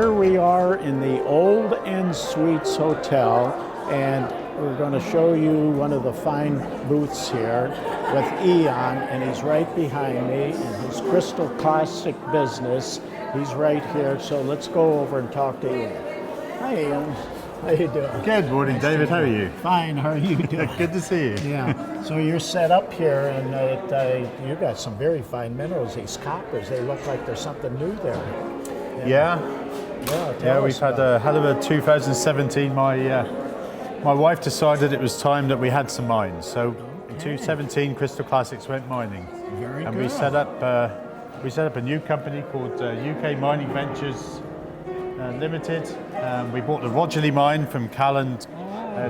here we are in the old InnSuites Hotel, and we're going to show you one of the fine booths here with Ian, and he's right behind me in his Krystal Classic business. He's right here, so let's go over and talk to Ian. Hi, Ian. How you doing? Good morning, nice David. How are you? Fine. How are you doing? Good to see you. Yeah. So you're set up here, and you got some very fine minerals. These coppers, they look like there's something new there. Yeah. We've had a hell of a 2017. My wife decided it was time that we had some mines. So in 2017, Krystal Classics went mining, Very and good. we set up a new company called UK Mining Ventures Limited. We bought the Rogerley mine from Cal and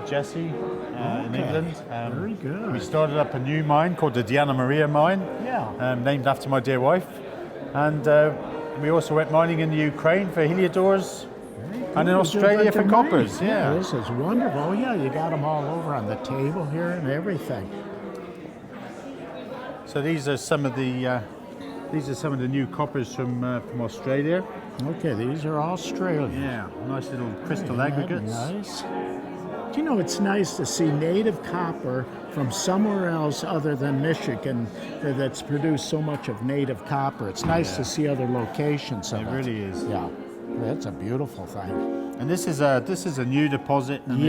Jesse in England. Very good. We started up a new mine called the Diana Maria mine, named after my dear wife. And we also went mining in the Ukraine for heliodors and in Australia for coppers. Yeah, this is wonderful. Oh, yeah, you got them all over on the table here and everything. So these are some of the new coppers from Australia. Okay, these are Australian. Yeah, nice little crystal aggregates. Nice. Do you know, it's nice to see native copper from somewhere else other than Michigan that's produced so much of native copper. It's nice to see other locations of it. It really is. Yeah, that's a beautiful thing. And this is a new deposit. And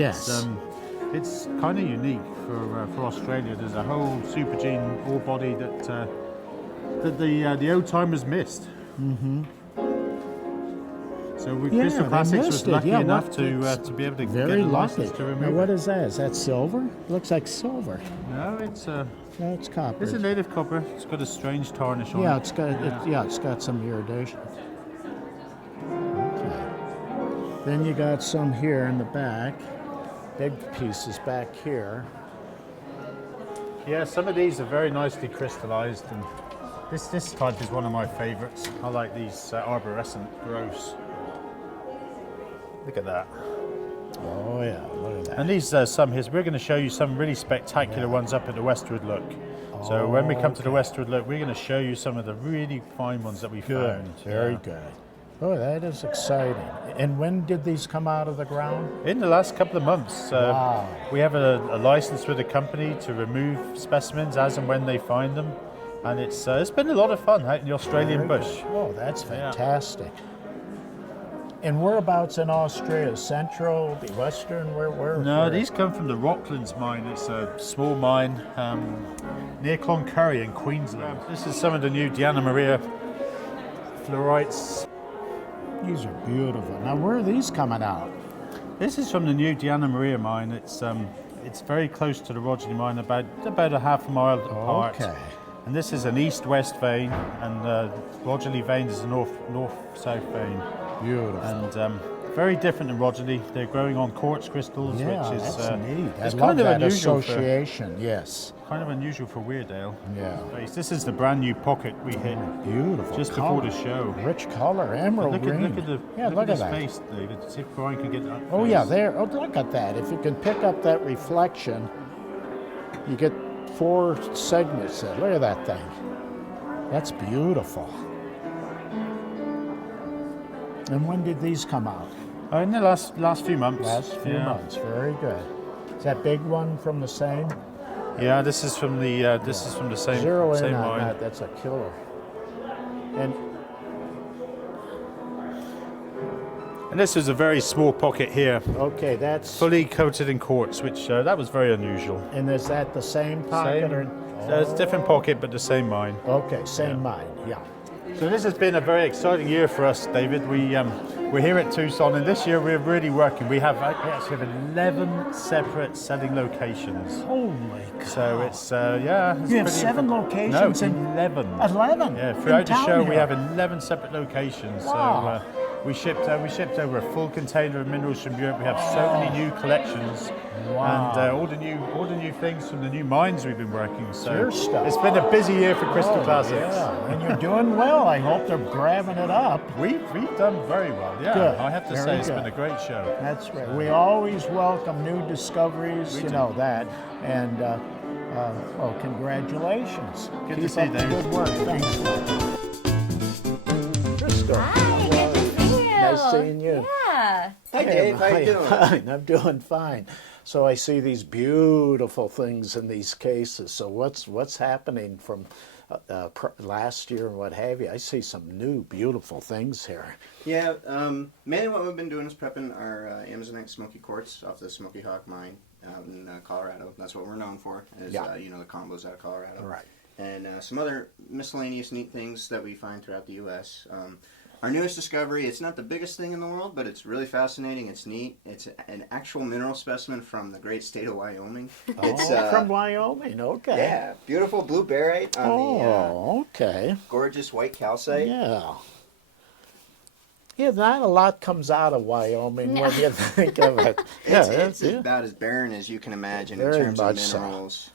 it's kind of unique for Australia. There's a whole supergene ore body that the old timers missed. Mm-hmm. So Krystal Classics was lucky enough to be able to get a license to remove Now, it. what is that? Is that silver? Looks like silver. No, it's copper. It's a native copper. It's got a strange tarnish on it. It's got some iridation. Okay. Then you got some here in the back. Big pieces back here. Yeah, some of these are very nicely crystallized, and this type is one of my favorites. I like these arborescent growths. Look at that. Oh yeah, look at that. And these some here, we're going to show you some really spectacular ones up at the Westward Look. So when we come to the Westward Look, we're going to show you some of the really fine ones that we found. Very good. Oh, that is exciting. And when did these come out of the ground? In the last couple of months. Wow. We have a license with the company to remove specimens as and when they find them. And it's been a lot of fun out in the Australian bush. Oh, that's fantastic. And whereabouts in Australia? Central, the western, where? No, these come from the Rocklands mine. It's a small mine near Cloncurry in Queensland. This is some of the new Diana Maria fluorites. These are beautiful. Now, where are these coming out? This is from the new Diana Maria mine. It's very close to the Rogerley mine, about a half a mile apart. Okay. And this is an east-west vein, and Rogerley vein is a north-south vein. Beautiful. And very different than Rogerley. They're growing on quartz crystals, which is that's neat. It's I kind love of that unusual association. Yes. Kind of unusual for Weardale. Yeah. This is the brand new pocket we hit Beautiful. just color. before the show. Rich color, emerald green. Look at that. his face, David. See if Brian can get that. Oh yeah, there. Oh, look at that. If you can pick up that reflection, you get 4 segments there. Look at that thing. That's beautiful. And when did these come out? In the last few months. Last few months. Very good. Is that big one from the same? Yeah, this is from the same Zero same in on mine. that. That's a killer. And this is a very small pocket here, Okay, that's. fully coated in quartz, which that was very unusual. And is that the same pocket? It's a different pocket, but the same mine. Okay, same mine. Yeah. So this has been a very exciting year for us, David. We're here at Tucson, and this year we're really working. We actually have 11 separate selling locations. Holy cow. So it's You have 7 locations No, in 11. 11. Yeah, throughout the town show here. we have 11 separate locations. Wow. So we shipped over a full container of minerals from Europe. We have so many new collections. Wow. And all the new things from the new mines we've been working. So Your stuff. it's been a busy year for Krystal Classics. Yeah, and you're doing well. I hope they're grabbing it up. We've done very well. Yeah, Good. I have to Very say it's good. been a great show. That's right. We always welcome new discoveries. We you do. know that. And congratulations. Good to Keep see up you, the David. good work. Thanks. Krystal. Hi, good to see you. Nice seeing you. Yeah. Hi, Dave. How you doing? Fine. I'm doing fine. So I see these beautiful things in these cases. So what's happening from last year and what have you? I see some new beautiful things here. Yeah, mainly what we've been doing is prepping our Amazonite smoky quartz off the Smoky Hawk mine out in Colorado. That's what we're known for, is Yeah. the combos out of Colorado. Right. And some other miscellaneous neat things that we find throughout the U.S. Our newest discovery, it's not the biggest thing in the world, but it's really fascinating. It's neat. It's an actual mineral specimen from the great state of Wyoming. It's From Wyoming, okay. yeah, beautiful blue barite on Okay. the gorgeous white calcite. Yeah. Yeah, not a lot comes out of Wyoming when you think of it. Yeah, It's about as barren as you can imagine in Very terms of much so. minerals.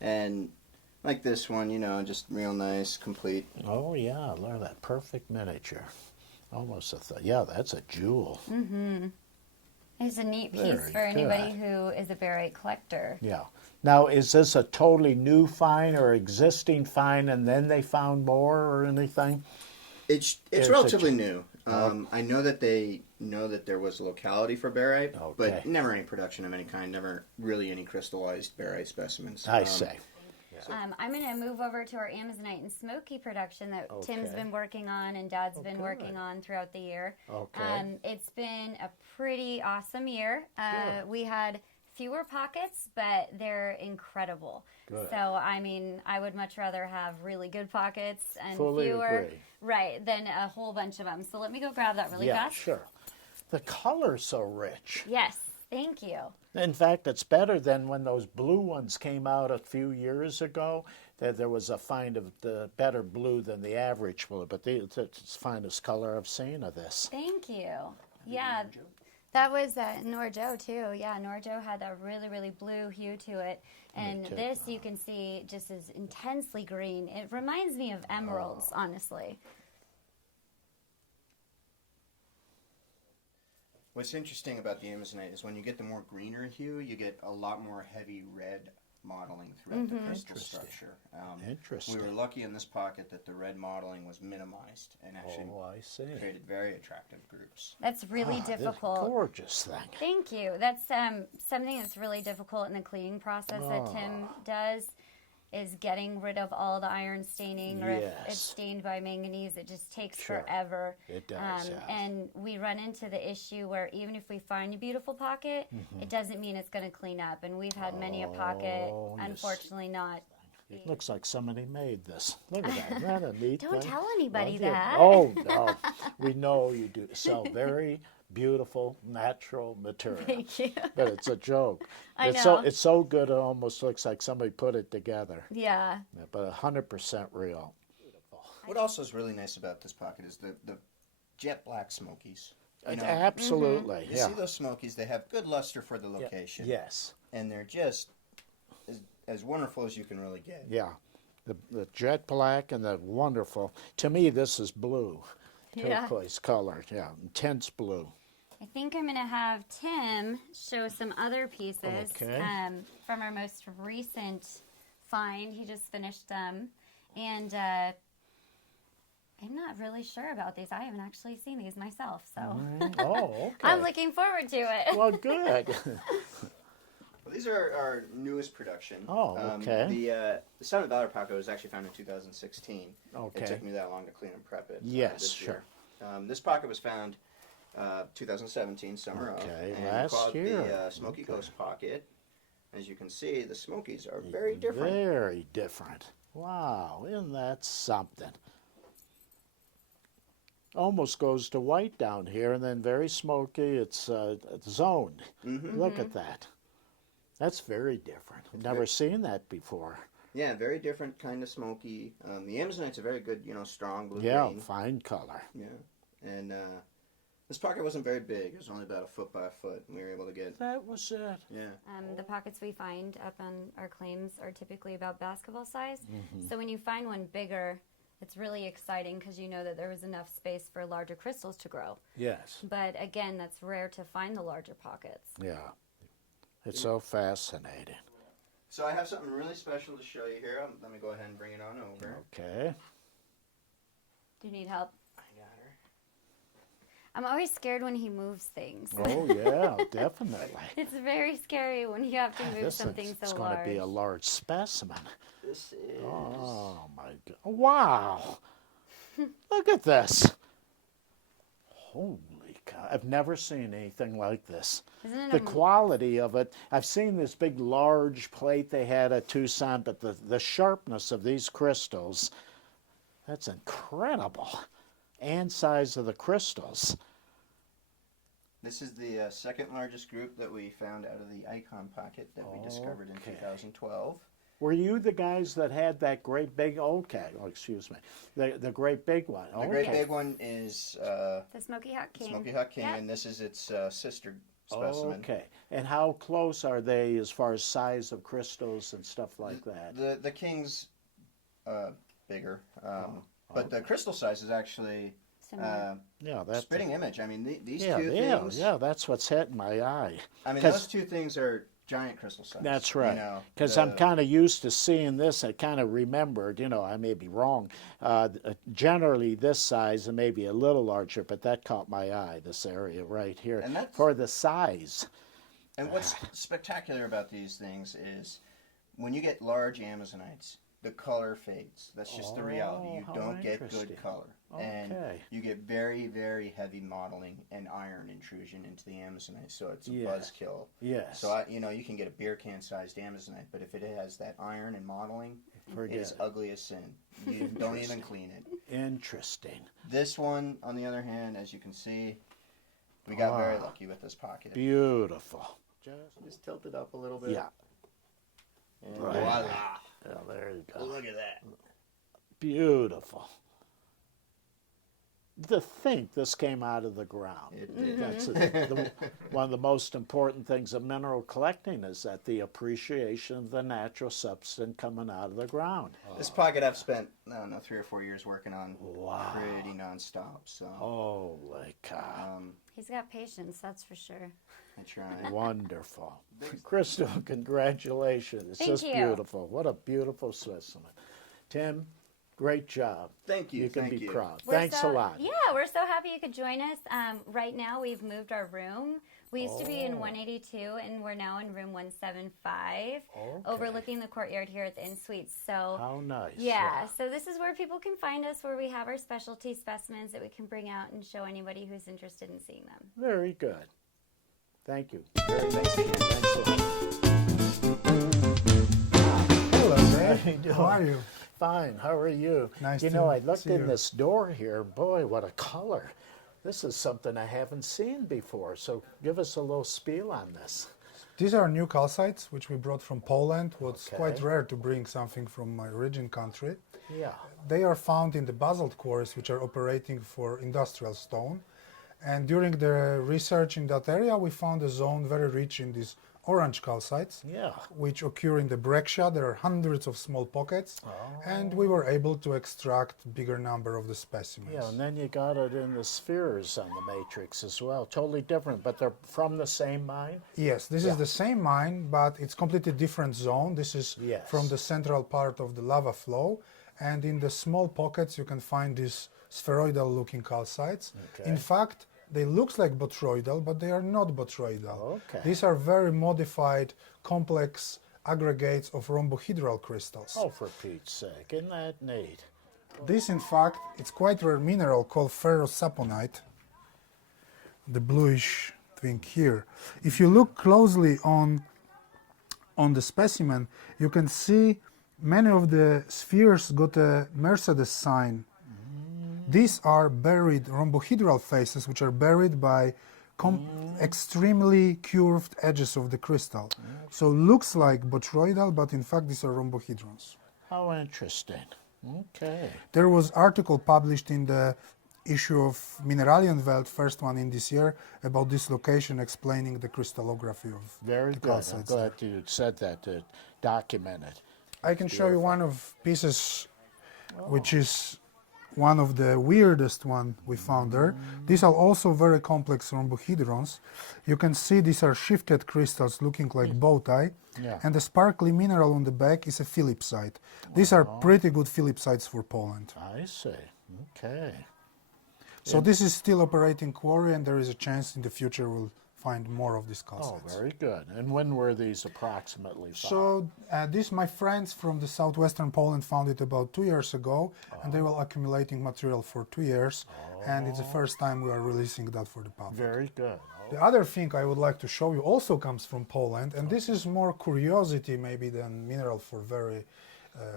And like this one, just real nice, complete. Oh, yeah, look at that perfect miniature. Almost yeah, that's a jewel. It's a neat piece Very for anybody good. who is a barite collector. Yeah. Now, is this a totally new find or existing find and then they found more or anything? It's There's relatively new. I know that they know that there was a locality for barite, Okay. but never any production of any kind, never really any crystallized barite specimens. I see. I'm going to move over to our Amazonite and Smoky production that Tim's Okay. been working on and Dad's been good. working on throughout the year. Okay. It's been a pretty awesome year. Good. We had fewer pockets, but they're incredible. Good. So, I would much rather have really good pockets and Fully fewer, agree. right, than a whole bunch of them. So let me go grab that really Yeah, fast. sure. The color's so rich. Yes, thank you. In fact, it's better than when those blue ones came out a few years ago. That there was a find of the better blue than the average blue, but it's the finest color I've seen of this. Thank you. Yeah, that was Norjo too. Yeah, Norjo had that really, really blue hue to it. And too. this you can see just is intensely green. It reminds me of emeralds, honestly. What's interesting about the Amazonite is when you get the more greener hue, you get a lot more heavy red modeling throughout the crystal structure. Interesting. We were lucky in this pocket that the red modeling was minimized and actually I see. created very attractive groups. That's really This difficult. gorgeous thing. Thank you. That's something that's really difficult in the cleaning process that Tim does, is getting rid of all the iron staining, or if it's Yes. stained by manganese, it just takes Sure. forever. It does, yeah. And we run into the issue where even if we find a beautiful pocket, it doesn't mean it's going to clean up. And we've had many a pocket, Oh, yes. unfortunately not. It looks like somebody made this. Look at that. Isn't that a neat Don't thing? tell anybody Love you. that. Oh, no. We know you do sell very beautiful, natural material. Thank you. But it's a joke. I It's know. it's so good it almost looks like somebody put it together. Yeah. Yeah, but 100% real. What also is really nice about this pocket is the jet black smokies. Absolutely. You Yeah. see those smokies, they have good luster for the location. Yes. And they're just as wonderful as you can really get. Yeah. The jet black and the wonderful. To me, this is blue. Yeah. Turquoise color. Yeah. Intense blue. I think I'm going to have Tim show some other pieces Okay. from our most recent find. He just finished them. And I'm not really sure about these. I haven't actually seen these myself, so Oh, okay. I'm looking forward to it. Well, good. Well, these are our newest production. Oh, okay. The $7 pocket was actually found in 2016. Okay. It took me that long to clean and prep it. Yes, this sure. year. This pocket was found 2017, summer of. Okay, And last we called year. the Smoky Ghost pocket. As you can see, the Smokies are very different. Very different. Wow, isn't that something? Almost goes to white down here, and then very smoky. It's zoned. Look at that. That's very different. I've never seen that before. Yeah, very different kind of smoky. The Amazonite's a very good, strong blue Yeah, green. fine color. Yeah, and this pocket wasn't very big. It was only about a foot by a foot. And we were able to get. That was it. Yeah. The pockets we find up on our claims are typically about basketball size. So when you find one bigger, it's really exciting because you know that there was enough space for larger crystals to grow. Yes. But again, that's rare to find the larger pockets. Yeah. It's so fascinating. So I have something really special to show you here. Let me go ahead and bring it on over. Okay. Do you need help? I got her. I'm always scared when he moves things. Oh, yeah, definitely. It's very scary when you have to move This something is so going large. to be a large specimen. This is. Oh, my God. Wow. Look at this. Holy cow. I've never seen anything like this. Isn't it The quality of it, I've seen this big, large plate they had at Tucson, but the sharpness of these crystals, that's incredible. And size of the crystals. This is the second largest group that we found out of the Icon pocket that we discovered in 2012. Were you the guys that had that great big, excuse me, the great big one? The great big one is the Smoky Hawk King. Smoky Hawk King, Yep. and this is its sister specimen. Okay. And how close are they as far as size of crystals and stuff like that? The King's bigger, but the crystal size is actually Yeah, that's spitting image. I mean, these yeah, two things. Yeah, that's what's hitting my eye. I mean, those two things are giant crystal size. That's right. You know, Because I'm kind of used to seeing this. I kind of remembered, I may be wrong. Generally this size and maybe a little larger, but that caught my eye, this area right here. And that's, for the size. And what's spectacular about these things is when you get large Amazonites, the color fades. That's just the reality. You don't get good color. And you get very, very heavy modeling and iron intrusion into the Amazonite, so it's a buzzkill. Yes. So, you can get a beer can-sized Amazonite, but if it has that iron and modeling, it's ugly as sin. You don't even clean it. Interesting. This one, on the other hand, as you can see, we got very lucky with this pocket. Beautiful. Just tilt it up a little bit. Yeah. And Right. voila. Yeah, there you go. Look at that. Beautiful. To think this came out of the ground. It did. That's one of the most important things of mineral collecting is that the appreciation of the natural substance coming out of the ground. This pocket I've spent, 3 or 4 years working on pretty nonstop. So. Holy cow. He's got patience, that's for sure. I try. Wonderful. Krystal, congratulations. It's just beautiful. What a beautiful specimen. Tim, great job. Thank you. You can be proud. We're Thanks a lot. Yeah, we're so happy you could join us. Right now, we've moved our room. We used to be in 182, and we're now in room 175, overlooking the courtyard here at the InnSuites. So how nice. Yeah, so this is where people can find us, where we have our specialty specimens that we can bring out and show anybody who's interested in seeing them. Very good. Thank you. Thanks again. Thanks a lot. Hello, man. How you doing? How are you? Fine. How are you? Nice You to know, I looked see in you. this door here. Boy, what a color. This is something I haven't seen before. So give us a little spiel on this. These are new calcites, which we brought from Poland. It's Okay. quite rare to bring something from my origin country. Yeah. They are found in the basalt quarries, which are operating for industrial stone. And during the research in that area, we found a zone very rich in these orange calcites, Yeah. which occur in the breccia. There are hundreds of small pockets, and we were able to extract bigger number of the specimens. Yeah, and then you got it in the spheres on the matrix as well. Totally different, but they're from the same mine? Yes, this is the same mine, but it's completely different zone. This is from the central part of the lava flow, and in the small pockets you can find these spheroidal-looking calcites. Okay. In fact, they look like botryoidal, but they are not botryoidal. Okay. These are very modified, complex aggregates of rhombohedral crystals. Oh, for Pete's sake, isn't that neat? This, in fact, it's quite rare mineral called ferrosaponite, the bluish thing here. If you look closely on the specimen, you can see many of the spheres got a Mercedes sign. These are buried rhombohedral faces, which are buried by extremely curved edges of the crystal. So looks like botryoidal, but in fact these are rhombohedrons. How interesting. Okay. There was article published in the issue of Mineralienwelt, first one in this year, about this location, explaining the crystallography of Very the good. I'm calcites. glad you said that to document it. I can show you one of pieces, which is one of the weirdest one we found there. These are also very complex rhombohedrons. You can see these are shifted crystals looking like bow tie. Yeah. And the sparkly mineral on the back is a philipsite. These are pretty good philipsites for Poland. I see. Okay. So this is still operating quarry, and there is a chance in the future we'll find more of these Oh, calcites. very good. And when were these approximately found? So this, my friends from the southwestern Poland found it about 2 years ago, and they were accumulating material for 2 years, and it's the first time we are releasing that for the public. Very good. The other thing I would like to show you also comes from Poland, and this is more curiosity maybe than mineral for very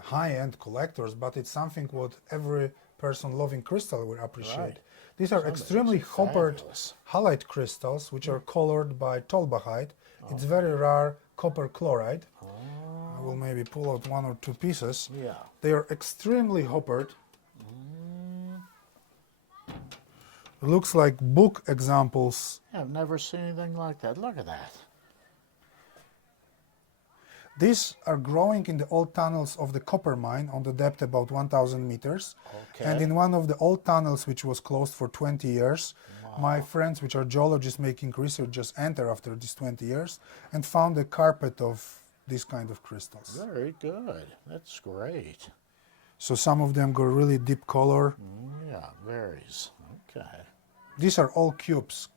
high-end collectors, but it's something what every person loving crystal will appreciate. Right. These are Some of extremely these are coppered fabulous. halite crystals, which are colored by tolbachite. It's very rare copper chloride. I will maybe pull out 1 or 2 pieces. Yeah. They are extremely coppered. Looks like book examples. I've never seen anything like that. Look at that. These are growing in the old tunnels of the copper mine on the depth about 1,000 meters. Okay. And in one of the old tunnels, which was closed for 20 years, my friends, which are geologists making research, just enter after these 20 years and found a carpet of these kind of crystals. Very good. That's great. So some of them got really deep color. Yeah, varies. Okay. These are all cubes,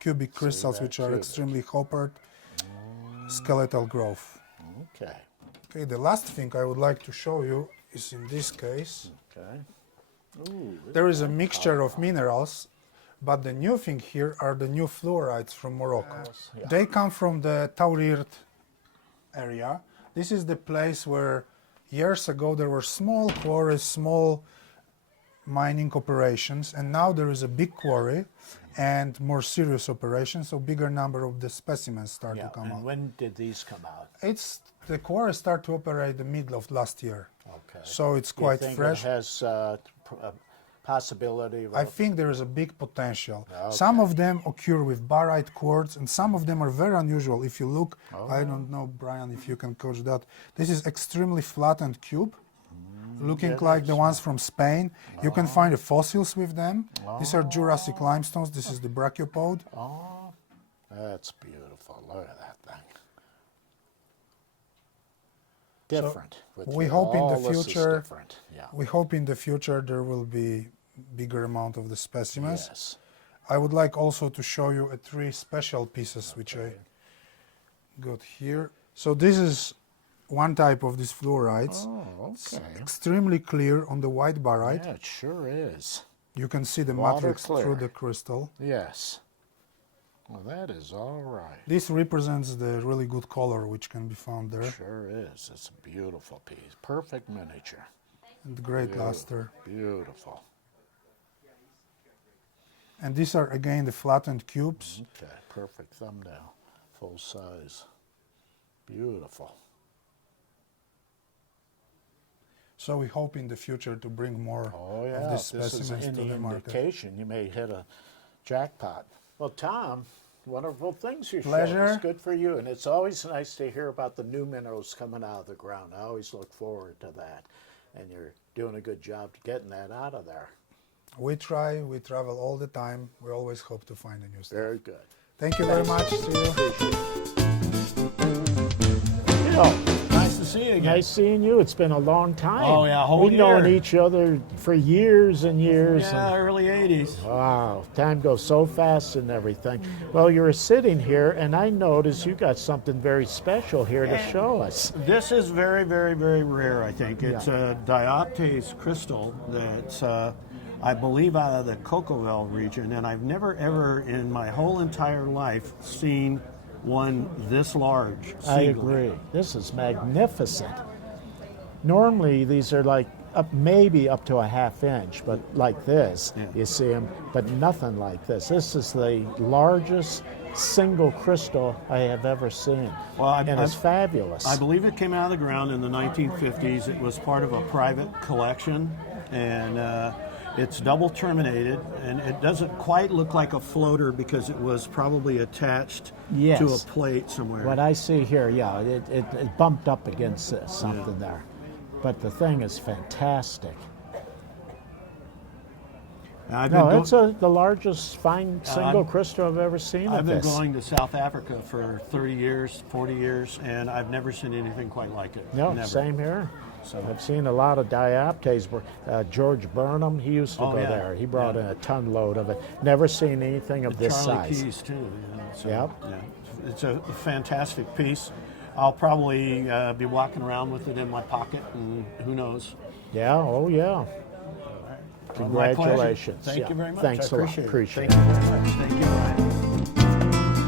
cubic crystals, that, which are cubic. extremely coppered, skeletal growth. Okay. Okay, the last thing I would like to show you is in this case. Okay. Ooh, There is a mixture of minerals, but the new thing here are the new fluorites from Morocco. Yes, yeah. They come from the Taurirt area. This is the place where years ago there were small quarries, small mining operations, and now there is a big quarry and more serious operations, so bigger number of the specimens start yeah. to come And out. when did these come out? It's the quarry start to operate the middle of last year, Okay. so it's Do you quite think fresh. It has a possibility of I think there is a big potential. Okay. Some of them occur with barite quartz, and some of them are very unusual. If you look, I don't know, Brian, if you can coach that. This is extremely flattened cube, looking it like is, the ones from Spain. You can find the fossils with them. These are Jurassic limestones. This is the brachiopode. Oh, that's beautiful. Look at that thing. Different. with we you. hope in the All this is future- different. Yeah. We hope in the future there will be bigger amount of the specimens. Yes. I would like also to show you 3 special pieces which I got here. So this is one type of these fluorites. Oh, It's okay. extremely clear on the white barite. Yeah, it sure is. You can see the Water matrix clear. through the crystal. Yes. Well, that is all right. This represents the really good color which can be found there, Sure is. It's a beautiful piece. Perfect miniature. and great luster. Beautiful. And these are again the flattened cubes. Okay, perfect thumbnail. Full size. Beautiful. So we hope in the future to bring more Oh, yeah. of these If this is specimens to any the market. indication, you may hit a jackpot. Well, Tom, wonderful things you showed Pleasure. us. Good for you. And it's always nice to hear about the new minerals coming out of the ground. I always look forward to that. And you're doing a good job getting that out of there. We try, we travel all the time. We always hope to find a new stuff. Very good. Thank you very much. See you. Nice to see you again. Nice seeing you. It's been a long time. Oh, yeah, a whole We've known year. each other for years and years. Yeah, early 80s. Wow, time goes so fast and everything. Well, you were sitting here, and I noticed you got something very special here to show us. This is very, very, very rare, I think. It's a dioptase crystal that's, I believe, out of the Cocovelle region, and I've never, ever in my whole entire life seen one this large. I singly. agree. This is magnificent. Normally, these are like maybe up to a ½ inch, but like this, you see them, but nothing like this. This is the largest single crystal I have ever seen, Well, and it's fabulous. I believe it came out of the ground in the 1950s. It was part of a private collection, and it's double terminated, and it doesn't quite look like a floater because it was probably attached Yes. to a plate somewhere. What I see here, yeah, it bumped up against something there. But the thing is fantastic. I've No, been it's the largest fine single crystal I've ever seen I've of been this. going to South Africa for 30 years, 40 years, and I've never seen anything quite like it. No, Never. same here. So I've seen a lot of dioptase. George Burnham, he used to Oh, go yeah. there. He brought Yeah. in a ton load of it. Never seen anything of this Charlie size. Keys too. You know, so, Yep. yeah, it's a fantastic piece. I'll probably be walking around with it in my pocket, and who knows. Yeah, oh yeah. My pleasure. Congratulations. Thank Yeah. you very much. Thanks I a lot. appreciate it. Appreciate Thank it. you very much. Thank you, Ryan.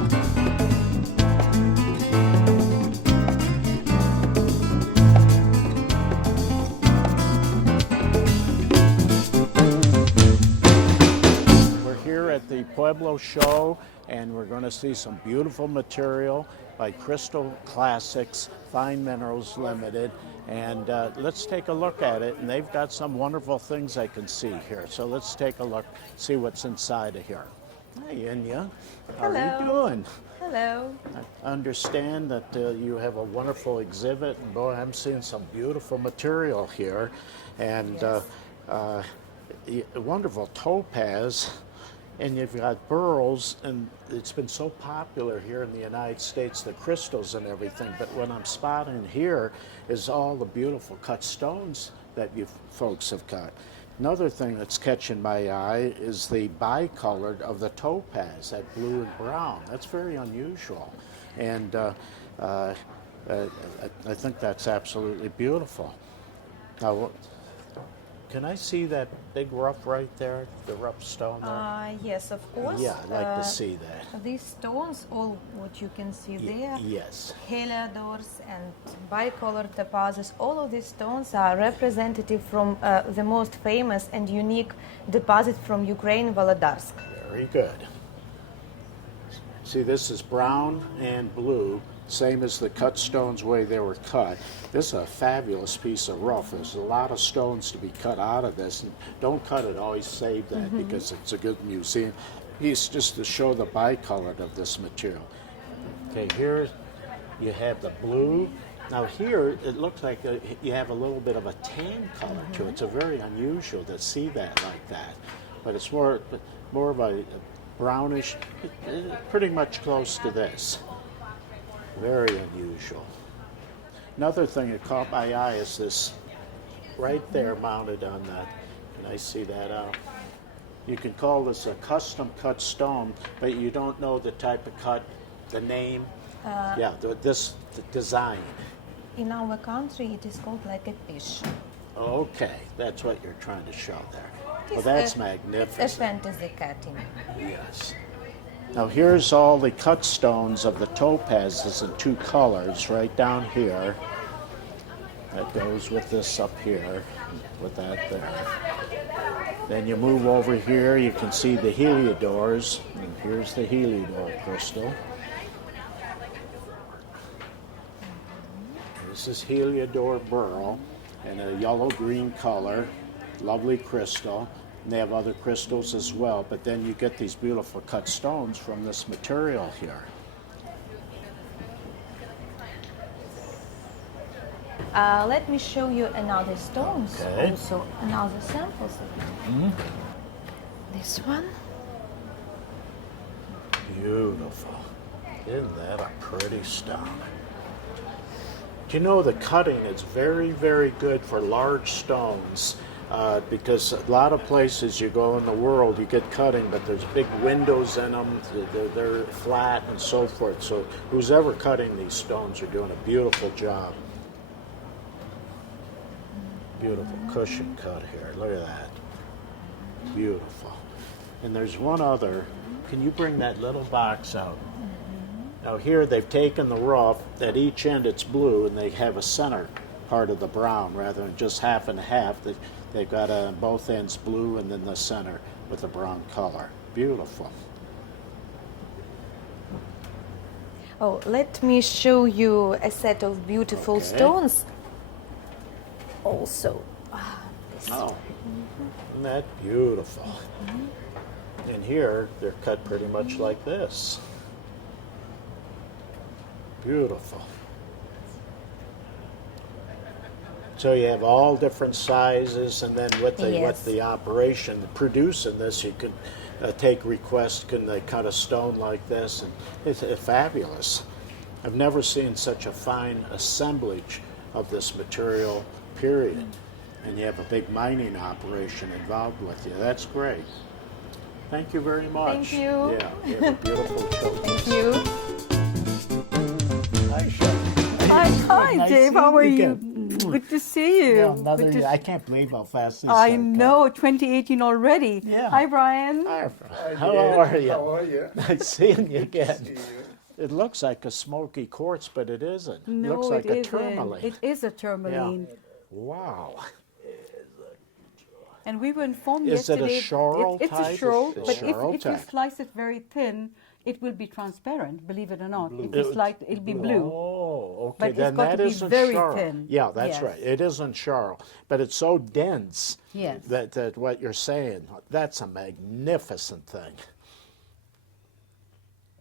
We're here at the Pueblo show, and we're going to see some beautiful material by Krystal Classics Fine Minerals Limited. And let's take a look at it. And they've got some wonderful things I can see here. So let's take a look, see what's inside of here. Hi, Inya. How are you Hello. doing? Hello. I understand that you have a wonderful exhibit, and boy, I'm seeing some beautiful material here, and a wonderful topaz, and you've got burls, and it's been so popular here in the United States, the crystals and everything, but what I'm spotting here is all the beautiful cut stones that you folks have got. Another thing that's catching my eye is the bicolored of the topaz, that blue and brown. That's very unusual. And I think that's absolutely beautiful. Now, can I see that big rough right there, the rough stone there? Yes, of course. Yeah, I'd like to see that. These stones, all what you can see there, Yes. heliodors and bicolor topazes, all of these stones are representative from the most famous and unique deposit from Ukraine, Volodarsk. Very good. See, this is brown and blue, same as the cut stones way they were cut. This is a fabulous piece of rough. There's a lot of stones to be cut out of this. And don't cut it, always save that because it's a good museum piece just to show the bicolored of this material. Okay, here you have the blue. Now here, it looks like you have a little bit of a tan color to it. It's a very unusual to see that like that. But it's more of a brownish, pretty much close to this. Very unusual. Another thing that caught my eye is this right there mounted on that. Can I see that out? You can call this a custom cut stone, but you don't know the type of cut, the name. The design. In our country, it is called like a fish. Okay, that's what you're trying to show there. Well, It's that's It's a magnificent. fantasy cutting. Yes. Now here's all the cut stones of the topazes in two colors right down here. That goes with this up here, with that there. Then you move over here, you can see the heliodors. And here's the heliodor crystal. This is heliodor burl in a yellow-green color, lovely crystal. And they have other crystals as well, but then you get these beautiful cut stones from this material here. Let me show you another stones, Okay. also another samples of it. This one. Beautiful. Isn't that a pretty stone? Do you know the cutting is very, very good for large stones because a lot of places you go in the world, you get cutting, but there's big windows in them, they're flat and so forth. So who's ever cutting these stones are doing a beautiful job. Beautiful cushion cut here. Look at that. Beautiful. And there's one other. Can you bring that little box out? Now here they've taken the rough, at each end it's blue, and they have a center part of the brown rather than just half and half. They've got on both ends blue and then the center with the brown color. Beautiful. Oh, let me show you a set of beautiful Okay. stones. Also, Oh, isn't that beautiful? And here they're cut pretty much like this. Beautiful. So you have all different sizes, and then what Yes. the operation producing this, you could take requests. Can they cut a stone like this? And it's fabulous. I've never seen such a fine assemblage of this material. Period. And you have a big mining operation involved with you. That's great. Thank you very much. Thank you. Yeah, you have a beautiful showcase. Thank you. Hi, Nice Dave. How seeing are you you? again. Good to see you. Yeah, Good to- I can't believe how fast this I come. know, 2018 already. Yeah. Hi, Brian. Hi, how are you? How are you? Nice seeing you again. See you. It looks like a smoky quartz, but it isn't. No, it looks like it a isn't. tourmaline. It is a tourmaline. Wow. And we were informed Is it a yesterday. Schorl It's a type? Schorl, It's but Schorl if you type. slice it very thin, it will be transparent, believe it or not. If It- you slice it'll be blue. Oh, okay. But it's then got to that be isn't very Schorl. thin. Yeah, that's Yes. right. It isn't Schorl, but it's so dense. Yes. That what you're saying, that's a magnificent thing.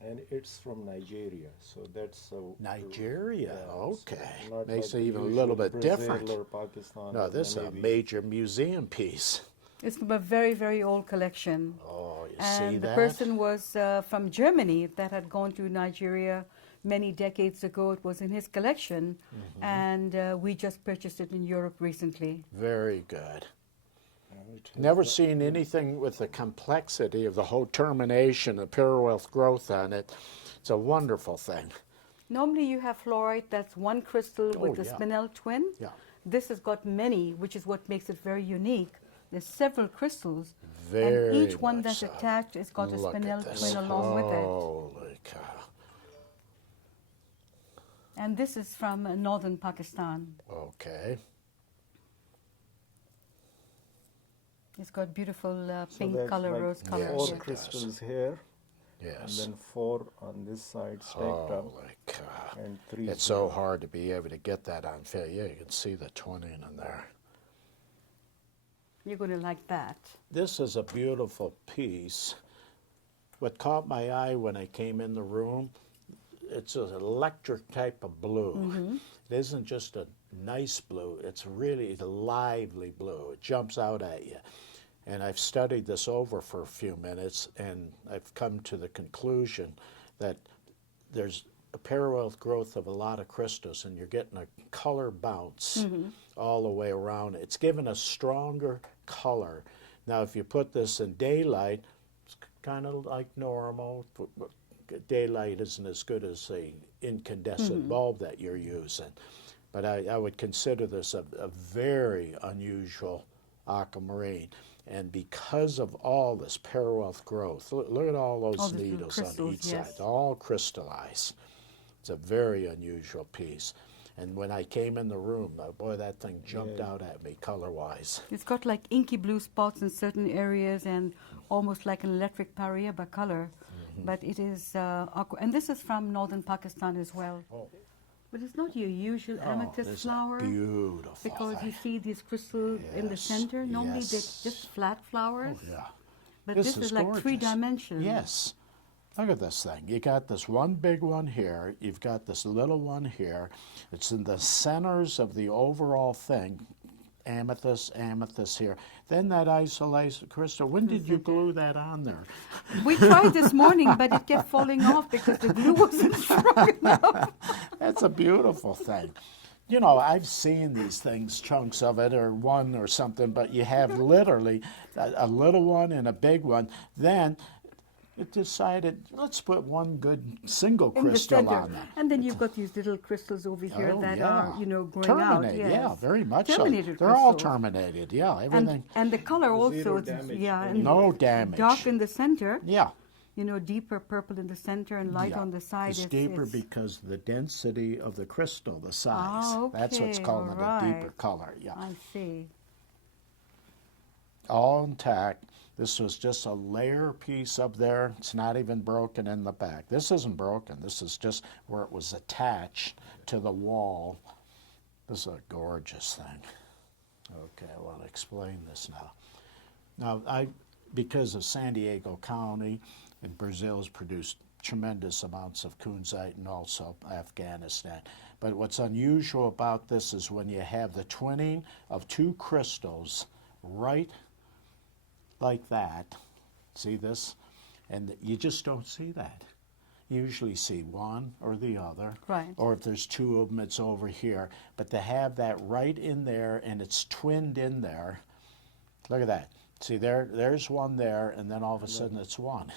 And it's from Nigeria, so that's Nigeria, okay. not Makes like it even a usual little bit Brazil different. or Pakistan. No, or this is a Namibia. major museum piece. It's from a very, very old collection. Oh, you And see the that? person was from Germany that had gone to Nigeria many decades ago. It was in his collection, Mm-hmm. and we just purchased it in Europe recently. Very good. It has Never the- seen anything with the complexity of the whole termination, the parallel growth on it. It's a wonderful thing. Normally you have fluorite that's one crystal with the yeah. spinel twin. Yeah. This has got many, which is what makes it very unique. There's several crystals, Very and each one much that's so. attached has got a Look at spinel this. twin along with it. Holy cow. And this is from northern Pakistan. Okay. It's got beautiful So pink that's color, like rose color. Yes, Four it does. crystals here, and Yes. then 4 on this side stacked up, Holy cow. and 3. It's so hard to be able to get that on film. Yeah, you can see the twinning in there. You're going to like that. This is a beautiful piece. What caught my eye when I came in the room, it's an electric type of blue. It isn't just a nice blue, it's really a lively blue. It jumps out at you. And I've studied this over for a few minutes, and I've come to the conclusion that there's a parallel growth of a lot of crystals, and you're getting a color bounce all the way around. It's given a stronger color. Now, if you put this in daylight, it's kind of like normal. Daylight isn't as good as the incandescent bulb that you're using. But I would consider this a very unusual aquamarine. And because of all this parallel growth, look at all those All the little needles on crystals, each yes. side, all crystallized. It's a very unusual piece. And when I came in the room, boy, that thing jumped out at me color-wise. It's got like inky blue spots in certain areas and almost like an electric Paraiba color. But it is aqua. And this is from northern Pakistan as well. But it's not your usual amethyst This is flower. a beautiful Because you thing. see these crystals in the Yes, center. Normally yes. they're just flat flowers. Oh, yeah. But This this, is is like gorgeous. 3 dimensions. Yes. Look at this thing. You got this one big one here. You've got this little one here. It's in the centers of the overall thing. Amethyst, amethyst here. Then that isolation crystal. When did you glue that on there? We tried this morning, but it kept falling off because the glue wasn't strong enough. That's a beautiful thing. You know, I've seen these things, chunks of it, or one or something, but you have literally a little one and a big one. Then it decided, let's put one good single In the crystal center. on there. And then you've got these little crystals over here Oh, that yeah. are, growing out. Terminated, Yes. yeah, very much Terminated so. They're all crystals. terminated, yeah, everything. And the color also, Zero it's, damage. yeah, and No damage. dark in the center, Yeah. deeper purple in the center and light yeah. on the side. It's deeper because the density of the crystal, the size. Ah, That's what's okay, calling it a deeper right. color, yeah. I see. All intact. This was just a layer piece up there. It's not even broken in the back. This isn't broken. This is just where it was attached to the wall. This is a gorgeous thing. Okay, I want to explain this now. Now, because of San Diego County and Brazil has produced tremendous amounts of kunzite and also Afghanistan. But what's unusual about this is when you have the twinning of two crystals right like that. See this? And you just don't see that. You usually see one or the other. Right. Or if there's two of them, it's over here. But to have that right in there and it's twinned in there, look at that. See, there's one there, and then all of a sudden it's one.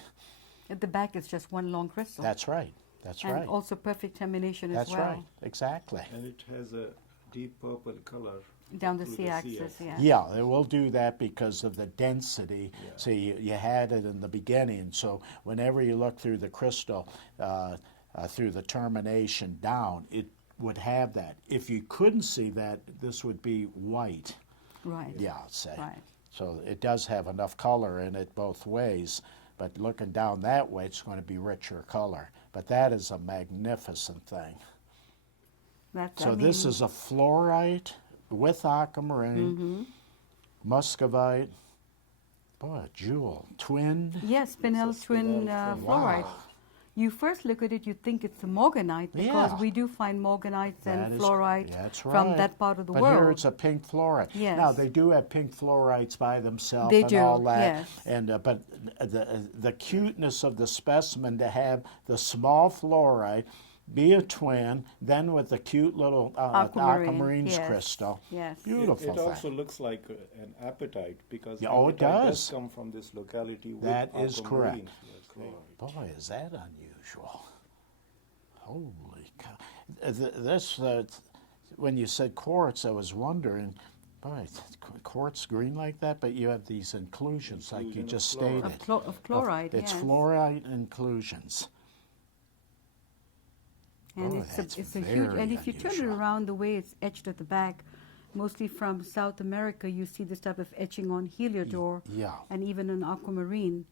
At the back, it's just one long crystal. That's right. That's and right. also perfect termination That's as well. right. Exactly. And it has a deep purple color. Down the through C-axis, yeah. Yeah, it will do that because of the density. See, you had it in the beginning, so whenever you look through the crystal, through the termination down, it would have that. If you couldn't see that, this would be white. Right. Yeah, say. Right. So it does have enough color in it both ways, but looking down that way, it's going to be richer color. But that is a magnificent thing. That's, So this is a fluorite with aquamarine, muscovite, boy, a jewel, twin. Yes, Pinnacle twin fluorite. You first look at it, you think it's a morganite because Yeah. we do find morganites That and is- fluorite that's from right. that part of the But world. here it's a pink fluorite. Yes. Now they do have pink fluorites by themselves They and do, all that. yes. And but the cuteness of the specimen to have the small fluorite be a twin, then with the cute little aquamarine yes. crystal. Yes. Beautiful It thing. also looks like an apatite because Yeah, oh, it apatite does. come from this locality. With That is aquamarine. correct. That's correct. Boy, is that unusual. Holy cow. This, when you said quartz, I was wondering, boy, quartz green like that, but you have these inclusions like you Inclusion of just fluoride. stated. Of chloride, It's yes. fluoride inclusions. And Oh, it's that's a huge, very and if you turn it unusual. around the way it's etched at the back, mostly from South America, you see this type of etching on heliodor Yeah. and even on aquamarine.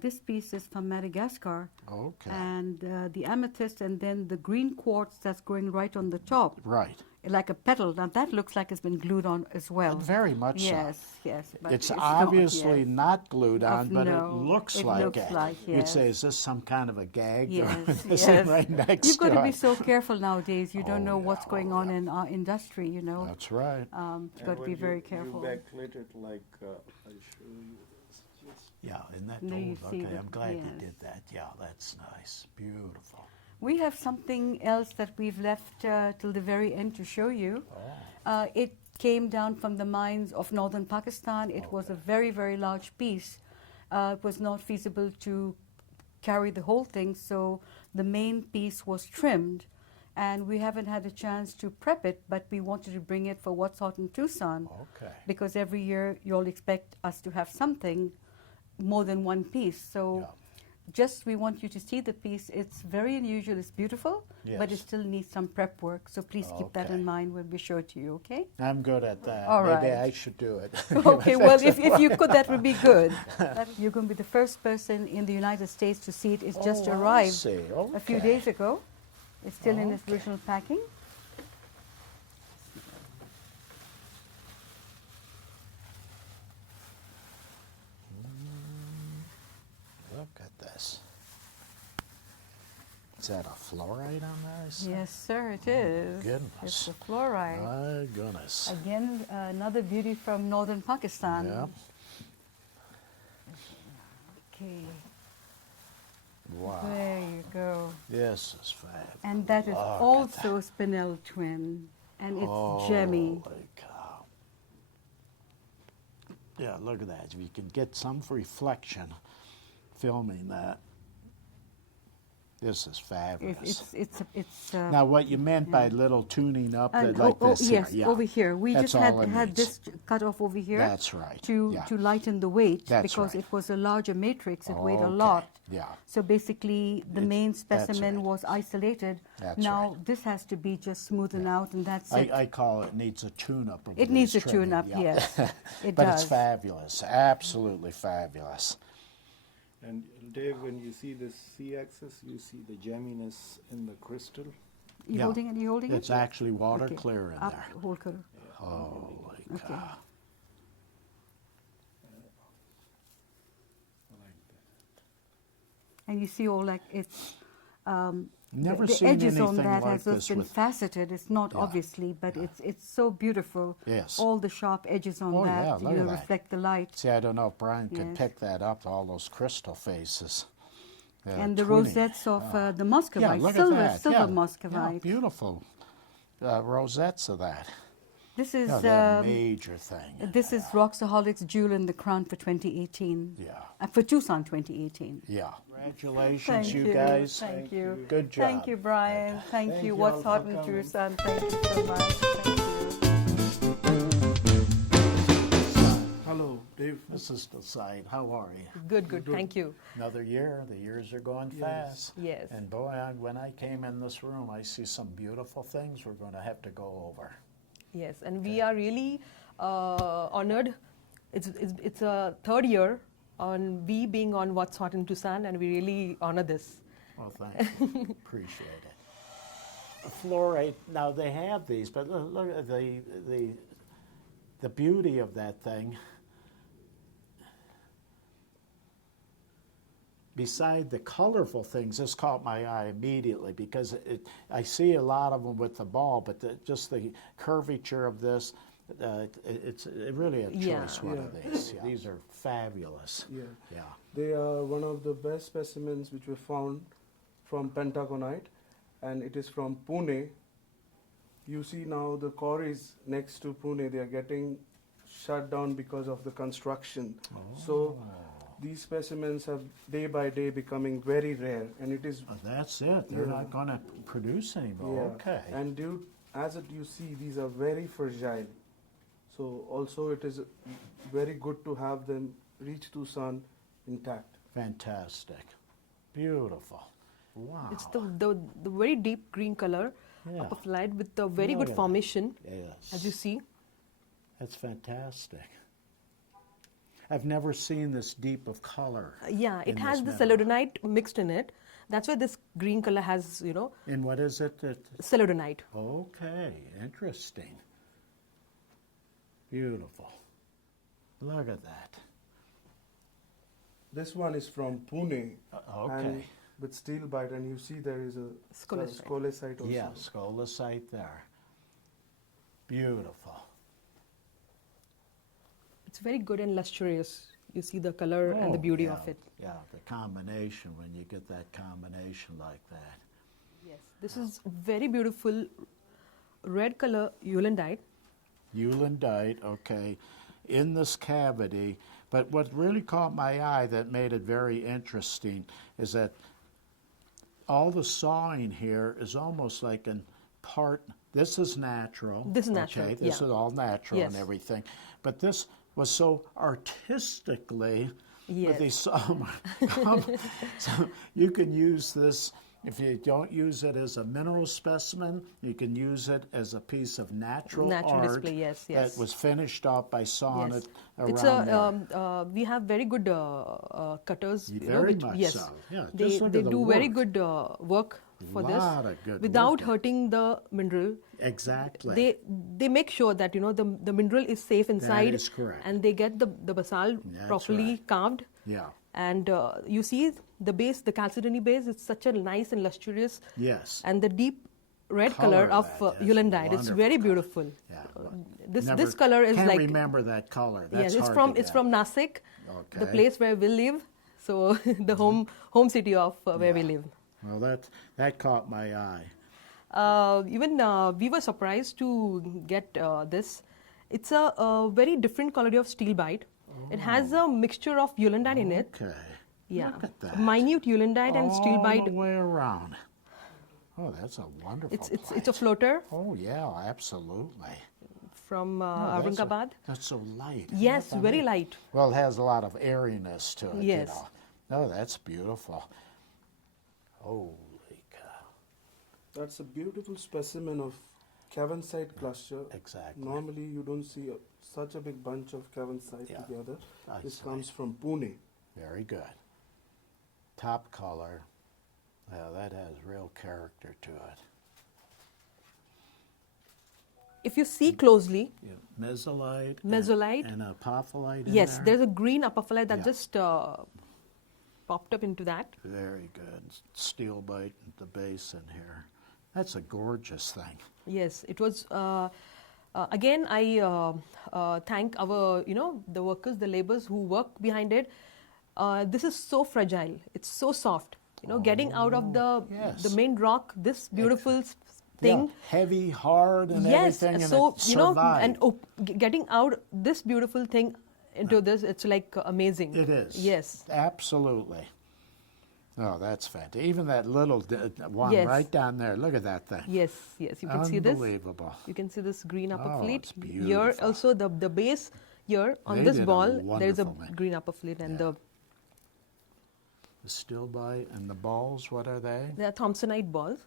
This piece is from Madagascar, Okay. and the amethyst and then the green quartz that's growing right on the top, Right. like a petal. Now that looks like it's been glued on as well. Very much Yes, so. yes. But It's not, obviously yes. not glued on, but no, it looks it like looks it. like, You'd yes. say, is this some kind of a gag? Yes, This yes. thing right next You've got to be it. so careful nowadays. You don't Oh, know yeah, what's going on in our industry, you know. That's right. You've And got to when be very careful. You backlit it like I'll show you. Just Yeah, isn't that There you old? see Okay, the- I'm glad yes. you did that. Yeah, that's nice. Beautiful. We have something else that we've left till the very end to show you. It came down from the mines of northern Pakistan. It was a very, very large piece. It was not feasible to carry the whole thing, so the main piece was trimmed. And we haven't had a chance to prep it, but we wanted to bring it for What's Hot in Tucson. Okay. Because every year you all expect us to have something, more than one piece. So Yeah. just we want you to see the piece. It's very unusual, it's beautiful, but it Yes. still needs some prep work. So please keep that Okay. in mind when we show it to you, okay? I'm good at that. All Maybe right. I should do it. Okay, well, if you could, that would be good. You're going to be the first person in the United States to see it. It's just Oh, I arrived see. a few Okay. days ago. It's still in its Okay. original packing. Look at this. Is that a fluorite on there? Yes, sir, it is. Goodness. It's a fluoride. My goodness. Again, another beauty from northern Pakistan. Yeah. Okay, Wow. there you go. This is fabulous. And that is Look at also a spinel twin, and it's gemmy. Holy cow. Yeah, look at that. If you can get some reflection filming that. This is fabulous. It's Now, what you meant by little tuning up, like this yes, here. Yeah. over here. We That's just all it had needs. this cut off over here. That's right, To yeah. to lighten the weight That's because right. it was a larger matrix. It weighed a Okay, lot. yeah. So basically, the main that's specimen right. was isolated. That's now right. this has to be just smoothened out, and that's it. I call it needs a tune-up. of It needs this a tune-up, trimming, yes. It but does. it's fabulous, absolutely fabulous. And Dave, when you see this C-axis, you see the gemminess in the crystal. You Yeah. holding it? You holding It's it? actually water Okay. clear in Up, there. hold color. Holy Okay. cow. Like that. And you see all like it's Never the seen edges on anything that like has this just been with. faceted. It's not Yeah. obviously, but it's so beautiful. Yes. All the sharp edges on Oh, that, yeah, look at that. reflect the light. See, I don't know if Brian could Yes. pick that up, all those crystal faces. And the twinning. rosettes of the Yeah, muscovite, look silver, at that. silver Yeah, muscovite. yeah, beautiful rosettes of that. This is Yeah, that major thing. this is Rocksaholics Jewel in the Crown for 2018. Yeah. For Tucson 2018. Yeah. Congratulations, Thank you you. guys. Thank you. Good job. Thank you, Brian. Thank you. you What's all hot for in coming. Tucson? Thank you so much. Thank you. Hello, Dave. Mrs. Desai, how are you? Good, good. Thank you. Another year. The years are going fast. Yes. And boy, when I came in this room, I see some beautiful things we're going to have to go over. Yes, and we are really honored. It's a third year on we being on What's Hot in Tucson, and we really honor this. Well, thank you. Appreciate it. Fluorite. Now they have these, but look at the beauty of that thing. Beside the colorful things, this caught my eye immediately because I see a lot of them with the ball, but just the curvature of this, it's really a choice one of these. Yeah. These are fabulous. Yeah. Yeah. They are one of the best specimens which were found from pentagonite, and it is from Pune. You see now the quarries next to Pune, they are getting shut down because of the construction. So these specimens have day by day becoming very rare, and it is. Oh, that's it. They're not going to produce anymore. Okay. And you see, these are very fragile. So also it is very good to have them reach Tucson intact. Fantastic. Beautiful. Wow. It's the very deep green color Yeah. of light with the very Look good at that. formation, Yes. as you see. That's fantastic. I've never seen this deep of color. Yeah, in it has the this mineral. celluloidite mixed in it. That's why this green color has, And what is it? celluloidite. Okay, interesting. Beautiful. Look at that. This one is from Pune. Okay. And with steel bite, and you see there is a Scolecite. scolecite also. Yeah, scolecite there. Beautiful. It's very good and lustrous. You see the color and the Oh, beauty yeah, of it. Yeah, the combination, when you get that combination like that. Yes, this is very beautiful red color eulandite. Eulandite, okay, in this cavity. But what really caught my eye that made it very interesting is that all the sawing here is almost like in part, this is natural. This is natural, Okay, this yeah. is all natural and Yes. everything. But this was so artistically Yes. with these so you can use this. If you don't use it as a mineral specimen, you can use it as a piece of natural art display, yes, yes. that was finished off by sawing Yes. it around It's there. we have very good cutters. Very much yes, so. Yeah, they just look at the do very work. good work for Lot this of good without work. hurting the mineral. Exactly. They make sure that the mineral is safe inside, is correct. and they get the basalt That's properly right. carved. Yeah. And you see the base, the calcitony base, it's such a nice and lustrous. Yes. And the deep red color Color of that, yes, eulandite, it's wonderful very color. beautiful. Yeah. This color is can't like remember that color. That's yes, hard to it's get. from Nasik, the Okay. place where we live. So the home city of where we live. Well, that caught my eye. Even we were surprised to get this. It's a very different quality of steel bite. It has a mixture of eulandite in it. Okay. Yeah, Look at that. minute eulandite and steel All bite. the way around. Oh, that's a wonderful It's a place. floater Oh, yeah, absolutely. from Oh, Aurangabad. That's so light. Yes, Isn't that very neat? light. Well, it has a lot of airiness to it. Yes. You know. Oh, that's beautiful. Holy cow. That's a beautiful specimen of cavensite cluster. Exactly. Normally you don't see such a big bunch of cavensite Yeah, together. I This see. comes from Pune. Very good. Top color. Yeah, that has real character to it. If you see closely, Yeah. Mesolite. Mesolite. And apophyllite in yes, there? there's a green apophyllite that Yeah. just popped up into that. Very good. Steel bite at the base in here. That's a gorgeous thing. Yes, it was. Again, I thank our, the workers, the laborers who work behind it. This is so fragile. It's so soft. Getting out of the main rock, this beautiful thing. Yeah, heavy, hard, and yes, everything, and so it survived. and getting out this beautiful thing into this, it's like amazing. It is. Yes. Absolutely. Oh, that's fantastic. Even that little one Yes. right down there. Look at that thing. Yes, you can see this. Unbelievable. You can see this green upper Oh, fleet. it's Here beautiful. also the base here on They this did a ball there's a wonderful thing. green upper fleet and The still bite and the balls, what are they? they are Thompsonite balls.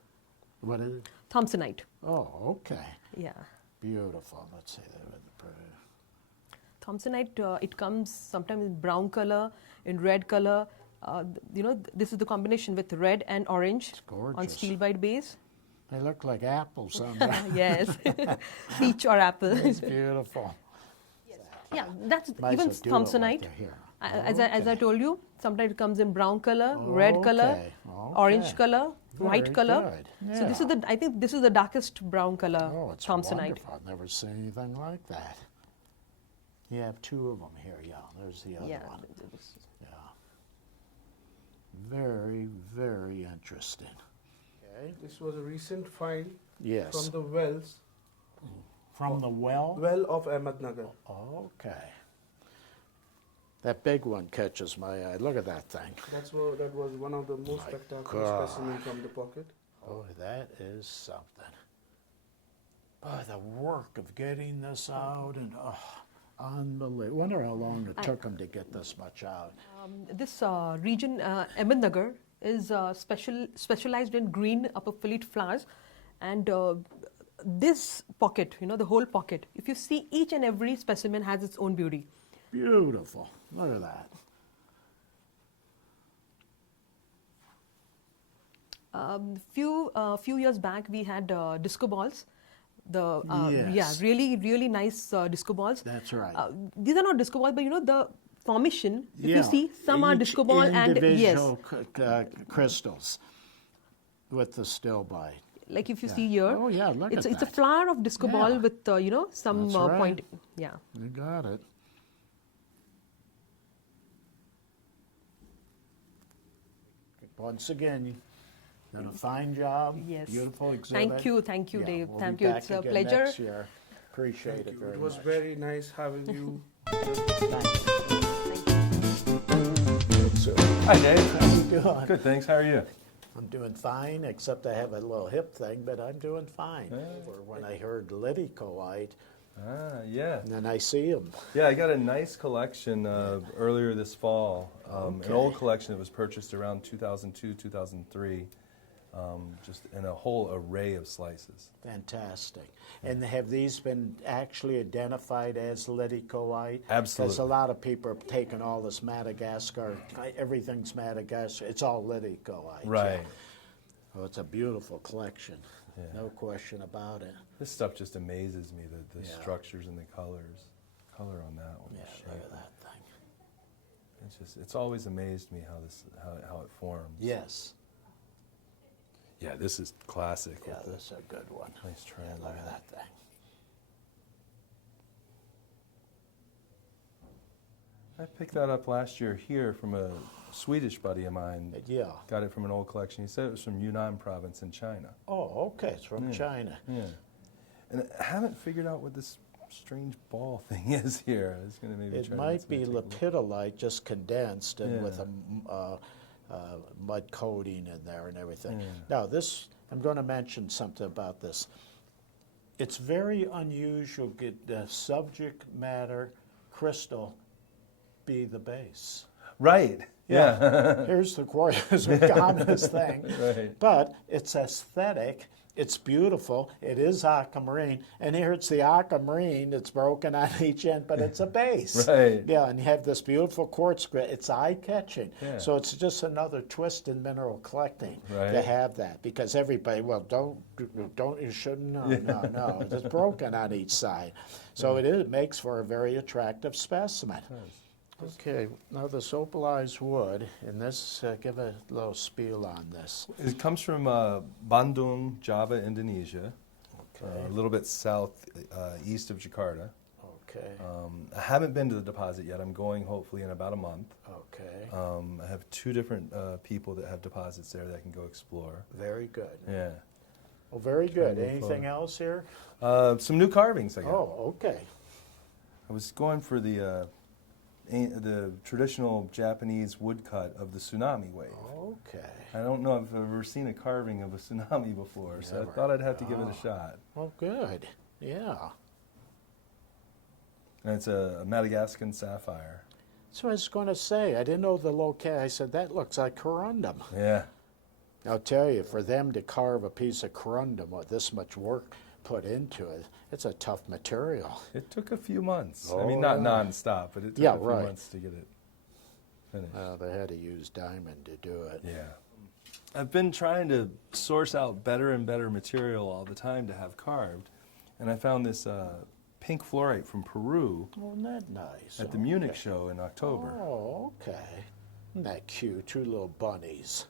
What is it? Thompsonite. Oh, okay. Yeah. Beautiful. Let's see. Thompsonite, it comes sometimes in brown color, in red color. This is the combination with red and orange on gorgeous. steel bite base. They look like apples on there. Yes, peach or apple. It's beautiful. Yeah, that's Might even as well do it while Thompsonite. they're here. As I told you, sometimes it comes in brown color, red color, Okay, orange okay. color, white Very color. good. So this is Yeah. I think this is the darkest brown color Oh, it's Thompsonite. wonderful. I've never seen anything like that. You have two of them here, yeah. There's the other Yeah. one. Yeah. Very, very interesting. Okay. This was a recent find Yes. from the wells. From the well? Well of Ahmednagar. Okay. That big one catches my eye. Look at that thing. That was one of the most My spectacular God. specimens from the pocket. Oh, that is something. Boy, the work of getting this out and unbelievable. Wonder how long it took them to get this much out. This region, Ahmednagar, is specialized in green upper fillet flowers, and this pocket, the whole pocket. If you see, each and every specimen has its own beauty. Beautiful. Look at that. Few years back, we had disco balls. Yes. Really nice disco balls. That's right. These are not disco balls, but the formation. If Yeah. you see, some are Each disco ball and yes, individual crystals with the still bite. like if you Yeah. see here. Oh, yeah, look it's at it's a that. flower of disco Yeah. ball with some That's right. point. Yeah. You got it. Once again, you done a fine job. Yes. Beautiful exhibit. Thank you, Yeah, Dave. we'll Thank be you. back It's a again pleasure. Next year. Appreciate it very It was much. very nice having you. Hi, Dave. How you doing? Good, thanks. How are you? I'm doing fine, except I have a little hip thing, but I'm doing fine. Or when I heard Rudakova, Yeah. and then I see him. Yeah, I got a nice collection earlier this fall. An old collection that was purchased around 2002, 2003. Just in a whole array of slices. Fantastic. And have these been actually identified as Rudakova? Absolutely. Because a lot of people are taking all this Madagascar, everything's Madagascar, it's all Rudakova. Right. Oh, it's a beautiful collection. Yeah. No question about it. This stuff just amazes me, the Yeah. structures and the colors. Color on that one. Yeah, the look shape. at that thing. It's always amazed me how it forms. Yes. Yeah, this is classic. Yeah, with the this is a good one. nice Yeah, triangle. look at that thing. I picked that up last year here from a Swedish buddy of mine. Yeah. Got it from an old collection. He said it was from Yunnan province in China. Oh, okay, it's from Yeah. China. Yeah. And I haven't figured out what this strange ball thing is here. I was going to maybe It try might be take a look. lepidolite just condensed and with Yeah. a mud coating in there and everything. Yeah. Now this, I'm going to mention something about this. It's very unusual to get the subject matter crystal be the base. Right. Yeah. Here's the commonest thing. Right. But it's aesthetic. It's beautiful. It is aquamarine. And here it's the aquamarine. It's broken on each end, but it's a base. Right. Yeah, and you have this beautiful quartz grit. It's eye-catching. Yeah. So it's just another twist in mineral collecting to Right. have that. Because everybody, well, you shouldn't, no. It's broken on each side. So it makes for a very attractive specimen. Okay, now this opalized wood, and this, give a little spiel on this. It comes from Bandung, Java, Indonesia, Okay. a little bit south east of Jakarta. Okay. I haven't been to the deposit yet. I'm going hopefully in about a month. Okay. I have 2 different people that have deposits there that I can go explore. Very good. Yeah. Well, very good. Move Anything forward. else here? Some new carvings I got. Oh, okay. I was going for the traditional Japanese woodcut of the tsunami wave. Okay. I don't know if I've ever seen a carving of a tsunami before, so I Never. thought I'd have to give it a shot. Oh, good. Yeah. And it's a Madagascan sapphire. So I was going to say, I didn't know the locale. I said, that looks like corundum. Yeah. I'll tell you, for them to carve a piece of corundum with this much work put into it, it's a tough material. It took a few months. Oh, I mean, not yeah. non-stop, but it took Yeah, a few right. months to get it finished. Well, they had to use diamond to do it. Yeah. I've been trying to source out better and better material all the time to have carved, and I found this pink fluorite from Peru Oh, isn't that nice? at the Munich show in October. Oh, okay. Isn't that cute? 2 little bunnies.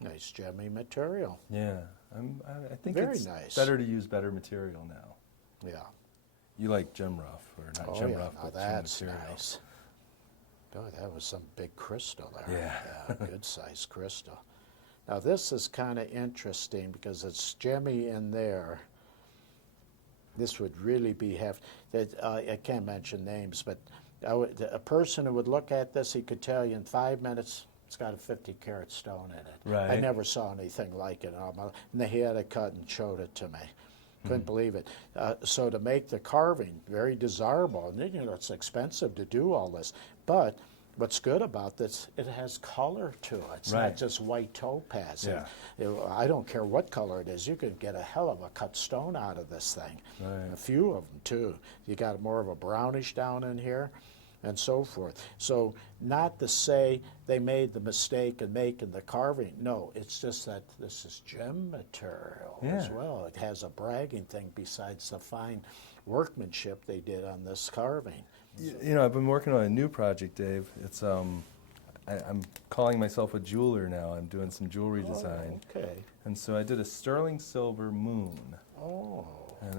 Nice gemmy material. Yeah, I think Very it's nice. better to use better material now. Yeah. You like gem rough, or not Oh, gem yeah. rough, Now but gem that's material. nice. Oh, that was some big crystal there. Yeah. Good sized crystal. Now this is kind of interesting because it's gemmy in there. This would really be I can't mention names, but a person who would look at this, he could tell you in 5 minutes, it's got a 50-carat stone in it. I Right. never saw anything like it in all my life. And he had it cut and showed it to me. Couldn't believe it. So to make the carving very desirable, and you know it's expensive to do all this, but what's good about this, it has color to it. It's Right. not just white topaz. Yeah. I don't care what color it is. You could get a hell of a cut stone out of this thing. Right. A few of them too. You got more of a brownish down in here, and so forth. So not to say they made the mistake in making the carving. No, it's just that this is gem material as Yeah. well. It has a bragging thing besides the fine workmanship they did on this carving. You know, I've been working on a new project, Dave. It's I'm calling myself a jeweler now. I'm doing some jewelry design. Okay. And so I did a sterling silver moon. Oh. And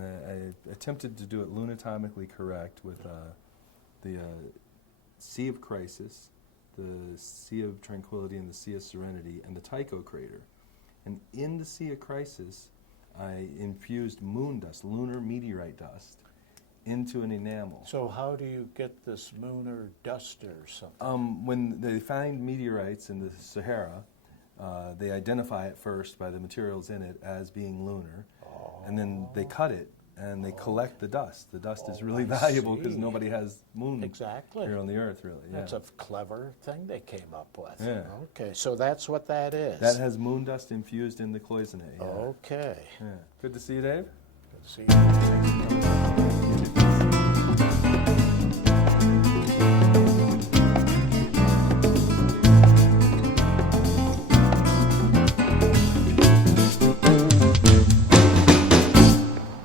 I attempted to do it lunatomically correct with the Sea of Crisis, the Sea of Tranquility, and the Sea of Serenity, and the Tycho crater. And in the Sea of Crisis, I infused moon dust, lunar meteorite dust, into an enamel. So how do you get this lunar dust or something? When they find meteorites in the Sahara, they identify it first by the materials in it as being lunar, and then they cut it and they collect the dust. The dust is really valuable because see. nobody has moon Exactly. here on the Earth, really. Yeah. That's a clever thing they came up with. Yeah. Okay, so that's what that is. That has moon dust infused in the cloisonne. Yeah. Okay. Yeah. Good to see you, Dave. Good to see you.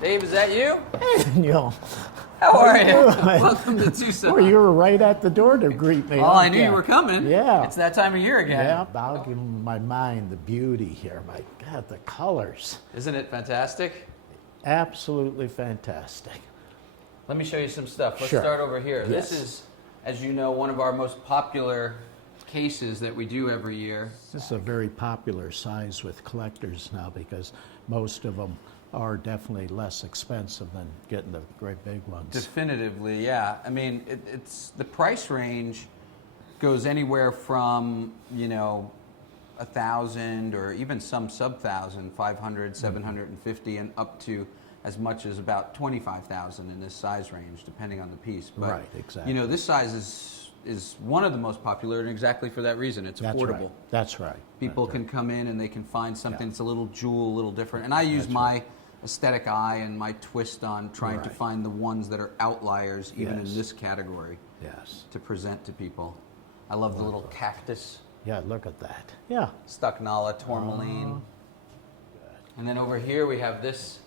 Dave, is that you? Yo. How are you? Welcome to Tucson. Well, you were right at the door to greet me. Oh, I aren't knew you were coming. Yeah. It's that time of year again. Yeah, boggling my mind, the beauty here. My God, the colors. Isn't it fantastic? Absolutely fantastic. Let me show you some stuff. Let's Sure. start over here. Yes. This is, as you know, one of our most popular cases that we do every year. This is a very popular size with collectors now because most of them are definitely less expensive than getting the great big ones. Definitively, yeah. I mean, it's the price range goes anywhere from, you know, 1,000 or even some sub-1,000, 500, 750, and up to as much as about 25,000 in this size range, depending on the piece. But, Right, exactly. you know, this size is one of the most popular, and exactly for that reason. It's That's affordable. right. That's right. People That's can right. come in and they can find something that's a little jewel, a little different. And I use my aesthetic eye and my twist on trying to Right. find the ones that are outliers, even Yes. in this category, Yes. to present to people. I love the little cactus, Yeah, look at that. Yeah. stucknala, tourmaline. And then over here we have this.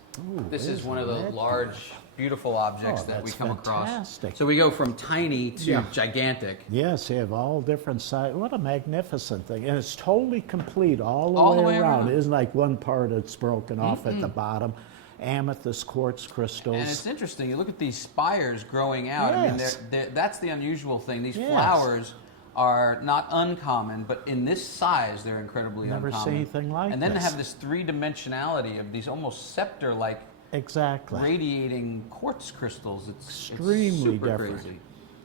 This is one of the large, beautiful objects that we come across. So we go from tiny to gigantic. Yes, you have all different sizes. What a magnificent thing. And it's totally complete all the way around. It isn't like one part that's broken off at the bottom. Amethyst quartz crystals. And it's interesting. You look at these spires growing out. I mean, that's the unusual thing. These flowers are not uncommon, but in this size, they're incredibly uncommon. Never see anything like this. And then to have this three-dimensionality of these almost scepter-like radiating quartz crystals. It's extremely super different. Crazy.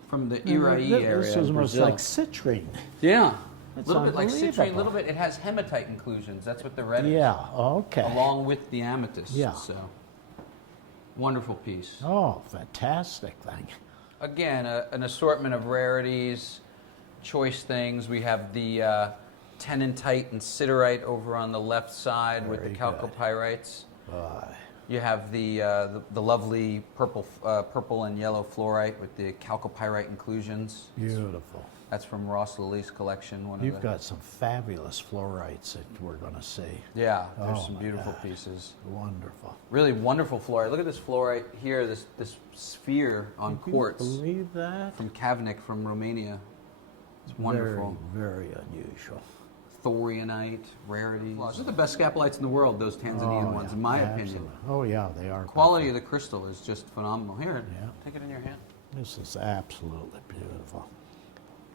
From the Irai area. This is almost like citrine. Yeah. It's a little bit like citrine, a little bit. It has hematite inclusions. That's what the red is. Yeah, okay. Along with the amethyst. Yeah. So, wonderful piece. Oh, fantastic thing. Again, an assortment of rarities, choice things. We have the tenantite and siderite over on the left side with the chalcopyrites. You have the lovely purple and yellow fluorite with the chalcopyrite inclusions. Beautiful. That's from Rocksaholics collection. You've got some fabulous fluorites that we're going to see. Yeah, there's some beautiful pieces. Wonderful. Really wonderful fluorite. Look at this fluorite here, this sphere on quartz. Can you believe that? From Kavnik from Romania. It's wonderful. Very, very unusual. Thorianite, rarities. These are the best scapolites in the world, those Tanzanian ones, in my opinion. Oh, yeah, they are. Quality of the crystal is just phenomenal. Here, take it in your hand. This is absolutely beautiful.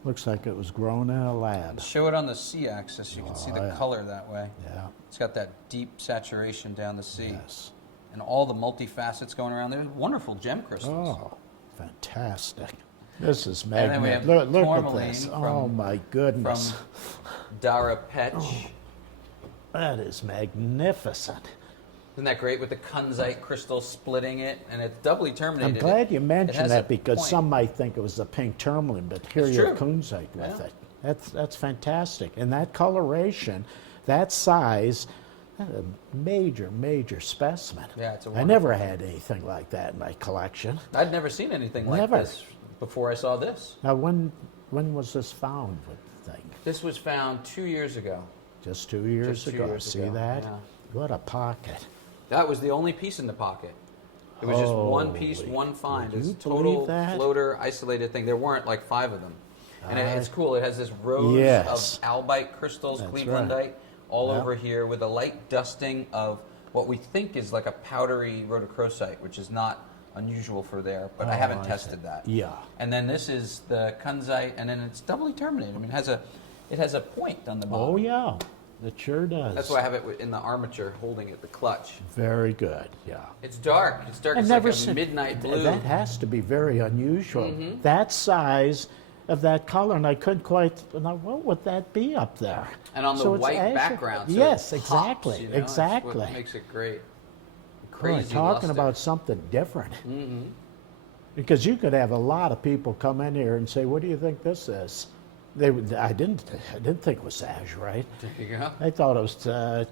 Looks like it was grown in a lab. Show it on the C-axis. You can see the color that way. Yeah. It's got that deep saturation down the C. Yes. And all the multifacets going around there. Wonderful gem crystals. Oh, fantastic. This is magnificent. And then we have look at tourmaline this. from, Oh, my goodness. From Dara Petch. That is magnificent. Isn't that great with the kunzite crystal splitting it? And it's doubly terminated. I'm glad you mentioned that because point. some might think it was the pink tourmaline, but here you have kunzite with it. That's fantastic. And that coloration, that size, a major, major specimen. Yeah, it's a I never had anything like that in my collection. I'd never seen anything like this before I saw this. Now, when was this found? This was found 2 years ago. Just 2 years ago. See that? Yeah. What a pocket. That was the only piece in the pocket. It was just one piece, one find. It's a total floater, isolated thing. There weren't like 5 of them. And it's cool. It has this rows of albite crystals, Clevelandite, all over here with a light dusting of what we think is like a powdery rhodochrosite, which is not unusual for there, but I haven't tested that. Yeah. And then this is the kunzite, and then it's doubly terminated. I mean, it has a point on the bottom. Oh, yeah. It sure does. That's why I have it in the armature holding it, the clutch. Very good, yeah. It's dark. It's dark. It's like a midnight blue. That has to be very unusual. That size of that color, and I couldn't quite, now what would that be up there? And on the white background. So yes, it exactly, pops, you know? exactly. That's what makes it great. We're talking about something different. Because you could have a lot of people come in here and say, what do you think this is? I didn't think it was azurite. There you go. I thought it was,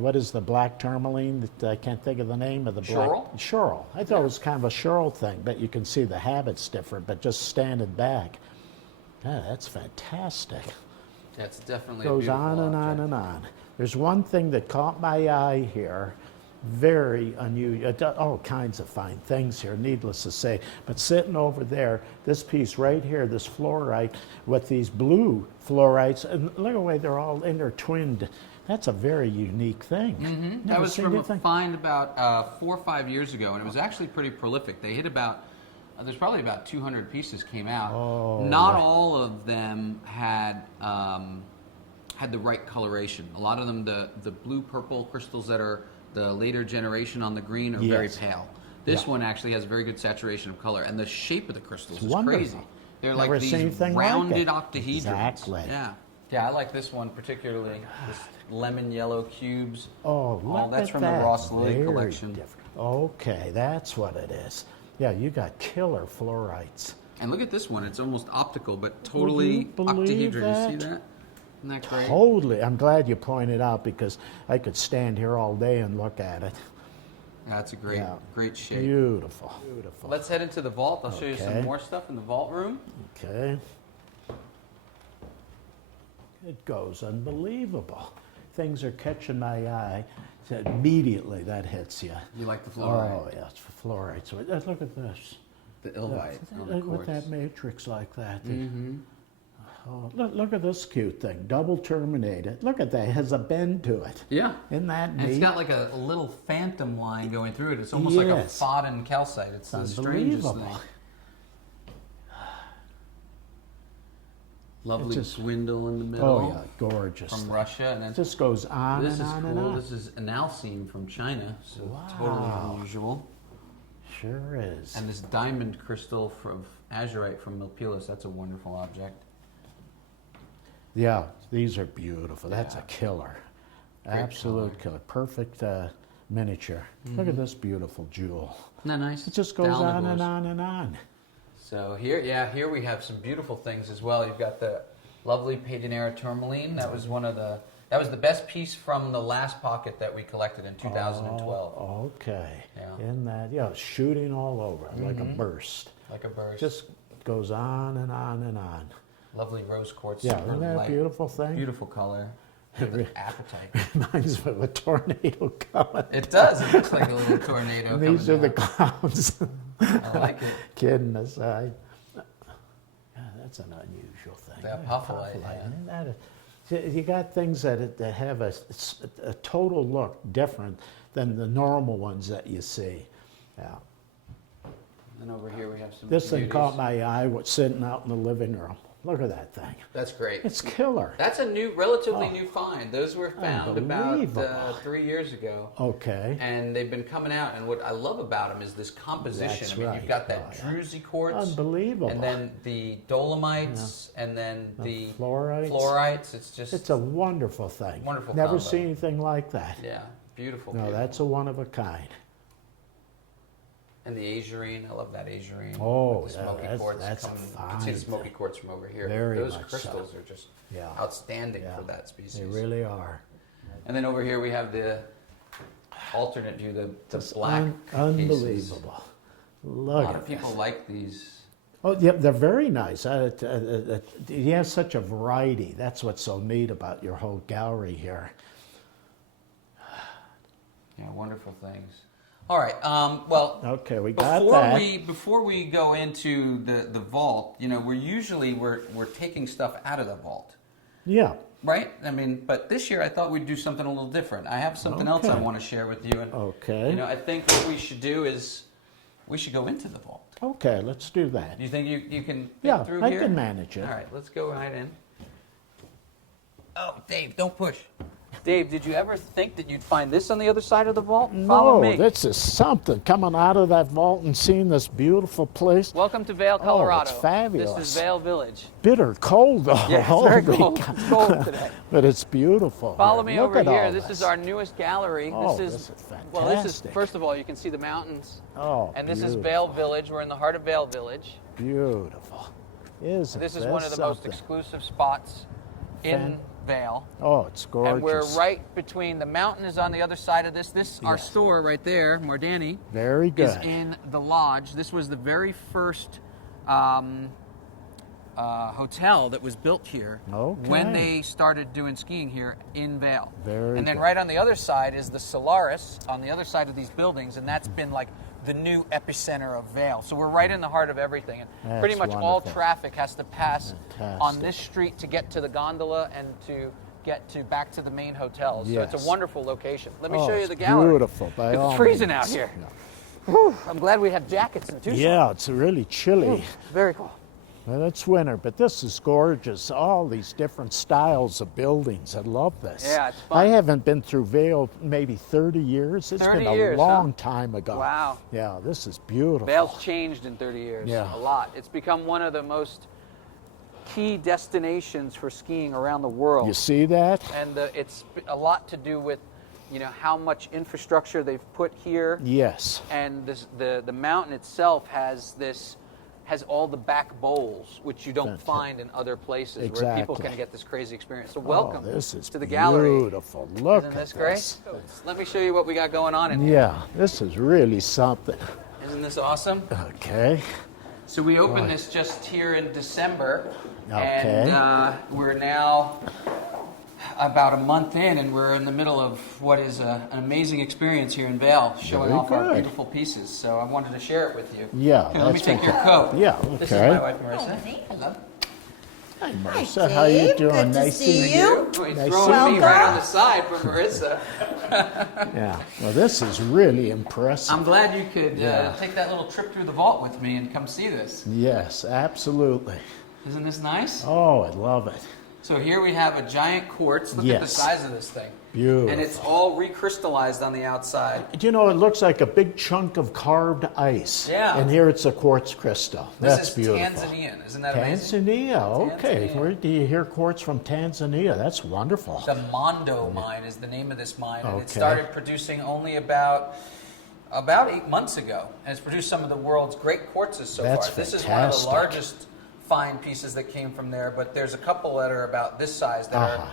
what is the black tourmaline? I can't think of the name of the black. Schorl? Schorl. I thought it was kind of a Schorl thing, but you can see the habit's different, but just standing back. Yeah, that's fantastic. That's definitely Goes on and on and on. There's one thing that caught my eye here. Very unusual, all kinds of fine things here, needless to say. But sitting over there, this piece right here, this fluorite with these blue fluorites, and look at the way they're all intertwined. That's a very unique thing. That was from a find about 4 or 5 years ago, and it was actually pretty prolific. They hit about, there's probably about 200 pieces came out. Oh, Not all of them had the right coloration. A lot of them, the blue-purple crystals that are the later generation on the green are very pale. This one actually has very good saturation of color, and the shape of the crystals is crazy. They're like these rounded octahedrons. Exactly. Yeah, I like this one particularly. This lemon yellow cubes. Oh, look that's at from that. the Ross Lily Very collection. different. Okay, that's what it is. Yeah, you got killer fluorites. And look at this one. It's almost optical, but totally octahedron. You see that? Isn't that great? Totally. I'm glad you pointed out because I could stand here all day and look at it. That's a great shape. Beautiful. Beautiful. Let's head into the vault. I'll show you some more stuff in the vault room. Okay. It goes unbelievable. things are catching my eye, so immediately that hits you. You like the fluorite? Oh, yes, fluorite. So look at this. The illite. With that matrix like that. Mm-hmm. Oh, look at this cute thing, double terminated. Look at that, it has a bend to it. Yeah. Isn't that neat? And it's got like a little phantom line going through it. It's almost like a Fodden calcite. It's the strangest thing. Lovely swindle in the middle. Oh yeah, gorgeous. From Russia. And then it just goes on this and is on cool. and on. This is analcime from China, so totally unusual. Sure is. And this diamond crystal from azurite from Milpilus, that's a wonderful object. Yeah, these are beautiful. That's Yeah. a killer. Great Absolute killer. Perfect miniature. Look at this beautiful jewel. Isn't that nice? It just goes on and on and on. So here we have some beautiful things as well. You've got the lovely Patinera tourmaline. That was the best piece from the last pocket that we collected in 2012. Oh, okay. Yeah. In that, shooting all over like a burst. Like a burst. Just goes on and on and on. Lovely rose quartz. Yeah, super isn't that a light, beautiful thing? Beautiful color. The appetite. Reminds me of a tornado coming. It does. It looks like a little tornado. And these are coming the down. clouds. I like it. Kidding aside. Yeah, that's an unusual thing. The apophyllite, yeah. Isn't that you got things that have a total look different than the normal ones that you see. Yeah. And over here we have some This thing beauties. caught my eye, what's sitting out in the living room. Look at that thing. That's great. It's killer. That's a relatively new find. Those were found about Unbelievable. 3 years ago. Okay. And they've been coming out. And what I love about them is this composition. That's I mean, right. you've got that druzy quartz. Unbelievable. And then the dolomites, and then the fluorites. It's a wonderful thing. Wonderful Never combo. seen anything like that. Yeah, beautiful. No, beautiful. that's a one of a kind. And the azurine, I love that azurine. Oh, with the yeah, smoky that's quartz a coming. You can see the fine smoky quartz from over here. Very Those much crystals so. are just Yeah. outstanding Yeah. for that species. They really are. And then over here we have the alternate view, the Just black cases. unbelievable. Look A lot at of people this. like these. Oh, yeah, they're very nice. He has such a variety. That's what's so neat about your whole gallery here. Yeah, wonderful things. All right. Well, okay, we got that. Before we go into the vault, we're taking stuff out of the vault. Yeah. Right? I mean, but this year I thought we'd do something a little different. I have something else I Okay. want to share with you. And, Okay. I think what we should do is we should go into the vault. Okay, let's do that. Do you think you can Yeah, get through I here? can manage it. All right, let's go right in. Oh, Dave, don't push. Dave, did you ever think that you'd find this on the other side of the vault? Follow me. This is something, coming out of that vault and seeing this beautiful place. Welcome to Vail, Colorado. Oh, it's fabulous. This is Vail Village. Bitter cold, though. Yeah, it's very Holy cold. cow. It's cold today. But it's beautiful. Follow here. me Look over at here. all This is our newest gallery. Oh, this is well. This is fantastic. first of all, you can see the mountains. Oh, and this is beautiful. Vail Village. We're in the heart of Vail Village. Beautiful. Isn't This is one of the most something? exclusive spots in Vail. Oh, it's gorgeous. And we're right between the mountain is on the other side of this. Our store right there, Mardani. Very Is good. in the lodge. This was the very first hotel that was built here when they started doing skiing here in Vail. Very and then good. right on the other side is the Solaris on the other side of these buildings, and that's been like the new epicenter of Vail. So we're right in the heart of everything, and That's pretty much all wonderful. traffic has to pass Fantastic. on this street to get to the gondola and to get to back to the main hotels. So it's Yes. a wonderful location. Let me Oh, show you it's the gallery. beautiful, by all It's freezing means. out here. Whew, I'm glad we have jackets in Tucson. Yeah, it's really chilly. Ooh, very cool. Well, it's winter, but this is gorgeous. All these different styles of buildings. I love this. Yeah, it's fun. I haven't been through Vail maybe 30 years. It's 30 been a years, long huh? time ago. Wow. Yeah, this is beautiful. Vail's changed in 30 years. Yeah. A lot. It's become one of the most key destinations for skiing around the world. You see that? And it's a lot to do with, how much infrastructure they've put here. Yes. And the mountain itself has all the back bowls, which you don't find in other places where people Exactly. can get this crazy experience. So welcome this is to the gallery. beautiful. Look Isn't at this great? this. Let me show you what we got going on in here. Yeah, this is really something. Isn't this awesome? Okay. So we opened Right. this just here in December, Okay. and we're now about a month in, and we're in the middle of what is an amazing experience here in Vale, showing Very off our good. beautiful pieces. So I wanted to share it with you. Yeah, Here, let me that's take your fantastic. coat. Yeah, This is okay. my wife, Marissa. Hello. Hi, Marissa. How you doing? Good to nice see to you. He's Nice throwing me Welcome. right on the side for Marissa. Yeah. Well, this is really impressive. I'm glad you could Yeah. take that little trip through the vault with me and come see this. Yes, absolutely. Isn't this nice? Oh, I love it. So here we have a giant quartz. Look at the Yes. size of this thing. Beautiful. And it's all recrystallized on the outside. You know, it looks like a big chunk of carved ice. Yeah. And here it's a quartz crystal. This That's is beautiful. Tanzanian. Isn't that amazing? Tanzania. Okay. Tanzania. Where do you hear quartz from Tanzania? That's wonderful. The Mondo mine is the name of this mine, and it Okay. started producing only about 8 months ago, and it's produced some of the world's great quartzes so That's far. This is one of the fantastic. largest fine pieces that came from there, but there's a couple that are about this size that are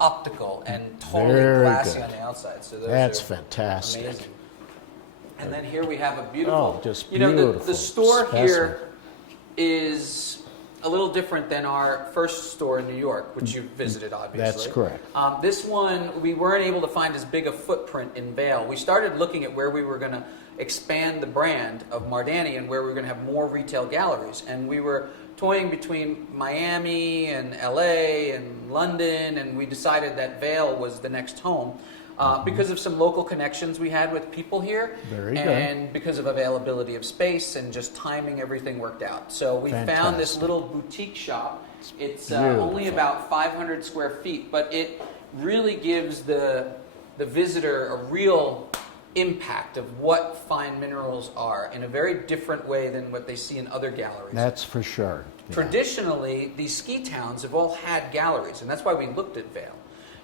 optical and totally Very glassy good. on the outside. So those That's are fantastic. amazing. And then here we have a beautiful. Oh, just you know, beautiful the store specimen. here is a little different than our first store in New York, which you visited, obviously. That's correct. This one, we weren't able to find as big a footprint in Vale. We started looking at where we were going to expand the brand of Mardani and where we were going to have more retail galleries. And we were toying between Miami and LA and London, and we decided that Vale was the next home. Because of some local connections we had with people here, Very good. and because of availability of space and just timing, everything worked out. So we found this Fantastic. little boutique shop. It's beautiful. only about 500 square feet, but it really gives the visitor a real impact of what fine minerals are in a very different way than what they see in other galleries. That's for sure. Yeah. Traditionally, these ski towns have all had galleries, and that's why we looked at Vale.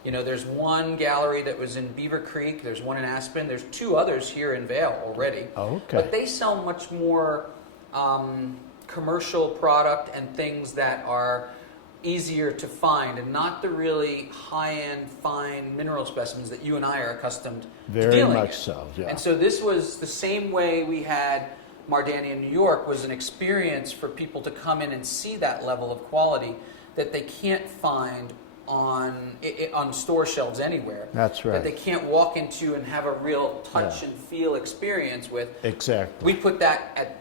You know, there's one gallery that was in Beaver Creek, there's one in Aspen, there's 2 others here in Vale already. Okay. But they sell much more commercial product and things that are easier to find, and not the really high-end, fine mineral specimens that you and I are accustomed to Very dealing much in. so, yeah. And so this was the same way we had Mardani in New York, was an experience for people to come in and see that level of quality that they can't find on store shelves anywhere. That's right. That they can't walk into and have a real touch Yeah. and feel experience with. Exactly. We put that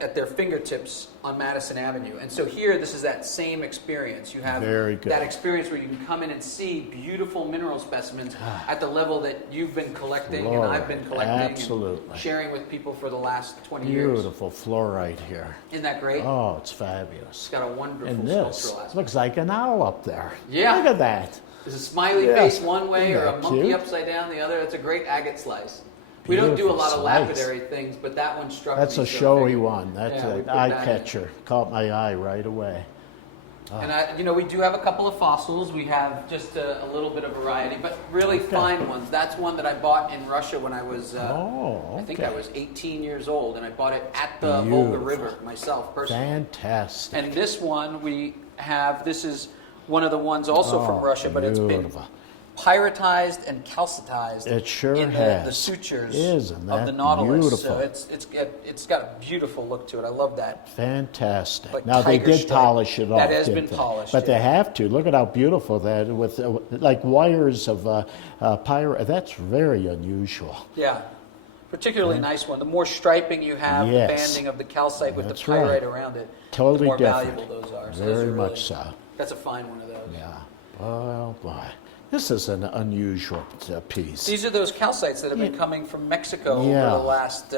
at their fingertips on Madison Avenue. And so here, this is that same experience. You have Very good. that experience where you can come in and see beautiful mineral specimens at the level that you've been collecting and I've been collecting Absolutely. and sharing with people for the last 20 years. Beautiful fluorite here. Isn't that great? Oh, it's fabulous. It's got a wonderful And this sculptural aspect. looks like an owl up there. Yeah. Look at that. There's a smiley Yeah. face one way Isn't or a that monkey cute? upside down the other. It's a great agate slice. We don't do a Beautiful lot of slice. lapidary things, but that one struck That's me. a so I showy figured- one. That's yeah, we an put eye that in. catcher. Caught my eye right away. And we do have a couple of fossils. We have just a little bit of variety, but really fine ones. That's one that I bought in Russia when I was, I think I okay. was 18 years old, and I bought it at the Volga Beautiful. River myself personally. Fantastic. And this one we have, this is one of the ones also from Oh, Russia, but it's been beautiful. pyritized and calcitized. It sure in has. the sutures Isn't of the that Nautilus. beautiful? So it's got a beautiful look to it. I love that. Fantastic. Like now they tiger did stripe. polish it off. That has didn't been they? polished, but yeah. they have to. Look at how beautiful that with like wires of pyrite. That's very unusual. Yeah. Particularly nice one. The more striping you have, Yes. the banding of the calcite with That's the pyrite right. around it, Totally the more different. valuable those are. So Very those are much really, so. That's a fine one of those. Yeah. Oh boy, this is an unusual piece. These are those calcites that have been coming from Mexico Yeah. over the last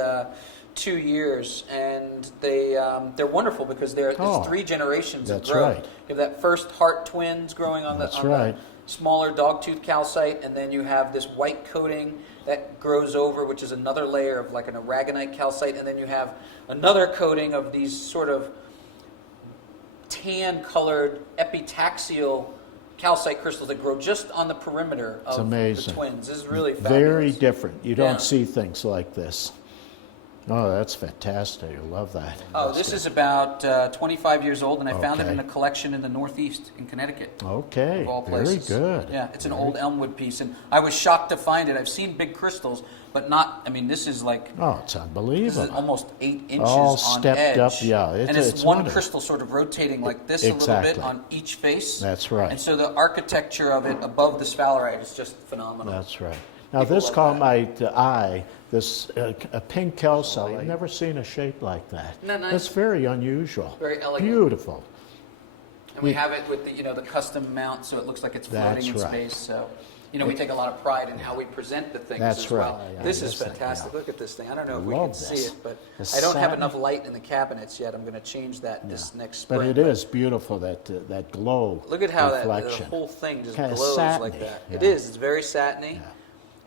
2 years, and they're wonderful because there's Oh, 3 generations of that's growth. right. You have that first heart twins growing on That's the right. smaller dogtooth calcite, and then you have this white coating that grows over, which is another layer of like an aragonite calcite, and then you have another coating of these sort of tan-colored epitaxial calcite crystals that grow just on the perimeter It's of the amazing. twins. This is really fabulous. Very different. You don't Yeah. see things like this. Oh, that's fantastic. I love that. Oh, That's this good. is about 25 years old, and I found it Okay. in a collection in the Northeast in Connecticut. Okay, Of all very places. good. Yeah, it's an old elmwood piece, and I was shocked to find it. I've seen big crystals, but not, I mean, this is like, Oh, it's this unbelievable. is almost 8 inches All on stepped edge. up, yeah, and it's it's one wonderful. crystal sort of rotating like this a little Exactly. bit on each face. That's right. And so the architecture of it above the sphalerite is just phenomenal. That's right. Now, People this love caught my eye. This a pink calcite. I've never seen a shape like that. Isn't that nice? That's very unusual. Very elegant. Beautiful. And we have it with the the custom mount, so it looks like it's floating That's in right. space. So we take a lot of pride in how we present the things That's as right. well. Yeah, This is this thing, fantastic. yeah. Look at this thing. I don't know I if we love can see this. it, but The I don't have satin. enough light in the cabinets yet. I'm going to change that this next spring. But it is beautiful, that glow Look at how the reflection. whole thing just Kinda glows satiny, like that. yeah. It is. It's very satiny.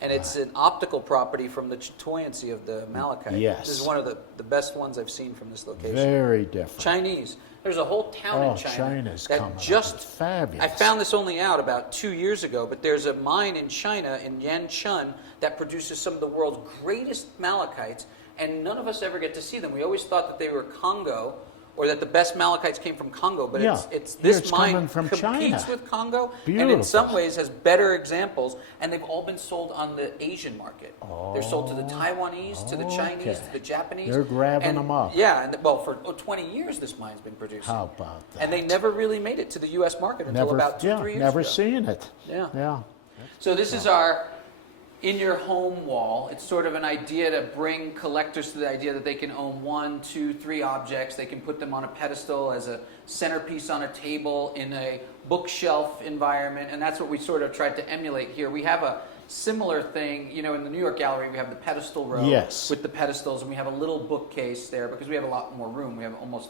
And it's an optical property from the buoyancy of the malachite. Yes. This is one of the best ones I've seen from this location. Very different. Chinese. There's a whole town in China China's that coming up. just It's fabulous. I found this only out about 2 years ago, but there's a mine in China, in Yanchun, that produces some of the world's greatest malachites, and none of us ever get to see them. We always thought that they were Congo, or that the best malachites came from Congo, but Yeah. it's Here this it's mine coming from competes China. with Congo, and Beautiful. in some ways has better examples, and they've all been sold on the Asian market. They're sold to the Taiwanese, to the Chinese, Okay. to the Japanese. They're grabbing and, them up. Yeah, and well, for 20 years this mine's been producing. How about that? And they never really made it to the U.S. market until Never, about 2-3 years never ago. seen it. Yeah. Yeah. So this is our in your home wall. It's sort of an idea to bring collectors to the idea that they can own 1, 2, 3 objects. They can put them on a pedestal as a centerpiece on a table in a bookshelf environment, and that's what we sort of tried to emulate here. We have a similar thing, in the New York Gallery we have the pedestal row Yes. with the pedestals, and we have a little bookcase there because we have a lot more room. We have almost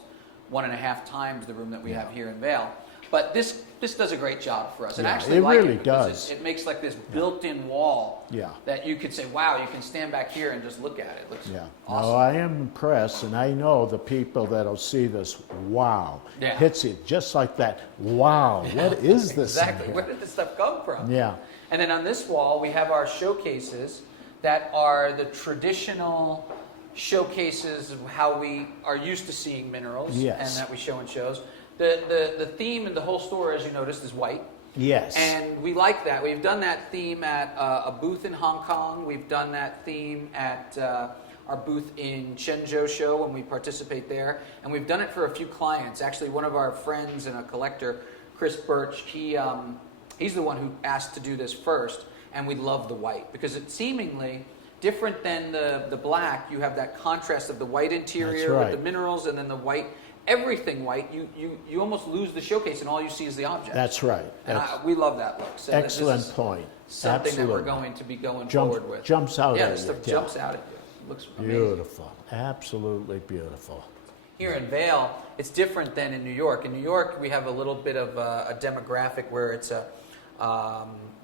1.5 times the room that we have here in Vail. But this does a great job for us. And Yeah, I actually it like really it because does. it makes like this built-in wall Yeah. that you could say, wow, you can stand back here and just look at it. It looks Yeah. awesome. No, I am impressed, and I know the people that'll see this, wow, Yeah. hits it just like that. Wow, what is this? in Exactly. here? Where did this stuff come from? Yeah. And then on this wall, we have our showcases that are the traditional showcases of how we are used to seeing minerals Yes. and that we show in shows. The theme in the whole store, as you noticed, is white. Yes. And we like that. We've done that theme at a booth in Hong Kong. We've done that theme at our booth in Shenzhou show when we participate there. And we've done it for a few clients. Actually, one of our friends and a collector, Chris Birch, he's the one who asked to do this first. And we love the white because it's seemingly different than the black. You have that contrast of the white interior right. with the minerals and then the white. Everything white, you almost lose the showcase and all you see is the object. That's right. And That's we love that look. So this excellent is point. Something Absolutely. that we're going to be going Jump- forward with. jumps out yeah, at this you, stuff yeah. jumps out at you. It looks amazing. Beautiful. Absolutely beautiful. Here in Vail, it's different than in New York. In New York, we have a little bit of a demographic where it's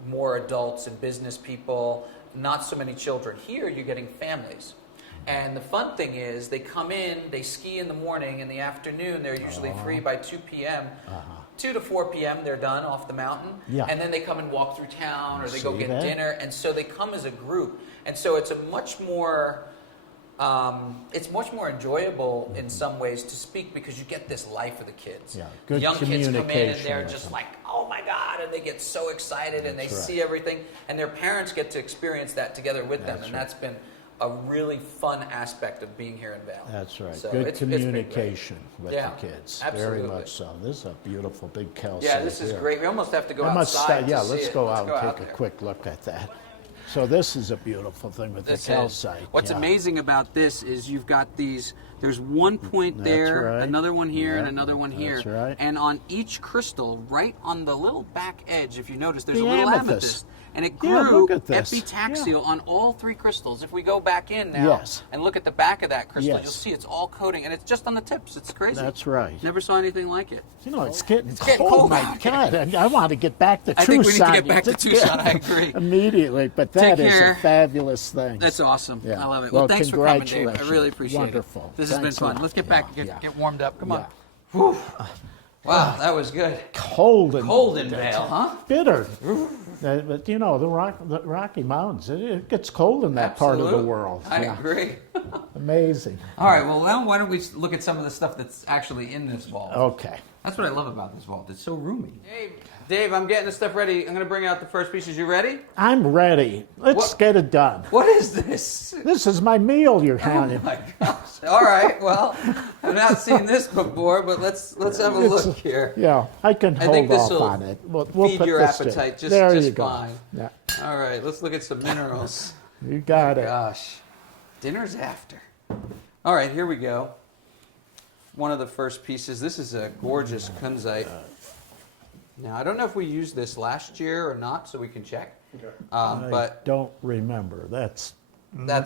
more adults and business people, not so many children. Here, you're getting families. And the fun thing is, they come in, they ski in the morning, in the afternoon, they're usually free by 2 p.m. 2 to 4 p.m., they're done off the mountain. Yeah. And then they come and walk through town, or they go See get that? dinner. And so they come as a group. And so it's a much more... it's much more enjoyable in some ways to speak because you get this life of the kids. Yeah, The good young kids come in and communication they're with just them. like, oh my God, and they get so excited and they That's right. see everything, and their parents get to experience that together with them, That's and right. that's been a really fun aspect of being here in Vail. That's right. So Good it's been great. communication with Yeah, the kids. absolutely. Very much so. This is a beautiful big calcite. Yeah, this is here. great. We almost have to go I must outside start- yeah, to see let's it. go Let's out go and out take a there. quick look at that. So this is a beautiful thing with This the is. calcite. What's yeah. amazing about this is you've got these, there's one point That's there, right. another one here, and Yeah, another one here. that's right. And on each crystal, right on the little back edge, if you notice, there's The a little amethyst. amethyst. And it Yeah, grew look at this. epitaxial on all 3 crystals. If we go back in now Yes. and look at the back of that crystal, Yes. you'll see it's all coating, and it's just on the tips. It's crazy. That's right. Never saw anything like it. You know, it's getting getting cold. cold My out God, I want to get back to I Tucson. think we need to get back to Let's Tucson. I agree. Immediately, but that Take is care. a fabulous thing. That's awesome. Yeah. I love it. Well, Well, thanks for coming, Dave. I congratulations. really appreciate Wonderful. it. This has been Thanks a fun. lot. Let's get back and Yeah. get warmed up. Come on. Yeah. Wow, that was good. Cold in Vale, huh? Bitter. But you know, the Rocky Mountains, it gets cold in that part of the world. I agree. Amazing. All right, well, now why don't we look at some of the stuff that's actually in this vault? Okay. That's what I love about this vault. It's so roomy. Hey, Dave, I'm getting the stuff ready. I'm going to bring out the first pieces. You ready? I'm ready. Let's get it done. What is this? This is my meal you're having. Oh my gosh. All right, well, I've not seen this before, but let's have a look here. Yeah, I can hold off on it. We'll feed put your this appetite there just you go. fine. Yeah. All right, let's look at some minerals. You got it. Gosh, dinner's after. All right, here we go. One of the first pieces. This is a gorgeous kunzite. Now, I don't know if we used this last year or not, so we can check. I don't remember. That's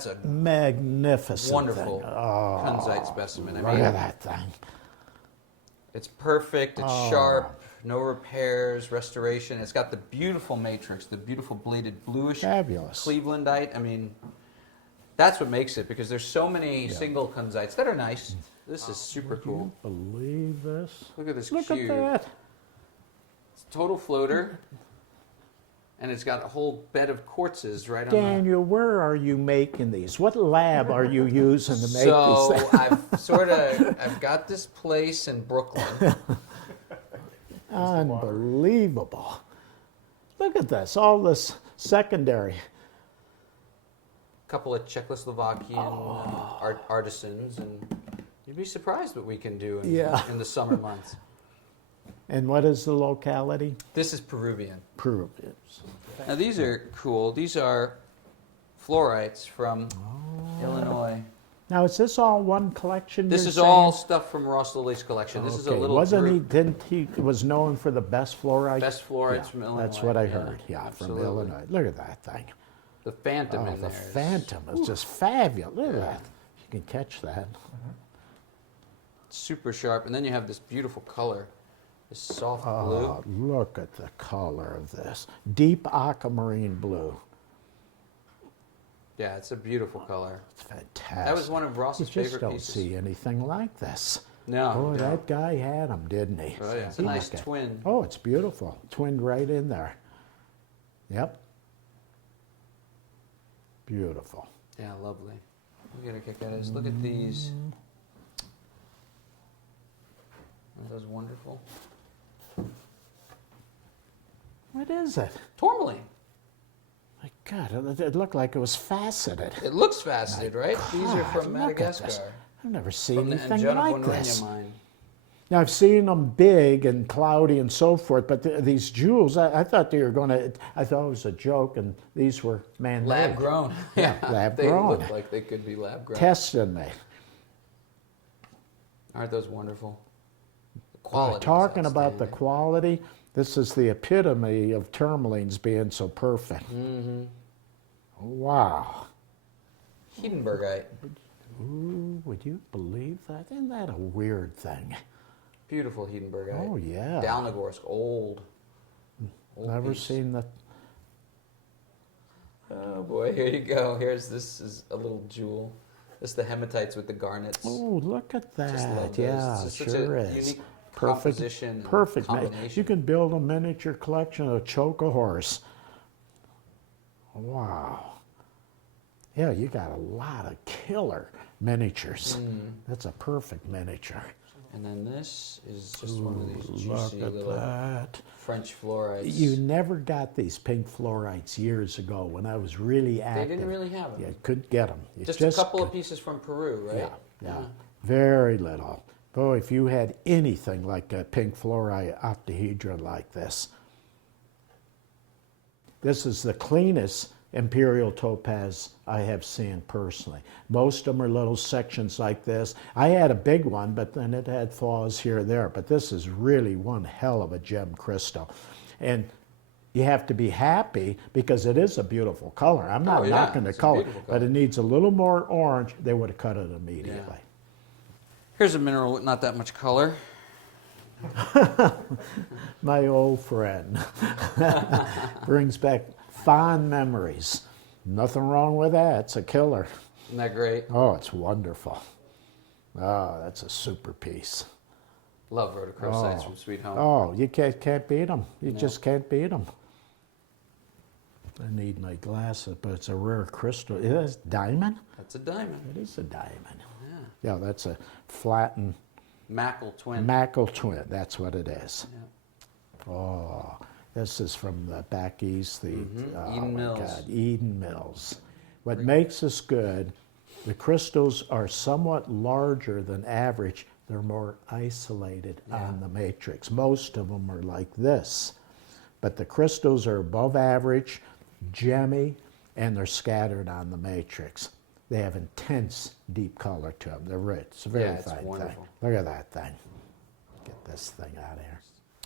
a magnificent, wonderful thing. Oh, kunzite specimen. I look mean, at that thing. It's perfect. It's sharp. No repairs. Restoration. It's got the beautiful matrix, the beautiful bladed bluish Fabulous. Clevelandite. I mean, that's what makes it, because there's so many single kunzites that are nice. This is super cool. Believe this? Look at this Look cube. at that. It's a total floater, and it's got a whole bed of quartzes right on Daniel, where are you making these? What lab are you using to make these things? So I've got this place in Brooklyn. Unbelievable. Look at this, all this secondary. A couple of Czechoslovakian artisans, and you'd be surprised what we can do in the summer months. And what is the locality? This is Peruvian. Peruvian. Now these are cool. These are fluorites from Illinois. Now is this all one collection? This you're is saying? all stuff from Ross Lilly's collection. This is a little Didn't he was known for the best fluorites? Best fluorites from Illinois. That's what I heard. Yeah, absolutely. from Illinois. Look at that thing. The Phantom in the there. Phantom is just fabulous. Look at that. You can catch that. It's super sharp, and then you have this beautiful color, this soft Oh, blue. look at the color of this. Deep aquamarine blue. Yeah, it's a beautiful color. It's fantastic. That was one of Ross's you just favorite don't pieces. see anything like this. No. Boy, that guy had them, didn't he? Oh, yeah. It's a nice twin. Oh, it's beautiful. Twinned right in there. Yep. Beautiful. Yeah, lovely. We get a kick out of this. Look at these. Aren't those wonderful? What is it? Tourmaline. My God, it looked like it was faceted. It looks faceted, right? These are from look at this. Madagascar. I've never seen From the anything Anjuna like Bonurina this. mine. Now, I've seen them big and cloudy and so forth, but these jewels, I thought they were going to, I thought it was a joke, and these were man-made. Lab grown. Yeah, lab they grown. look like they could be lab grown. Tested me. Aren't those wonderful? The quality. Talking about the quality, this is the epitome of tourmalines being so perfect. Mm-hmm. Wow. Hedenbergite. Ooh, would you believe that? Isn't that a weird thing? Beautiful Hedenbergite. Oh, yeah. Dalnogorsk, old Never piece. seen that. Oh boy, here you go. This is a little jewel. This is the hematites with the garnets. Oh, look at that. Just love those. Yeah, It's just sure such a is. unique Perfect, composition and perfect. combination. You can build a miniature collection of choke a horse. Wow. Yeah, you got a lot of killer miniatures. That's a perfect miniature. And then this is just one of these Look juicy at little that. French fluorites. You never got these pink fluorites years ago when I was really active. They didn't really have them. You couldn't get them. Just a couple of pieces from Peru, right? Yeah. Very little. Boy, if you had anything like a pink fluorite octahedron like this. This is the cleanest imperial topaz I have seen personally. Most of them are little sections like this. I had a big one, but then it had flaws here and there. But this is really one hell of a gem crystal. And you have to be happy because it is a beautiful color. I'm not knocking the color, but it needs a little more orange. They would have cut it immediately. Yeah. Here's a mineral with not that much color. My old friend. Brings back fond memories. Nothing wrong with that. It's a killer. Isn't that great? Oh, it's wonderful. Oh, that's a super piece. Love rhodochrosites from Sweet Home. Oh, you can't beat them. You No. just can't beat them. I need my glasses, but it's a rare crystal. It is diamond? That's a diamond. It is a diamond. Yeah. Yeah, that's a flattened Mackle twin. Mackle twin. That's what it is. Yeah. Oh, this is from the back east. The oh Eden my Mills. God, Eden Mills. What makes this good? The crystals are somewhat larger than average. They're more isolated on the matrix. Most of them are like this, but the crystals are above average, gemmy, and they're scattered on the matrix. They have intense deep color to them. They're rich. It's a very It's fine wonderful. thing. Look at that thing. Get this thing out of here.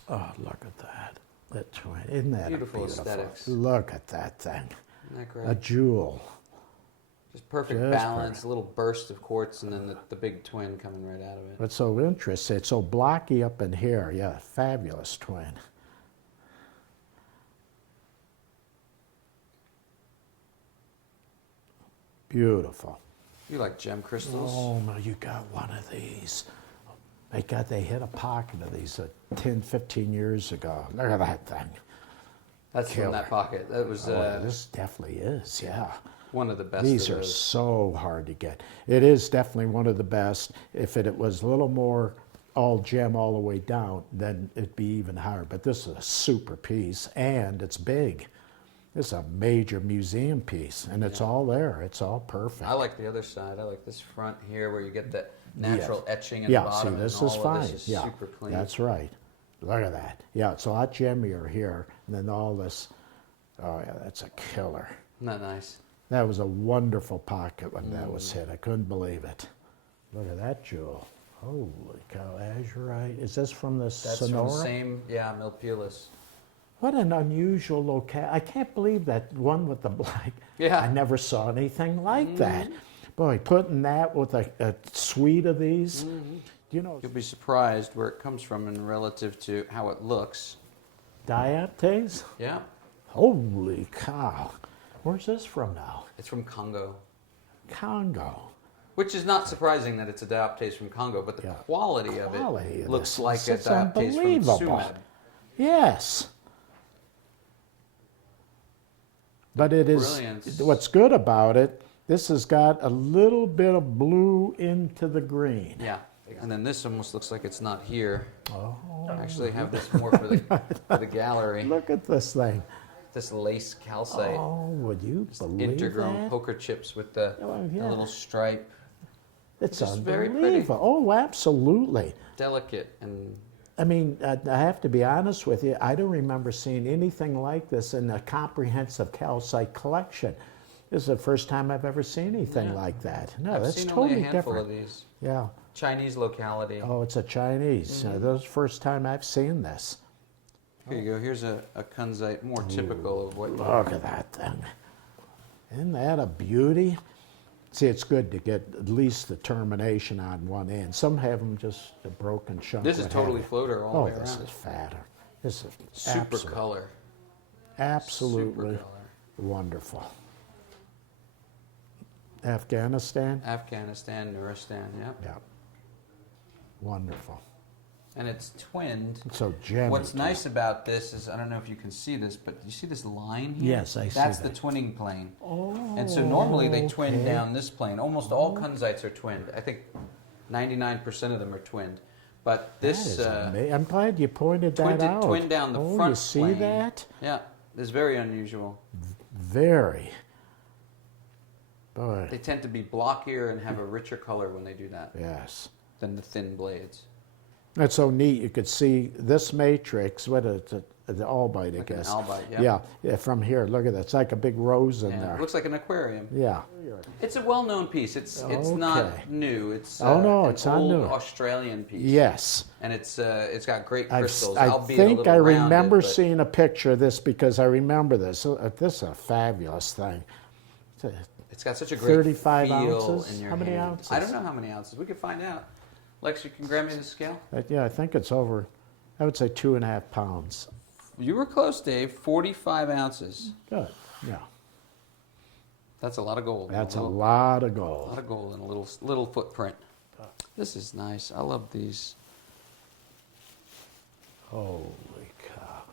Oh, look at that. Isn't that Beautiful beautiful? aesthetics. Look at that thing. Isn't that great? A jewel. Just perfect Just balance, perfect. a little burst of quartz, and then the big twin coming right out of it. What's so interesting, it's so blocky up in here. Yeah, fabulous twin. Beautiful. You like gem crystals? Oh, no, you got one of these. My God, they hit a pocket of these 10, 15 years ago. Look at that thing. That's from Killer. that pocket. That was This definitely is, yeah. one of the best. These of are those. so hard to get. It is definitely one of the best. If it was a little more all gem all the way down, then it'd be even higher. But this is a super piece, and it's big. This is a major museum piece, and it's all there. It's all perfect. I like the other side. I like this front here where you get that natural etching at yeah, the bottom. see, this and is all fine. Of this is yeah, super clean. that's right. Look at that. Yeah, it's a lot gemmier here, and then all this. Oh yeah, that's a killer. Isn't that nice? That was a wonderful pocket when that was hit. I couldn't believe it. Look at that jewel. Holy cow, azurite. Is this from the That's Sonora? from the same, Milpulus. What an unusual locale. I can't believe that one with the black. Yeah. I never saw anything like that. Boy, putting that with a suite of these, you know. You'll be surprised where it comes from in relative to how it looks. Diaptase? Yeah. Holy cow. Where's this from now? It's from Congo. Congo. Which is not surprising that it's a dioptase from Congo, but the quality of Quality it of looks this. like a It's dioptase from unbelievable. Sumeb. Yes. But it is, Brilliance. what's good about it, this has got a little bit of blue into the green. Yeah. And then this almost looks like it's not here. Oh. I actually have this more for the gallery. Look at this thing. This lace calcite. Oh, would you believe Intergrown that? poker chips with the yeah. little stripe. It's just very unbelievable. Oh, absolutely. Delicate and I mean, I have to be honest with you. I don't remember seeing anything like this in a comprehensive calcite collection. This is the first time I've ever seen anything like that. No, I've that's seen totally only a handful different. of these. Yeah. Chinese locality. Oh, it's a Chinese. Mhm. That's the first time I've seen this. Here you go. Here's a kunzite more typical of what. Look at that thing. Isn't that a beauty? See, it's good to get at least the termination on one end. Some have them just a broken chunk. This is what totally have you. floater all the Oh, way this around. is fatter. This is Super color. Absolutely Super color. wonderful. Afghanistan? Afghanistan, Nuristan, yep. Yeah. Wonderful. And it's twinned. So gemmy, What's too. nice about this is, I don't know if you can see this, but you see this line here? Yes, I see That's that. the twinning plane. Oh, And so normally they twin okay. down this plane. Almost all kunzites are twinned. I think 99% of them are twinned. But this That is I'm glad you pointed that out. twin down the oh, front you see plane. that? Yeah, it's very unusual. Very. Boy. They tend to be blockier and have a richer color when they do that. Yes. Than the thin blades. That's so neat. You could see this matrix, what is it? The albite, I Like an guess. albite, yeah. Yeah, from here. Look at that. It's like a big rose in Yeah, there. it looks like an aquarium. Yeah. It's a well-known piece. It's Okay. not new. It's Oh, no, an it's not old new. Australian piece. Yes. And it's got great I crystals. I albeit a think little I rounded, remember but seeing a picture of this because I remember this. This is a fabulous thing. It's got such a great 35 feel ounces? in your How many hand. ounces? I don't know how many ounces. We could find out. Lex, you can grab me the scale. Yeah, I think it's over, I would say 2.5 pounds. You were close, Dave. 45 ounces. Good, yeah. That's a lot of gold. That's a lot of gold. A lot of gold in a little footprint. This is nice. I love these. Holy cow.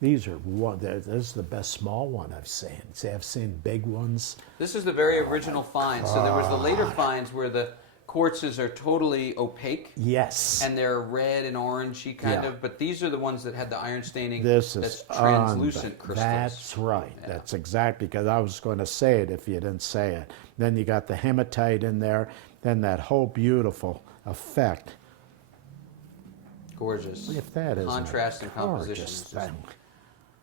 These are this is the best small one I've seen. See, I've seen big ones. This is the very original find. So there was the later finds where the quartzes are totally opaque. Yes. And they're red and orangey kind of, but these are the ones that had the iron staining. This that's is translucent crystals. That's right. Yeah. That's exactly, because I was going to say it if you didn't say it. Then you got the hematite in there, then that whole beautiful effect. Gorgeous. Look at that. Contrast and composition. Gorgeous thing.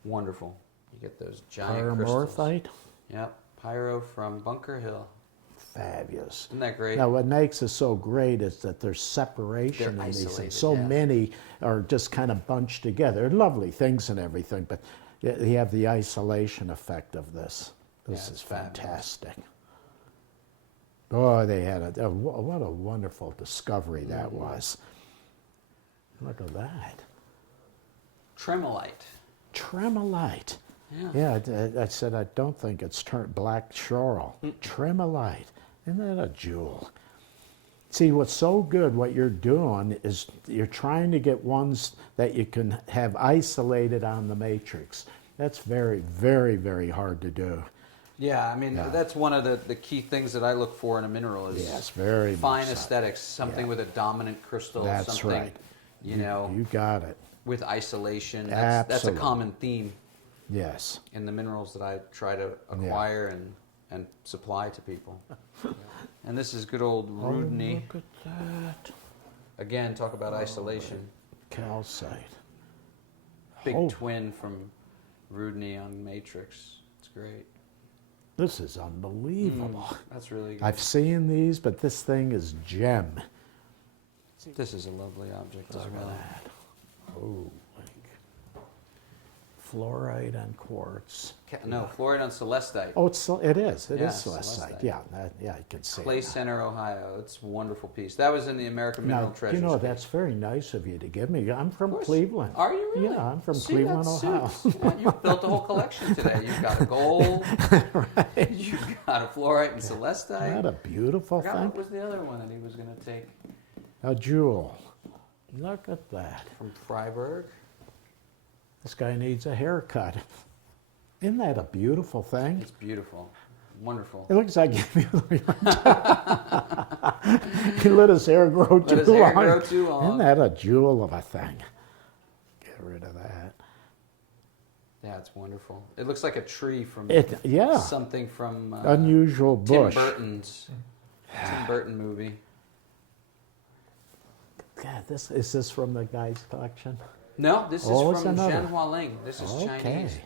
Wonderful. You get those giant crystals. Pyromorphite? Yep. Pyro from Bunker Hill. Fabulous. Isn't that great? Now, what makes it so great is that there's separation in these things. So many are just kind of bunched together. They're lovely things and everything, but you have the isolation effect of this. This is fantastic. Oh, they had what a wonderful discovery that was. Look at that. Tremolite. Tremolite. Yeah. Yeah, I said I don't think it's black schorl. Tremolite. Isn't that a jewel? See, what's so good, what you're doing is you're trying to get ones that you can have isolated on the matrix. That's very, very, very hard to do. Yeah, I mean, that's one of the key things that I look for in a mineral is very fine aesthetics, something with a dominant crystal, that's something, right. you know. You got it. With isolation. Absolutely. That's a common theme. Yes. In the minerals that I try to acquire and supply to people. And this is good old Rudny. Look at that. Again, talk about isolation. Calcite. Big twin from Rudny on Matrix. It's great. This is unbelievable. That's really good. I've seen these, but this thing is gem. This is a lovely object as well. Oh, fluorite and quartz. No, fluorite on celestite. Oh, it is. It is celestite. celestite. Yeah, I can see Clay it. Center, Ohio. It's a wonderful piece. That was in the American Mineral Treasures. You know, that's very nice of you to give me. I'm from Cleveland. Are you really? Yeah, I'm from Cleveland, Ohio. Yeah, you've built a whole collection today. You've got a gold. Right. You've got a fluorite and celestite. Isn't that a beautiful thing? What was the other one that he was going to take? A jewel. Look at that. From Freiburg. This guy needs a haircut. Isn't that a beautiful thing? It's beautiful. Wonderful. It looks like he let his hair grow too long. Isn't that a jewel of a thing? Get rid of that. Yeah, it's wonderful. It looks like a tree from something from Unusual Bush. Tim Burton movie. God, is this from the guy's collection? No, this is from Zhen Hualing. This is Chinese.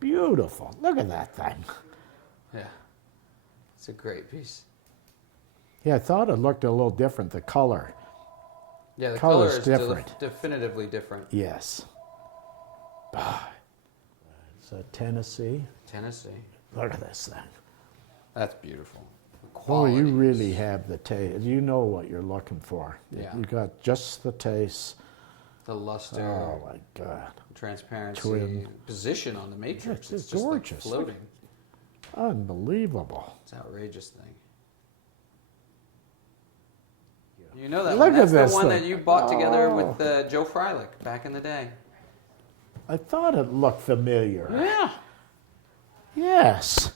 Beautiful. Look at that thing. Yeah. It's a great piece. Yeah, I thought it looked a little different, the color. Yeah, the color is different. Definitively different. Yes. It's Tennessee. Tennessee. Look at this thing. That's beautiful. Oh, you really have the taste. You know what you're looking for. Yeah. You got just the taste. The luster. Oh my God. Transparency. Position on the matrix. It's just gorgeous. Like floating. Unbelievable. It's an outrageous thing. You know that Look one. That's at this the one thing. that you bought together with Joe Freilich back in the day. I thought it looked familiar. Yeah. Yes.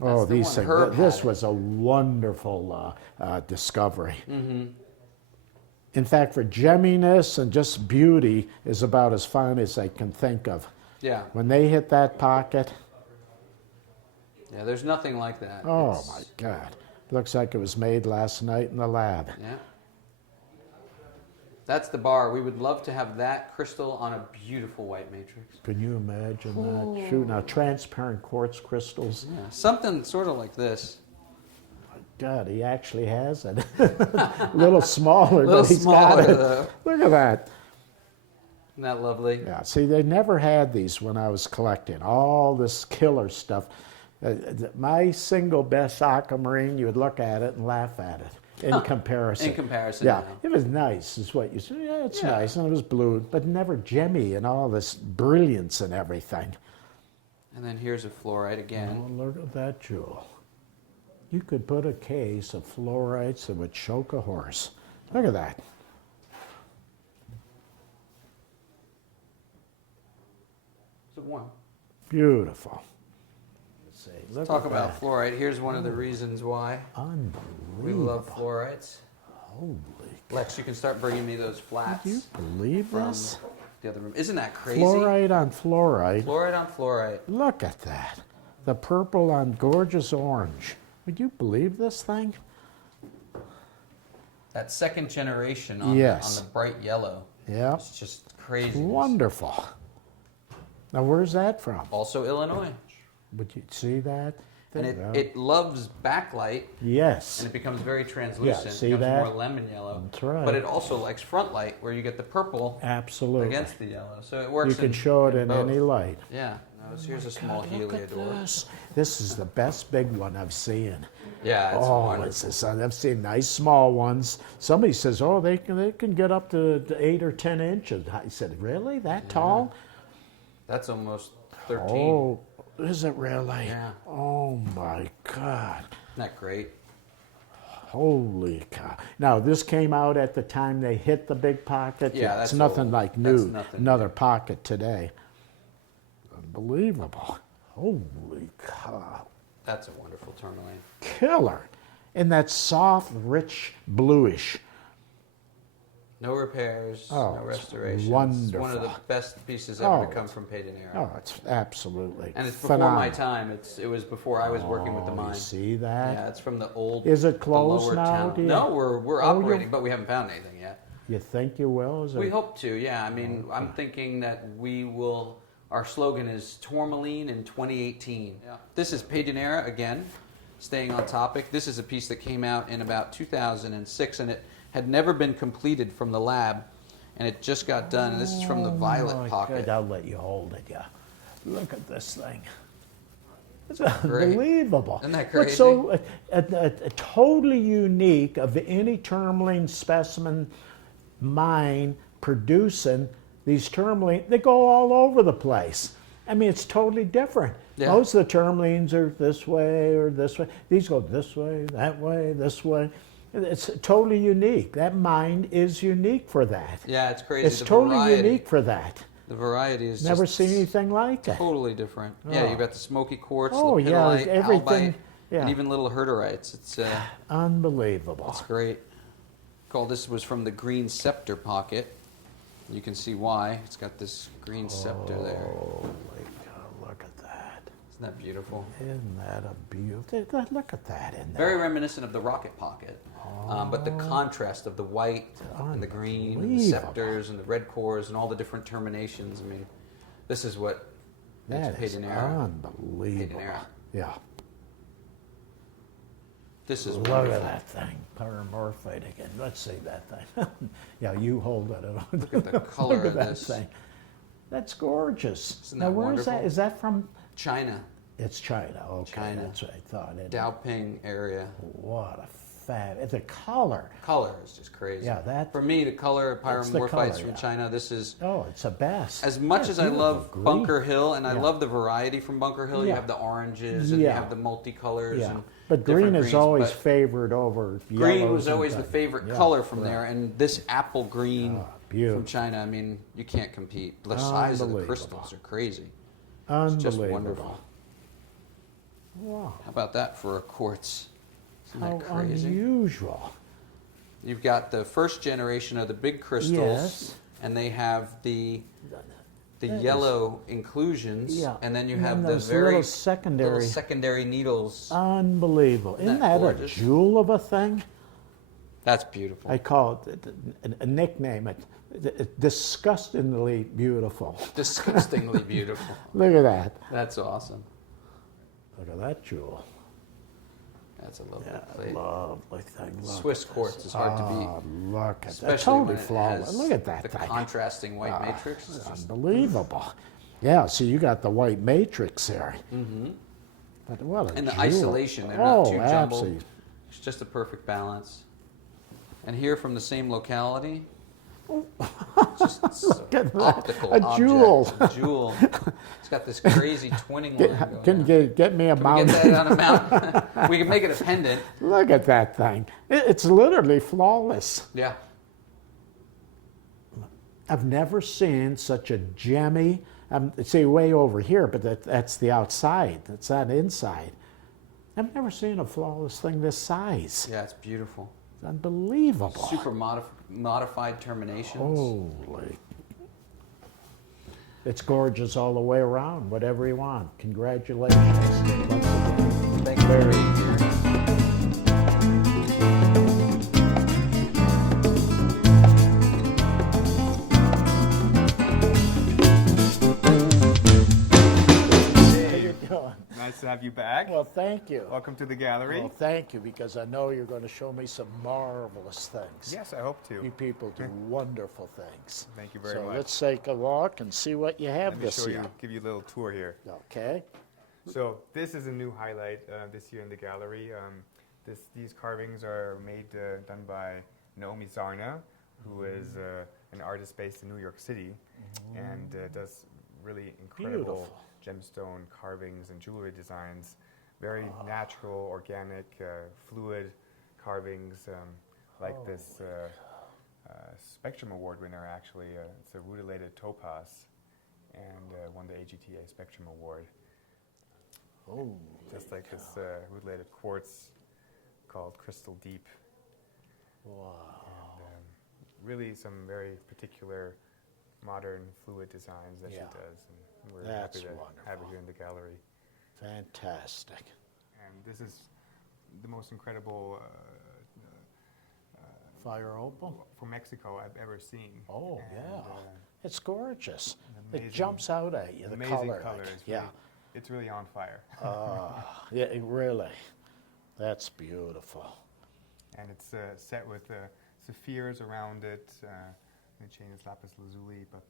Oh, the these one things. Herb This had. was a wonderful discovery. Mm-hmm. In fact, for gemminess and just beauty is about as fine as I can think of. Yeah. When they hit that pocket. Yeah, there's nothing like that. Oh It's- my God. Looks like it was made last night in the lab. Yeah. That's the bar. We would love to have that crystal on a beautiful white matrix. Can you imagine that? Shoot, now transparent quartz crystals. Yeah. Something sort of like this. God, he actually has it. A little smaller, A little but he's smaller, got it. though. Look at that. Isn't that lovely? Yeah, see, they never had these when I was collecting. All this killer stuff. My single best aquamarine, you would look at it and laugh at it in comparison. In comparison, yeah. yeah. It was nice, is what you said. Yeah, it's nice, and it was blue, but never gemmy and all this brilliance and everything. And then here's a fluorite again. Oh, look at that jewel. You could put a case of fluorites that would choke a horse. Look at that. warm. Beautiful. Let's see. Look Talk at about that. fluorite. Here's one of the reasons why we love Unbelievable. fluorites. Holy. Lex, you can start bringing me those flats. Can you believe from this? the other room. Isn't that crazy? Fluorite on fluorite. Fluorite on fluorite. Look at that. The purple on gorgeous orange. Would you believe this thing? That second generation on, Yes. on the bright yellow. Yeah. It's just crazy. It's wonderful. Now, where's that from? Also Illinois. Would you see that? And There you go. it loves backlight. Yes. And it becomes very translucent. Yeah, see it becomes that? more lemon yellow. That's right. But it also likes front light, where you get the purple Absolutely. against the yellow. So it works. You can show it in both. any light. Yeah. No, here's a small Look at heliodor. this. This is the best big one I've seen. Yeah, it's wonderful. It's I've seen nice small ones. Somebody says, "Oh, they can get up to 8 or 10 inches." I said, "Really? That tall?" That's almost 13. Oh, is it really? Yeah. Oh my God! Isn't that great? Holy cow! Now this came out at the time they hit the big pocket. Yeah, it's that's nothing old. like That's new. nothing Another pocket today. Unbelievable! Holy cow! That's a wonderful tourmaline. Killer, and that soft, rich, bluish. No repairs, Oh, no it's restorations. It's wonderful. one of the best pieces ever to Oh, come from Padenera. Oh, it's absolutely And it's before phenomenal. my time. It was before I was working with the Oh, mine. you see that? Yeah, it's from the old. Is it the closed lower now, town. do you- No, we're Oh, operating, but we haven't found anything yet. You think you will? Is We it? hope to. Yeah, I mean, I'm thinking that we will. Our slogan is Tourmaline in 2018. Yeah. This is Padenera again, staying on topic. This is a piece that came out in about 2006, and it had never been completed from the lab, and it just got done. And this is from the violet my pocket. God, I'll let you hold it, yeah. Look at this thing. It's Great. unbelievable. Isn't that What's crazy? so totally unique of any tourmaline specimen mine producing these tourmaline, they go all over the place. I mean, it's totally different. Yeah. Most of the tourmalines are this way or this way. These go this way, this way. It's totally unique. That mine is unique for that. Yeah, it's crazy. It's The totally variety. unique for that. The variety is Never just seen anything like that. totally different. Oh. Yeah, you've got the smoky quartz, Oh, yeah, lepidolite, everything, albite, yeah. and even little herderites. It's Unbelievable. it's great. This was from the green scepter pocket. You can see why. It's got this green scepter there. Oh my God, look at that. Isn't that beautiful? Isn't that a beauty? Look at that in there. Very reminiscent of the rocket pocket. But the contrast of the white and the green and the Unbelievable. scepters and the red cores and all the different terminations. I mean, this is what makes That is Padenera. unbelievable. Padenera. Yeah. This is Look wonderful. at that thing. Paramorphite again. Let's see that thing. Yeah, you hold it. Look at the color Look at of that this. thing. That's gorgeous. Isn't Now, that where is that? wonderful? Is that from? China, It's China. Okay, China. that's what I thought. Daoping area. What a fab! The color. Color is just crazy. Yeah, that. For me, the color of It's the pyromorphites color, from yeah. China, this is Oh, it's the best. as much Yeah, as I love beautiful. Bunker Hill, and I Yeah. love the variety from Bunker Hill. You Yeah. have the oranges and you Yeah. have the multicolors. Yeah, And but different green is greens, always but favored over green yellows was and always the things. favorite Yeah, color from right. there, and this apple green beautiful. from China. I mean, you can't compete. The size of the Unbelievable. crystals are crazy. It's Unbelievable. just wonderful. Wow. How about that for a quartz? Isn't How that crazy? unusual. You've got the first generation of the big crystals, Yes. and they have the That yellow inclusions, Yeah. and then you And have then the those very little secondary needles. Unbelievable. Isn't Isn't that that a gorgeous? jewel of a thing? That's beautiful. I call it a nickname. It disgustingly beautiful. Disgustingly beautiful. Look at that. That's awesome. Look at that jewel. That's a lovely Yeah, plate. lovely thing. Look Swiss at quartz this. is hard to beat. Oh, look at that. Especially Totally when it flawless. has Look at that the thing. contrasting white matrix. It's just Unbelievable. Yeah, so you got the white matrix there. Mhm. But what a And the jewel. isolation, they're Oh, not too jumbled. absolutely. It's just a perfect balance. And here from the same locality, just Look at that. optical A object, jewel. a jewel. It's got this crazy twinning line going Can on. get me a Can we mountain. get that on a mountain? We can make it a pendant. Look at that thing. It's literally flawless. Yeah. I've never seen such a gemmy, See, way over here, but that's the outside. That's not inside. I've never seen a flawless thing this size. Yeah, it's beautiful. It's unbelievable. Super modified terminations. Holy. It's gorgeous all the way around, whatever you want. Congratulations. Thank you for being here. Nice to have you back. Well, thank you. Welcome to the gallery. Well, thank you, because I know you're going to show me some marvelous things. Yes, I hope to. You people do wonderful things. Thank you very much. So let's take a walk and see what you have Let me this show year. you, give you a little tour here. Okay. So this is a new highlight this year in the gallery. These carvings are done by Naomi Zarna, who is an artist based in New York City, and does really incredible gemstone carvings and jewelry designs. Very natural, organic, fluid carvings, like this Spectrum Award winner, actually. It's a Rudakova Topaz, and won the AGTA Spectrum Award. Oh, just like this Rudakova quartz called Krystal Deep. Wow. And, really some very particular modern fluid designs that she does. And we're happy to have her here in the gallery. Fantastic. And this is the most incredible fire opal from Mexico I've ever seen. Oh, and, yeah. It's gorgeous. Amazing, it jumps out at you, the amazing color. colors. Yeah. Really, it's really on fire. Yeah, really. That's beautiful. And it's set with sapphires around it. The chain is lapis lazuli, but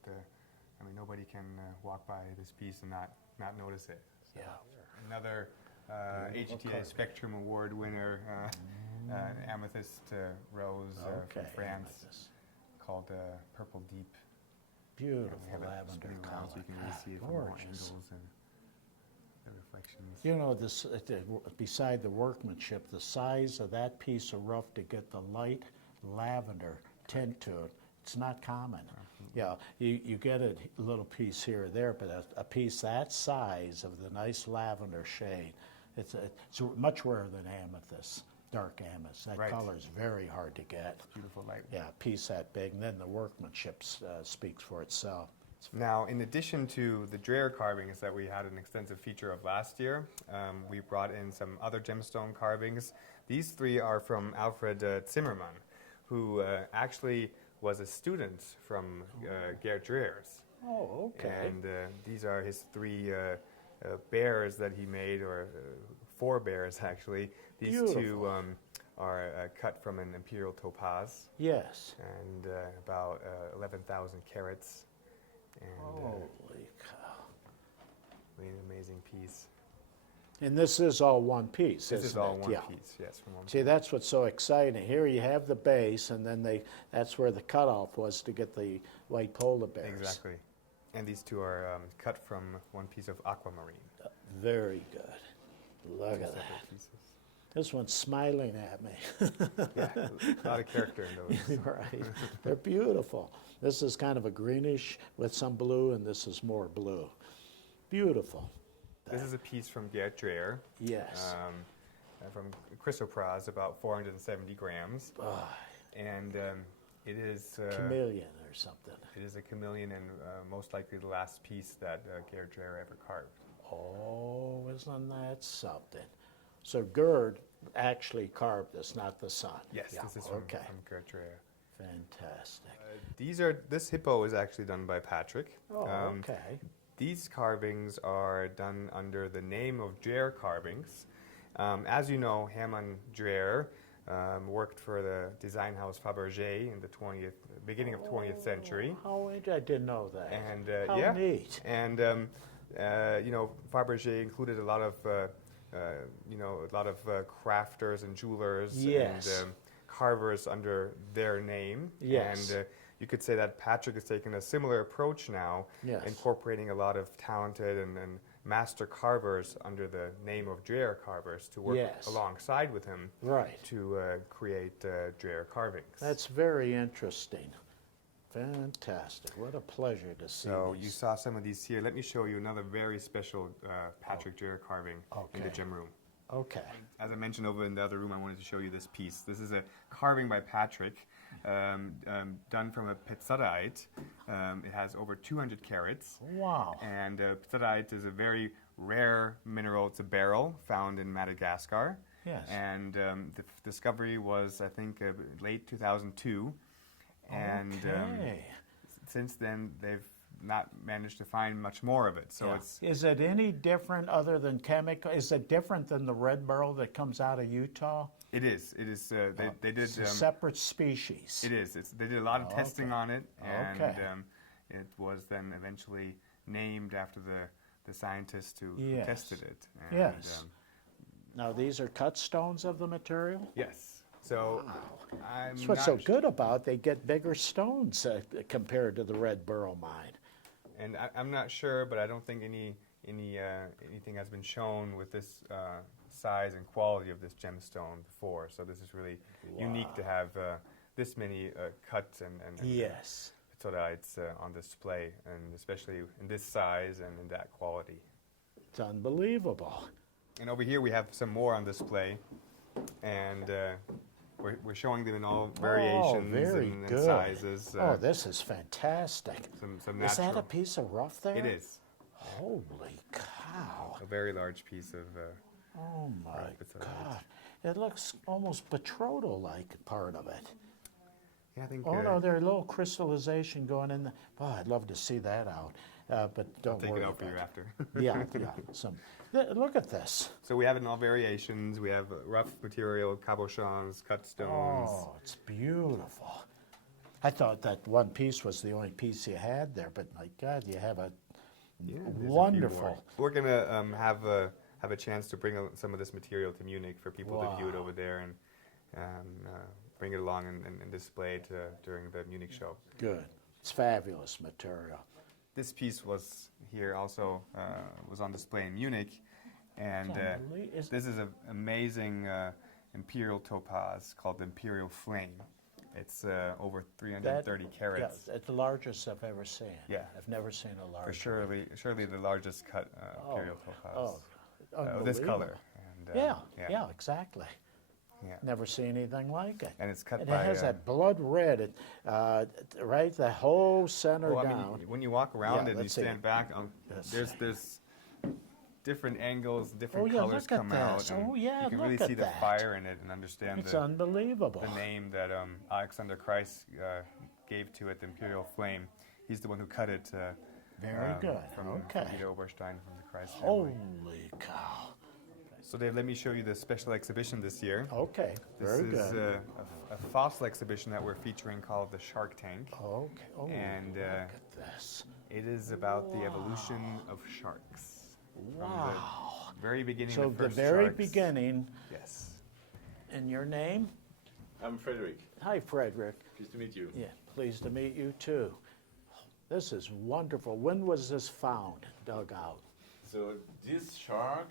I mean, nobody can walk by this piece and not notice it. So another AGTA Spectrum Award winner, amethyst rose from France, called Purple Deep. Beautiful have lavender color. so you can really see it from all angles and the reflections. You know, this beside the workmanship, the size of that piece of rough to get the light lavender tint to it, it's not common. Yeah, you get a little piece here or there, but a piece that size of the nice lavender shade, it's much rarer than amethyst, dark amethyst. That color is very hard to get. Beautiful light. Yeah, a piece that big, and then the workmanship speaks for itself. Now, in addition to the Dreher carvings that we had an extensive feature of last year, we brought in some other gemstone carvings. These three are from Alfred Zimmermann, who actually was a student from Gerd Dreher's. Oh, okay. And these are his three bears that he made, or 4 bears actually. These Beautiful. two are cut from an imperial topaz. Yes. And about 11,000 carats. And, holy cow. Really an amazing piece. And this is all one piece, This is isn't all it? one Yeah. piece, yes. From one See, that's what's so exciting. Here you have the base, and then that's where the cutoff was to get the white polar bears. Exactly. And these two are cut from one piece of aquamarine. Very good. Look at that. Pieces. This one's smiling at me. Yeah, a lot of character in those. Right. They're beautiful. This is kind of a greenish with some blue, and this is more blue. Beautiful. This is a piece from Gerd Dreher. Yes. From chrysoprase, about 470 grams. And it is... chameleon or something. It is a chameleon, and most likely the last piece that Gerd Dreher ever carved. Oh, isn't that something? So Gerd actually carved this, not the son. Yes, Yeah. this is from Gerd Dreher. Fantastic. This hippo is actually done by Patrick. Oh, okay. These carvings are done under the name of Dreher Carvings. As you know, Hermann Dreher worked for the design house Fabergé in the beginning of 20th century. How I didn't know that. And how neat. And you know, Fabergé included a lot of crafters and jewelers and carvers under their name. Yes. And you could say that Patrick has taken a similar approach now, incorporating a lot of talented and master carvers under the name of Dreher carvers to work alongside with him to create Dreher carvings. That's very interesting. Fantastic. What a pleasure to see So these. you saw some of these here. Let me show you another very special Patrick Jere carving in the Okay. gem room. Okay. As I mentioned over in the other room, I wanted to show you this piece. This is a carving by Patrick, done from a pizzarite. It has over 200 carats. Wow. And pizzarite is a very rare mineral. It's a beryl found in Madagascar. Yes. And the discovery was, I think, late 2002. And Okay. since then, they've not managed to find much more of it. So it's Is it any different other than chemical? Is it different than the red beryl that comes out of Utah? It is. It is. They did. It's a separate species. It is. They did a lot of testing on it, and Okay. it was then eventually named after the scientists who Yes. tested it. And, Yes. Now these are cut stones of the material? Yes. So I'm That's what's so good about it. They get bigger stones compared to the red beryl mine. And I'm not sure, but I don't think anything has been shown with this size and quality of this gemstone before. So this is really unique to have this many cuts and Yes. pizzarites on display, and especially in this size and in that quality. It's unbelievable. And over here we have some more on display, and we're showing them in all variations very and good. sizes. Oh, this is fantastic. Some Is that natural. a piece of rough there? It is. Holy cow. A very large piece of Oh my pizzarite. God. It looks almost betrothal-like part of it. Yeah, I think. Oh no, there's a little crystallization going in. Oh, I'd love to see that out, but don't I'll take worry it out for about you it. after. Yeah. Look at this. So we have it in all variations. We have rough material, cabochons, cut stones. Oh, it's beautiful. I thought that one piece was the only piece you had there, but my God, you have a Yeah, there's a few wonderful. more. We're gonna have a chance to bring some of this material to Munich for people to view it over there and bring it along and display it during the Munich show. Good. It's fabulous material. This piece was here also was on display in Munich, and this is an amazing imperial topaz called the Imperial Flame. It's over 330 carats. Yeah, it's the largest I've ever seen. Yeah. I've never seen a larger. Surely the largest cut imperial topaz. This unbelievable. color. And, yeah, exactly. Yeah. Never seen anything like it. And it's cut and by. it has that blood red, right, the whole center Well, I down. mean, when you walk around it and you let's see. stand back, there's different angles, different yeah, colors look at come out. this. And Oh, yeah, you can look really at see the that. fire in it and understand It's unbelievable. the name that Alexander Kreis gave to it, the Imperial Flame. He's the one who cut it. Very good. From Okay. Peter Oberstein from the Kreis family. Holy cow. So Dave, let me show you the special exhibition this year. Okay, very This is good. a fossil exhibition that we're featuring called the Shark Tank. Okay. Oh, and look at this. it is about the evolution of sharks. Wow. From the very beginning So of the the first very sharks. beginning. Yes. And your name? I'm Frederick. Hi, Frederick. Pleased to meet you. Yeah, pleased to meet you too. This is wonderful. When was this found, dug out? So this shark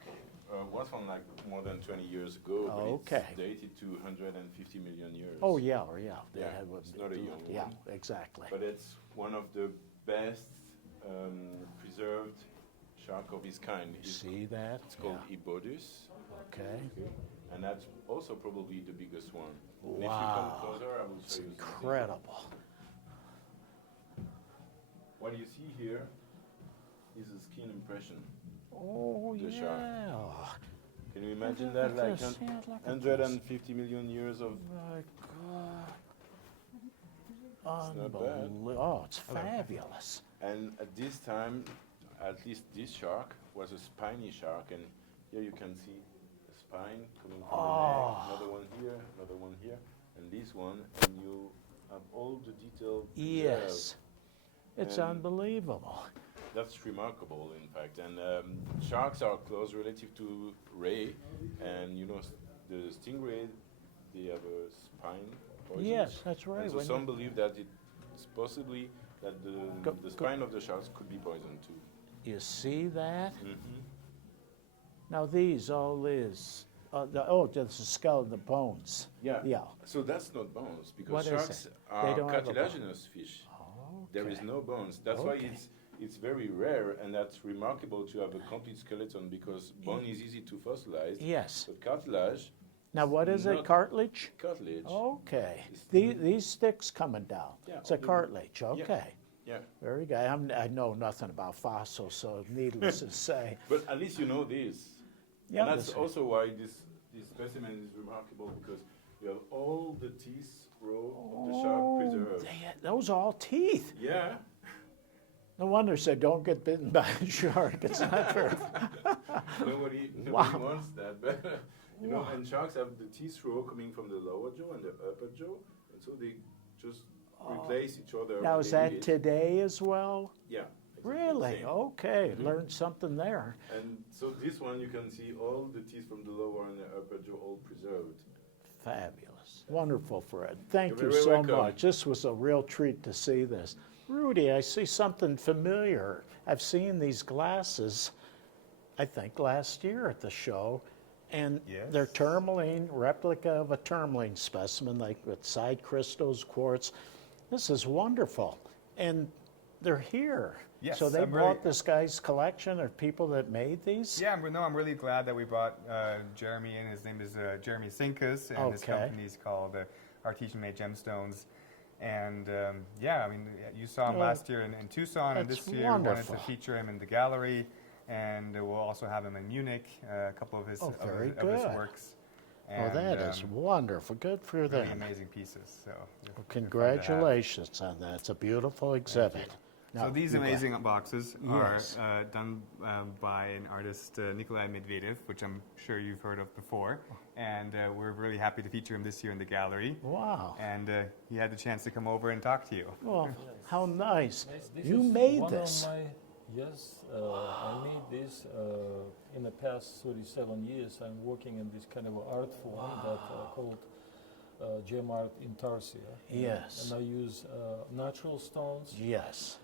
was found like more than 20 years ago, but Okay. it's dated to 150 million years. Oh, yeah. They Yeah, had it's not a young one. Yeah, exactly. But it's one of the best preserved shark of its kind. See that? It's called Ibodus. Okay. And that's also probably the biggest one. And Wow. if you come closer, I will It's show you something. incredible. What you see here is a skin impression. Oh, The yeah. shark. Can you imagine Look at that? Like this, yeah, look at 150 million years of. My God. It's not bad. Oh, it's fabulous. And at this time, at least this shark was a spiny shark, and here you can see a spine coming from the neck, another one here, another one here, and this one, and you have all the detail. Yes. preserved. It's And unbelievable. That's remarkable, in fact. And sharks are close relative to ray, and you know the stingray, they have a spine poison. Yes, that's right. And so When some you- believe that it's possibly that the spine of the sharks could be poisoned too. You see that? Mm-hmm. Now all these, there's the skull and the bones. Yeah. Yeah. So that's not bones because What is sharks it? They are don't have a bone. cartilaginous fish. There is no bones. That's why it's very rare, and that's remarkable to have a complete skeleton because bone is easy to fossilize. Yes. But cartilage. Now, what is it? Cartilage? Cartilage. Okay. These sticks coming down. Yeah, It's a cartilage. Okay. Yeah. Very good. I know nothing about fossils, so needless to say. But at least you know this. Yeah, and that's this- also why this specimen is remarkable because you have all the teeth row of the shark preserved. Those are all teeth. Yeah. No wonder they said don't get bitten by a shark. It's not fair. Nobody Wow. wants that. But, you know, and sharks have the teeth row coming from the lower jaw and the upper jaw, and so they just replace each other. Now, when is they that need it. today as well? Yeah. Really? same. Okay. Mhm. Learned something there. And so this one, you can see all the teeth from the lower and the upper jaw all preserved. Fabulous. Wonderful, Fred. Thank You're you very so welcome. much. This was a real treat to see this. Rudy, I see something familiar. I've seen these glasses, I think, last year at the show. And they're tourmaline, replica of a tourmaline specimen, like with side crystals, quartz. This is wonderful. And they're here. Yes, so they I'm bought really- this guy's collection of people that made these? Yeah, I'm really glad that we brought Jeremy in. His name is Jeremy Sinkus, and his Okay. company is called Artesian Made Gemstones. And yeah, I mean, you saw him Well, last year in Tucson, and that's this year we wanted wonderful. to feature him in the gallery, and we'll also have him in Munich, a couple of his, Oh, of very his, of his good. works. Oh, that is wonderful. Good for really them. amazing pieces. So Well, they're fun to have. congratulations on that. It's a beautiful exhibit. So these you go amazing ahead. boxes Yes. are done by an artist, Nikolai Medvedev, which I'm sure you've heard of before. And we're really happy to feature him this year in the gallery. Wow. And he had the chance to come over and talk to you. Well, how nice. This You is made one this. Of my, yes, I made this in the past 37 years. I'm working in this kind of art form that called gem art intarsia. Yes. And I use natural stones. Yes.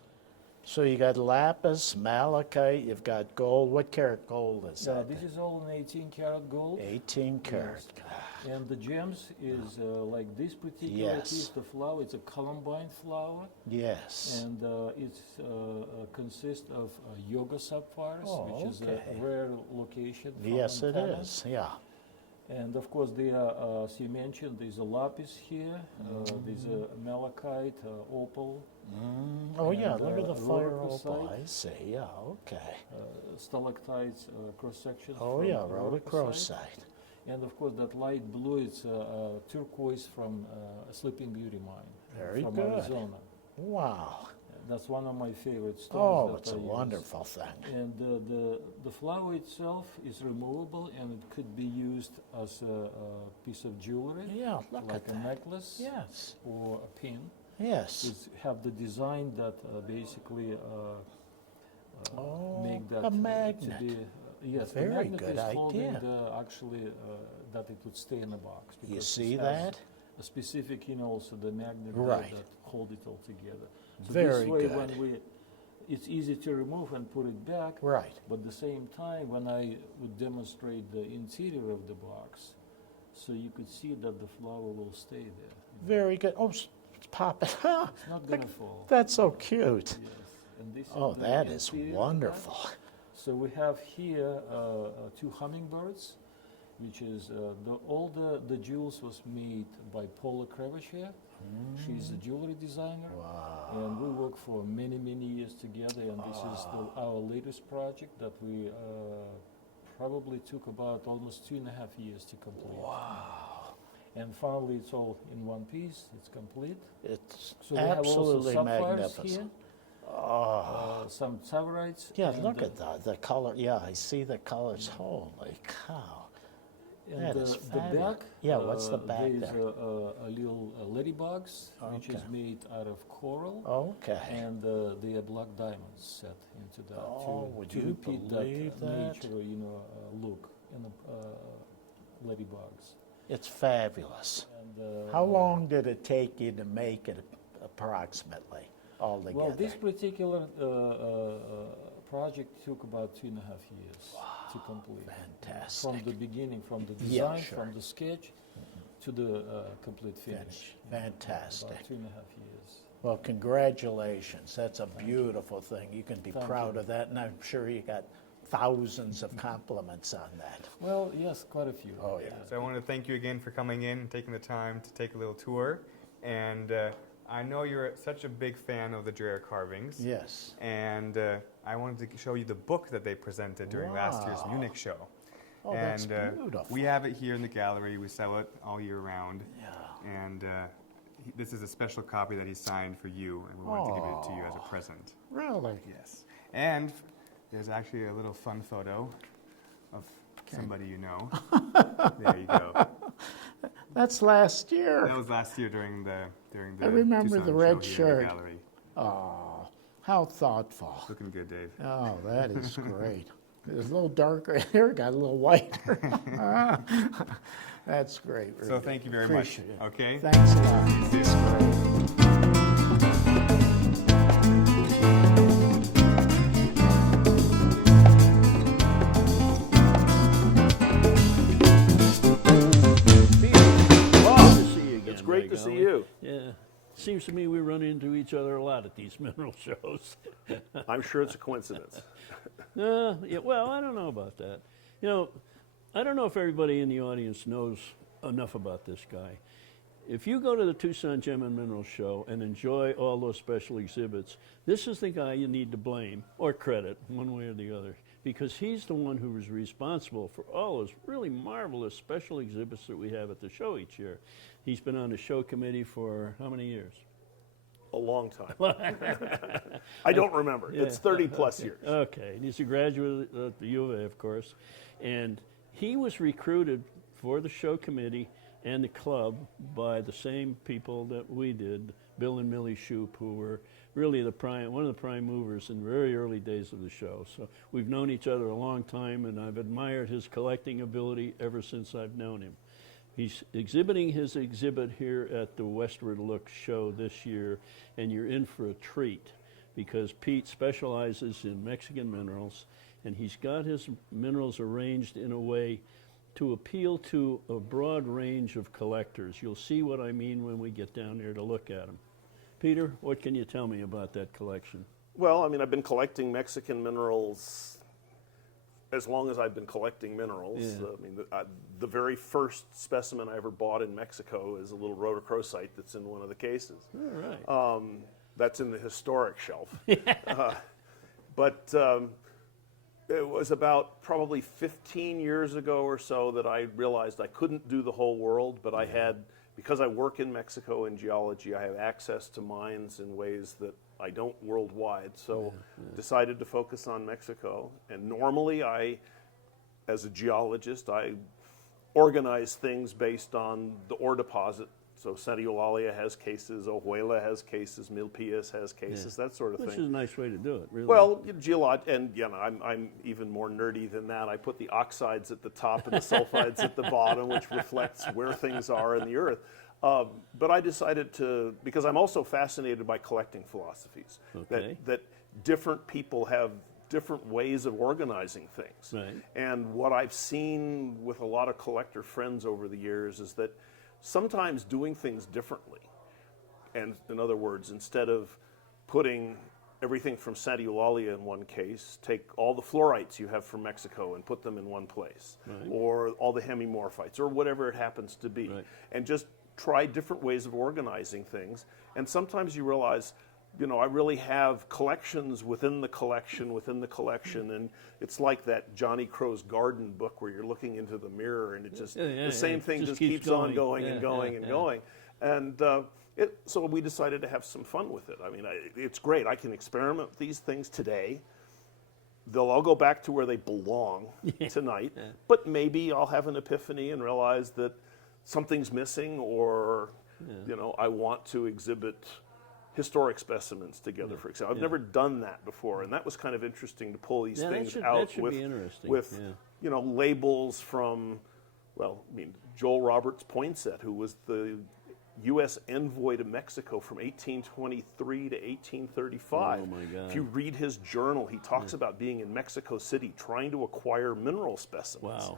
So you got lapis, malachite, you've got gold. What karat gold is Yeah, that? this is all in 18 karat gold. 18 karat. Yes. And the gems is like this particular Yes. piece, the flower. It's a columbine flower. Yes. And it consists of yoga sapphires, Oh, which is okay. a rare location. found Yes, in it Thailand. is. Yeah. And of course, there are, as you mentioned, there's a lapis here, there's a malachite, opal. Oh, yeah, and, look at the fire opal. rhodochrosite, I see. Yeah, okay. stalactites, cross section. Oh, yeah, rhodochrosite. And of course, that light blue, it's turquoise from Sleeping Beauty mine. Very from good. Arizona. Wow. That's one of my favorite stones. Oh, that it's I a use. wonderful thing. And the flower itself is removable, and it could be used as a piece of jewelry. Yeah, look like at a that. necklace. Yes. Or a pin. Yes. It's have the design that basically make that a magnet. To be, yes, Very the magnet good is holding idea. actually that it would stay in the box. You because see it has that? A specific, also the magnet there Right. that hold it all together. So Very this way, good. when it's easy to remove and put it back. Right. But at the same time, when I would demonstrate the interior of the box, so you could see that the flower will stay there. Very good. Oh, it's popping. It's not gonna fall. That's so cute. Yes. And this Oh, is the that is interior of wonderful. that. So we have here two hummingbirds, which is all the jewels was made by Paul Praszkier. She's a jewelry designer. Wow. And we worked for many, many years together, and this is our latest project that we probably took about almost 2.5 years to complete. Wow. And finally, it's all in one piece. It's complete. It's So we have also absolutely sapphires magnificent. here. Some taverites. Yeah, and, look at the color. Yeah, I see the colors. Holy cow. And That is the fabulous. back, Yeah, what's the back there is there? a little ladybugs, which is Okay. made out of coral. Okay. And they are black diamonds set into that Oh, would to you repeat believe that that? nature, look in the ladybugs. It's fabulous. And, How long did it take you to make it approximately altogether? Well, this particular project took about 2.5 years to complete. Fantastic. From the beginning, from the Yeah, design, sure. from the sketch to the complete finish. Fantastic. About 2.5 years. Well, congratulations. That's a beautiful thing. You can be Thank proud you. of that, and I'm sure you got thousands of compliments on that. Well, yes, quite a few. Oh, yeah. So I want to thank you again for coming in and taking the time to take a little tour. And I know you're such a big fan of the Dreher carvings. Yes. And I wanted to show you the book that they presented during last year's Wow. Munich show. Oh, that's beautiful. We have it here in the gallery. We sell it all year round. Yeah. And this is a special copy that he signed for you, and we wanted to give it to you as a present. Really? Yes. And there's actually a little fun photo of somebody you know. There you go. That's last year. That was last year during the I remember Tucson the red show here in the shirt. gallery. Oh, how thoughtful. Looking good, Dave. Oh, that is great. It was a little darker here, got a little whiter. That's great. So Rudy. thank you very Appreciate much. it. Okay. Thanks a lot. See you It's soon. great. Well, to see you again. It's great by to see golly. you. Yeah. Seems to me we run into each other a lot at these mineral shows. I'm sure it's a coincidence. Yeah, well, I don't know about that. You know, I don't know if everybody in the audience knows enough about this guy. If you go to the Tucson Gem and Mineral Show and enjoy all those special exhibits, this is the guy you need to blame or credit, one way or the other, because he's the one who was responsible for all those really marvelous special exhibits that we have at the show each year. He's been on the show committee for how many years? A long time. I don't remember. Yeah. It's 30 plus Okay. years. Okay, and he's a graduate at the U of A, of course, and he was recruited for the show committee and the club by the same people that we did, Bill and Millie Shoup, who were really one of the prime movers in the very early days of the show. So we've known each other a long time, and I've admired his collecting ability ever since I've known him. He's exhibiting his exhibit here at the Westward Look show this year, and you're in for a treat because Pete specializes in Mexican minerals, and he's got his minerals arranged in a way to appeal to a broad range of collectors. You'll see what I mean when we get down there to look at them. Peter, what can you tell me about that collection? Well, I mean, I've been collecting Mexican minerals as long as I've been collecting minerals. Yeah. I mean, the very first specimen I ever bought in Mexico is a little rhodochrosite that's in one of the cases. All right. That's in the historic shelf. But it was about probably 15 years ago or so that I realized I couldn't do the whole world, but I had, because I work in Mexico in geology, I have access to mines in ways that I don't worldwide. So decided to focus on Mexico. And normally as a geologist, I organize things based on the ore deposit. So Santa Eulalia has cases, Ojuela has cases, Milpillas has cases, that sort of Which thing. is a nice way to do it, really. Well, and I'm even more nerdy than that. I put the oxides at the top and the sulfides at the bottom, which reflects where things are in the earth. But I decided to, because I'm also fascinated by collecting philosophies, that different people have different ways of organizing things. Right. And what I've seen with a lot of collector friends over the years is that sometimes doing things differently, and in other words, instead of putting everything from Santa Eulalia in one case, take all the fluorites you have from Mexico and put them in one place, or all the hemimorphites, or whatever it happens to be, and just try different ways of organizing things. And sometimes you realize, I really have collections within the collection, and it's like that Johnny Crow's Garden book where you're looking into the mirror and it just the same thing just keeps on going and going and going. And so we decided to have some fun with it. I mean, it's great. I can experiment with these things today. They'll all go back to where they belong tonight, but maybe I'll have an epiphany and realize that something's missing, or I want to exhibit historic specimens together, for example. I've never done that before, and that was kind of interesting to pull these things out with labels from, Joel Roberts Poinsett, who was the U.S. envoy to Mexico from 1823 to 1835. Oh, my God. If you read his journal, he talks about being in Mexico City trying to acquire mineral specimens. Wow.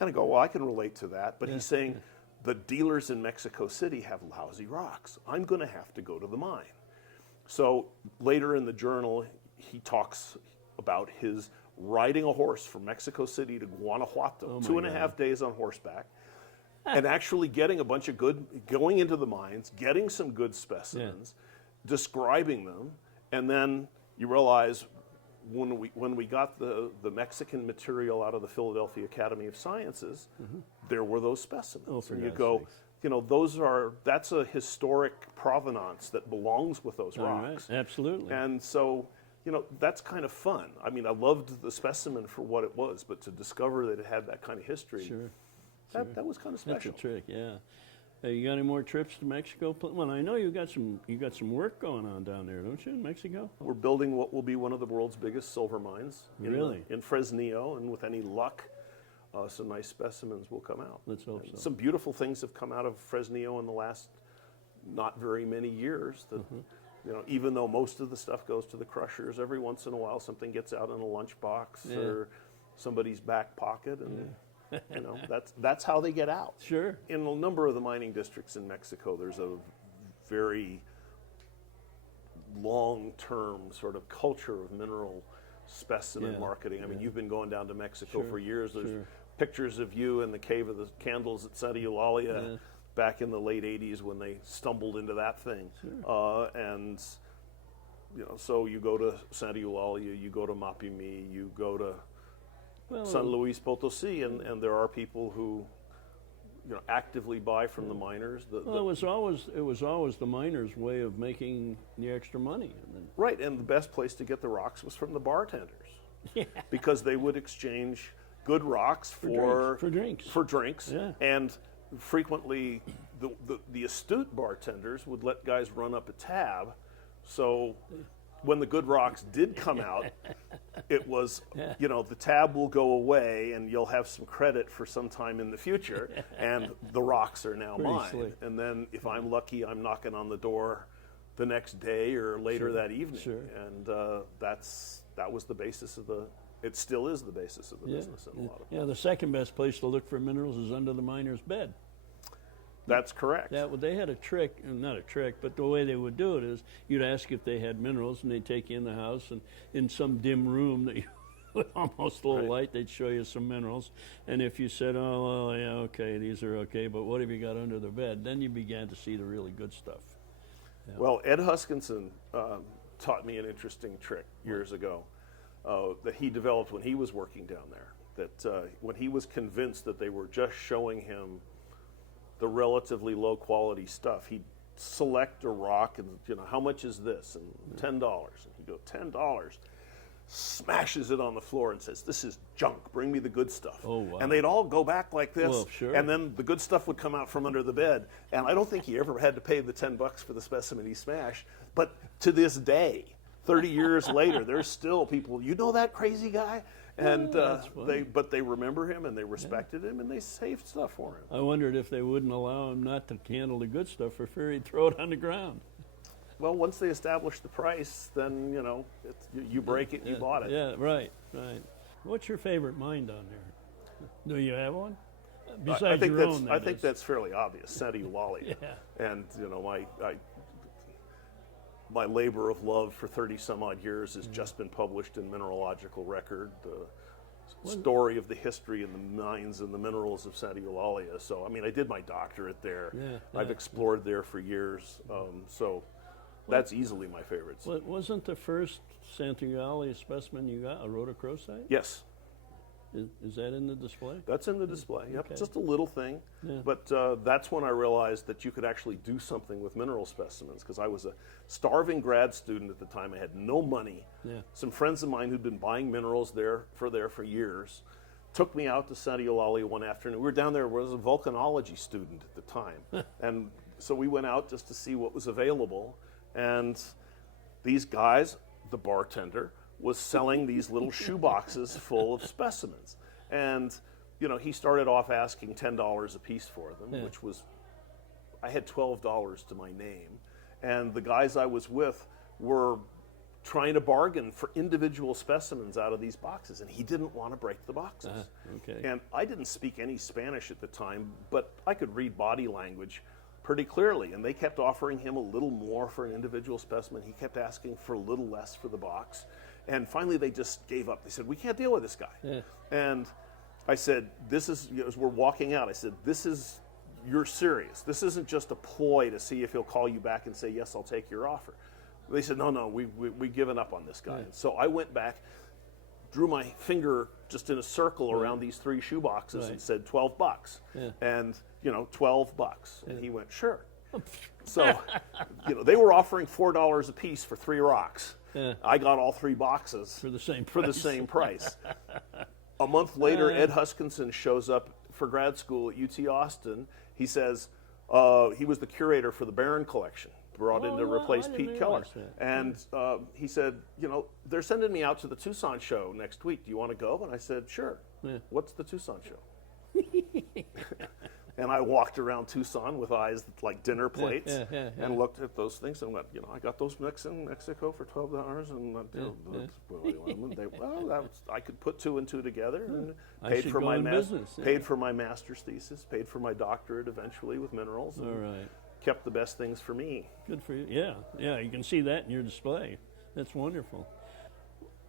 And I go, well, I can relate to that, but he's saying, the dealers in Mexico City have lousy rocks. I'm going to have to go to the mine. So later in the journal, he talks about his riding a horse from Mexico City to Guanajuato, 2.5 days on horseback, and actually getting a bunch of going into the mines, getting some good specimens, describing them, and then you realize when we got the Mexican material out of the Philadelphia Academy of Sciences, there were those specimens. And you go, that's a historic provenance that belongs with those rocks. Right. Absolutely. And so, that's kind of fun. I mean, I loved the specimen for what it was, but to discover that it had that kind of history, that was kind of special. That's a trick, yeah. You got any more trips to Mexico? Well, I know you got some work going on down there, don't you, in Mexico? We're building what will be one of the world's biggest silver mines. In Fresnillo, and with any luck, some nice specimens will come out. Let's hope so. Some beautiful things have come out of Fresnillo in the last not very many years. That even though most of the stuff goes to the crushers, every once in a while something gets out in a lunchbox or somebody's back pocket, and that's how they get out. Sure. In a number of the mining districts in Mexico, there's a very long-term sort of culture of mineral specimen marketing. I mean, you've been going down to Mexico for years. There's pictures of you in the Cave of the Candles at Santa Eulalia back in the late 80s when they stumbled into that thing. And so you go to Santa Eulalia, you go to Mapimi, you go to San Luis Potosi, and there are people who actively buy from the miners. It was always the miners' way of making the extra money. Right, and the best place to get the rocks was from the bartenders, because they would exchange good rocks for drinks, and frequently the astute bartenders would let guys run up a tab, so when the good rocks did come out, it was, the tab will go away and you'll have some credit for some time in the future, and the rocks are now mine. Slick. And then if I'm lucky, I'm knocking on the door the next day or later that evening. And that was the basis of it still is the basis of the business in a lot of places. The second best place to look for minerals is under the miner's bed. That's correct. They had a trick, not a trick, but the way they would do it is you'd ask if they had minerals, and they'd take you in the house, and in some dim room that with almost a little light, they'd show you some minerals. And if you said, oh, well, yeah, okay, these are okay, but what have you got under the bed? Then you began to see the really good stuff. Yeah. Well, Ed Huskinson taught me an interesting trick years ago that he developed when he was working down there, that when he was convinced that they were just showing him the relatively low quality stuff, he'd select a rock and how much is this, and $10, and he'd go $10, smashes it on the floor and says, this is junk, bring me the good stuff. Oh, wow. And they'd all go back like this, well, sure. And then the good stuff would come out from under the bed, and I don't think he ever had to pay the $10 for the specimen he smashed, but to this day 30 years later, there's still people, that crazy guy? And they remember him, and they respected him, and they saved stuff for him. I wondered if they wouldn't allow him not to handle the good stuff for fear he'd throw it on the ground. Well, once they established the price, then you break it, you bought it. Yeah, right. What's your favorite mine down there? Do you have one? Besides your own, I think that's fairly obvious. Santa Eulalia. And my labor of love for 30 some odd years has just been published in Mineralogical Record, the story of the history and the mines and the minerals of Santa Eulalia. So, I mean, I did my doctorate there. I've explored there for years. So that's easily my favorite. Wasn't the first Santa Eulalia specimen you got a rhodochrosite? Yes. Is that in the display? That's in the display, yep. Okay. Just a little thing. But that's when I realized that you could actually do something with mineral specimens, because I was a starving grad student at the time. I had no money. Some friends of mine who'd been buying minerals there for years took me out to Santa Eulalia one afternoon. We were down there, I was a volcanology student at the time. And so we went out just to see what was available. And these guys, the bartender, was selling these little shoe boxes full of specimens. And, he started off asking $10 a piece for them, which was, I had $12 to my name. And the guys I was with were trying to bargain for individual specimens out of these boxes, and he didn't want to break the boxes. And I didn't speak any Spanish at the time, but I could read body language. pretty clearly. And they kept offering him a little more for an individual specimen. He kept asking for a little less for the box. And finally, they just gave up. They said, we can't deal with this guy. Yeah. And I said, this is, as we're walking out, I said, you're serious. This isn't just a ploy to see if he'll call you back and say, yes, I'll take your offer. They said, no, we've given up on this guy. Yeah. So I went back, drew my finger just in a circle around these 3 shoe boxes and said $12. Yeah. And, $12. And he went, sure. So, they were offering $4 a piece for 3 rocks. Yeah. I got all 3 boxes for the same price. A month later, Ed Huskinson shows up for grad school at UT Austin. He says he was the curator for the Barron collection, brought in to replace Pete Keller. And he said, they're sending me out to the Tucson show next week. Do you want to go? And I said, sure. Yeah. What's the Tucson show? And I walked around Tucson with eyes like dinner plates and looked at those things and went, I got those mix in Mexico for $12, and I could put 2 and 2 together and paid for my paid for my master's thesis, paid for my doctorate eventually with minerals. All right. Kept the best things for me. Good for you. Yeah, you can see that in your display. That's wonderful.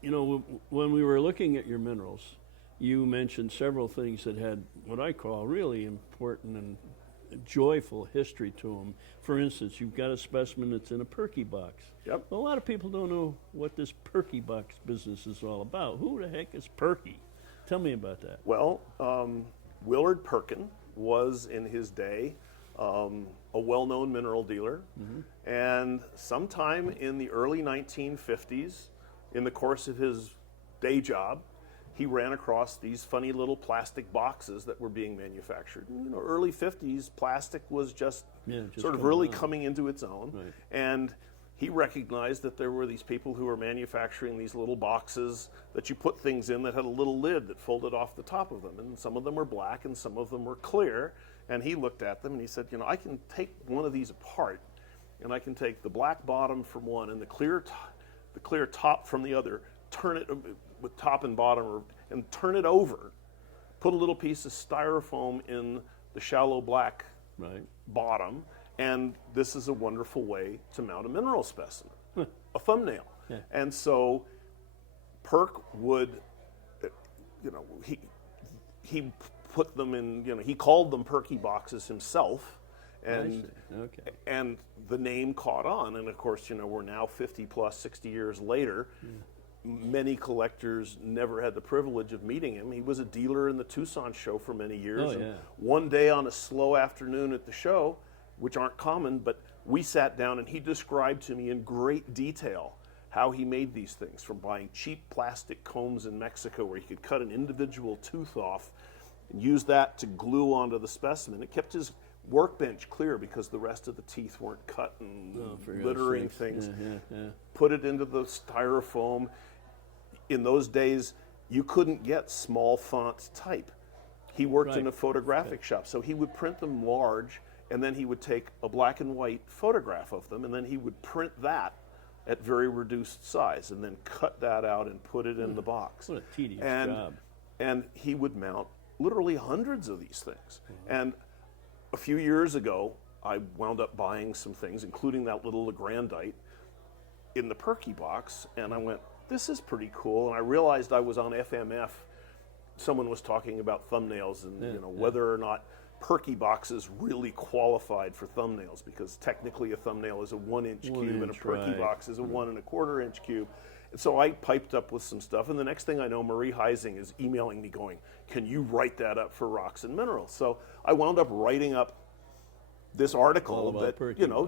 When we were looking at your minerals, you mentioned several things that had what I call really important and joyful history to them. For instance, you've got a specimen that's in a perky box. Yep. Well, a lot of people don't know what this perky box business is all about. Who the heck is Perky? Tell me about that. Well, Willard Perkin was in his day a well-known mineral dealer, and sometime in the early 1950s, in the course of his day job, he ran across these funny little plastic boxes that were being manufactured. Early 50s, plastic was just sort of really coming into its own. Right. And he recognized that there were these people who were manufacturing these little boxes that you put things in that had a little lid that folded off the top of them. And some of them were black and some of them were clear. And he looked at them and he said, I can take one of these apart and I can take the black bottom from one and the clear top from the other, turn it with top and bottom and turn it over, put a little piece of styrofoam in the shallow black bottom, and this is a wonderful way to mount a mineral specimen, a thumbnail. Yeah. And so Perk would, he put them in, he called them Perky boxes himself, and and the name caught on. And of course, we're now 50 plus, 60 years later. Many collectors never had the privilege of meeting him. He was a dealer in the Tucson show for many years. Oh, yeah. One day on a slow afternoon at the show, which aren't common, but we sat down and he described to me in great detail how he made these things, from buying cheap plastic combs in Mexico where he could cut an individual tooth off and use that to glue onto the specimen. It kept his workbench clear because the rest of the teeth weren't cut and littering things. Put it into the styrofoam. In those days, you couldn't get small font type. He worked in a photographic shop, so he would print them large, and then he would take a black and white photograph of them, and then he would print that at very reduced size, and then cut that out and put it in the box. What a tedious job. And he would mount literally hundreds of these things. And a few years ago, I wound up buying some things, including that little Legrandite, in the Perky box, and I went, this is pretty cool. And I realized I was on FMF. Someone was talking about thumbnails and whether or not Perky boxes really qualified for thumbnails, because technically a thumbnail is a 1-inch cube and a Perky box is a 1 1/4-inch cube. And so I piped up with some stuff, and the next thing I know, Marie Heising is emailing me going, can you write that up for Rocks and Minerals? So I wound up writing up this article that,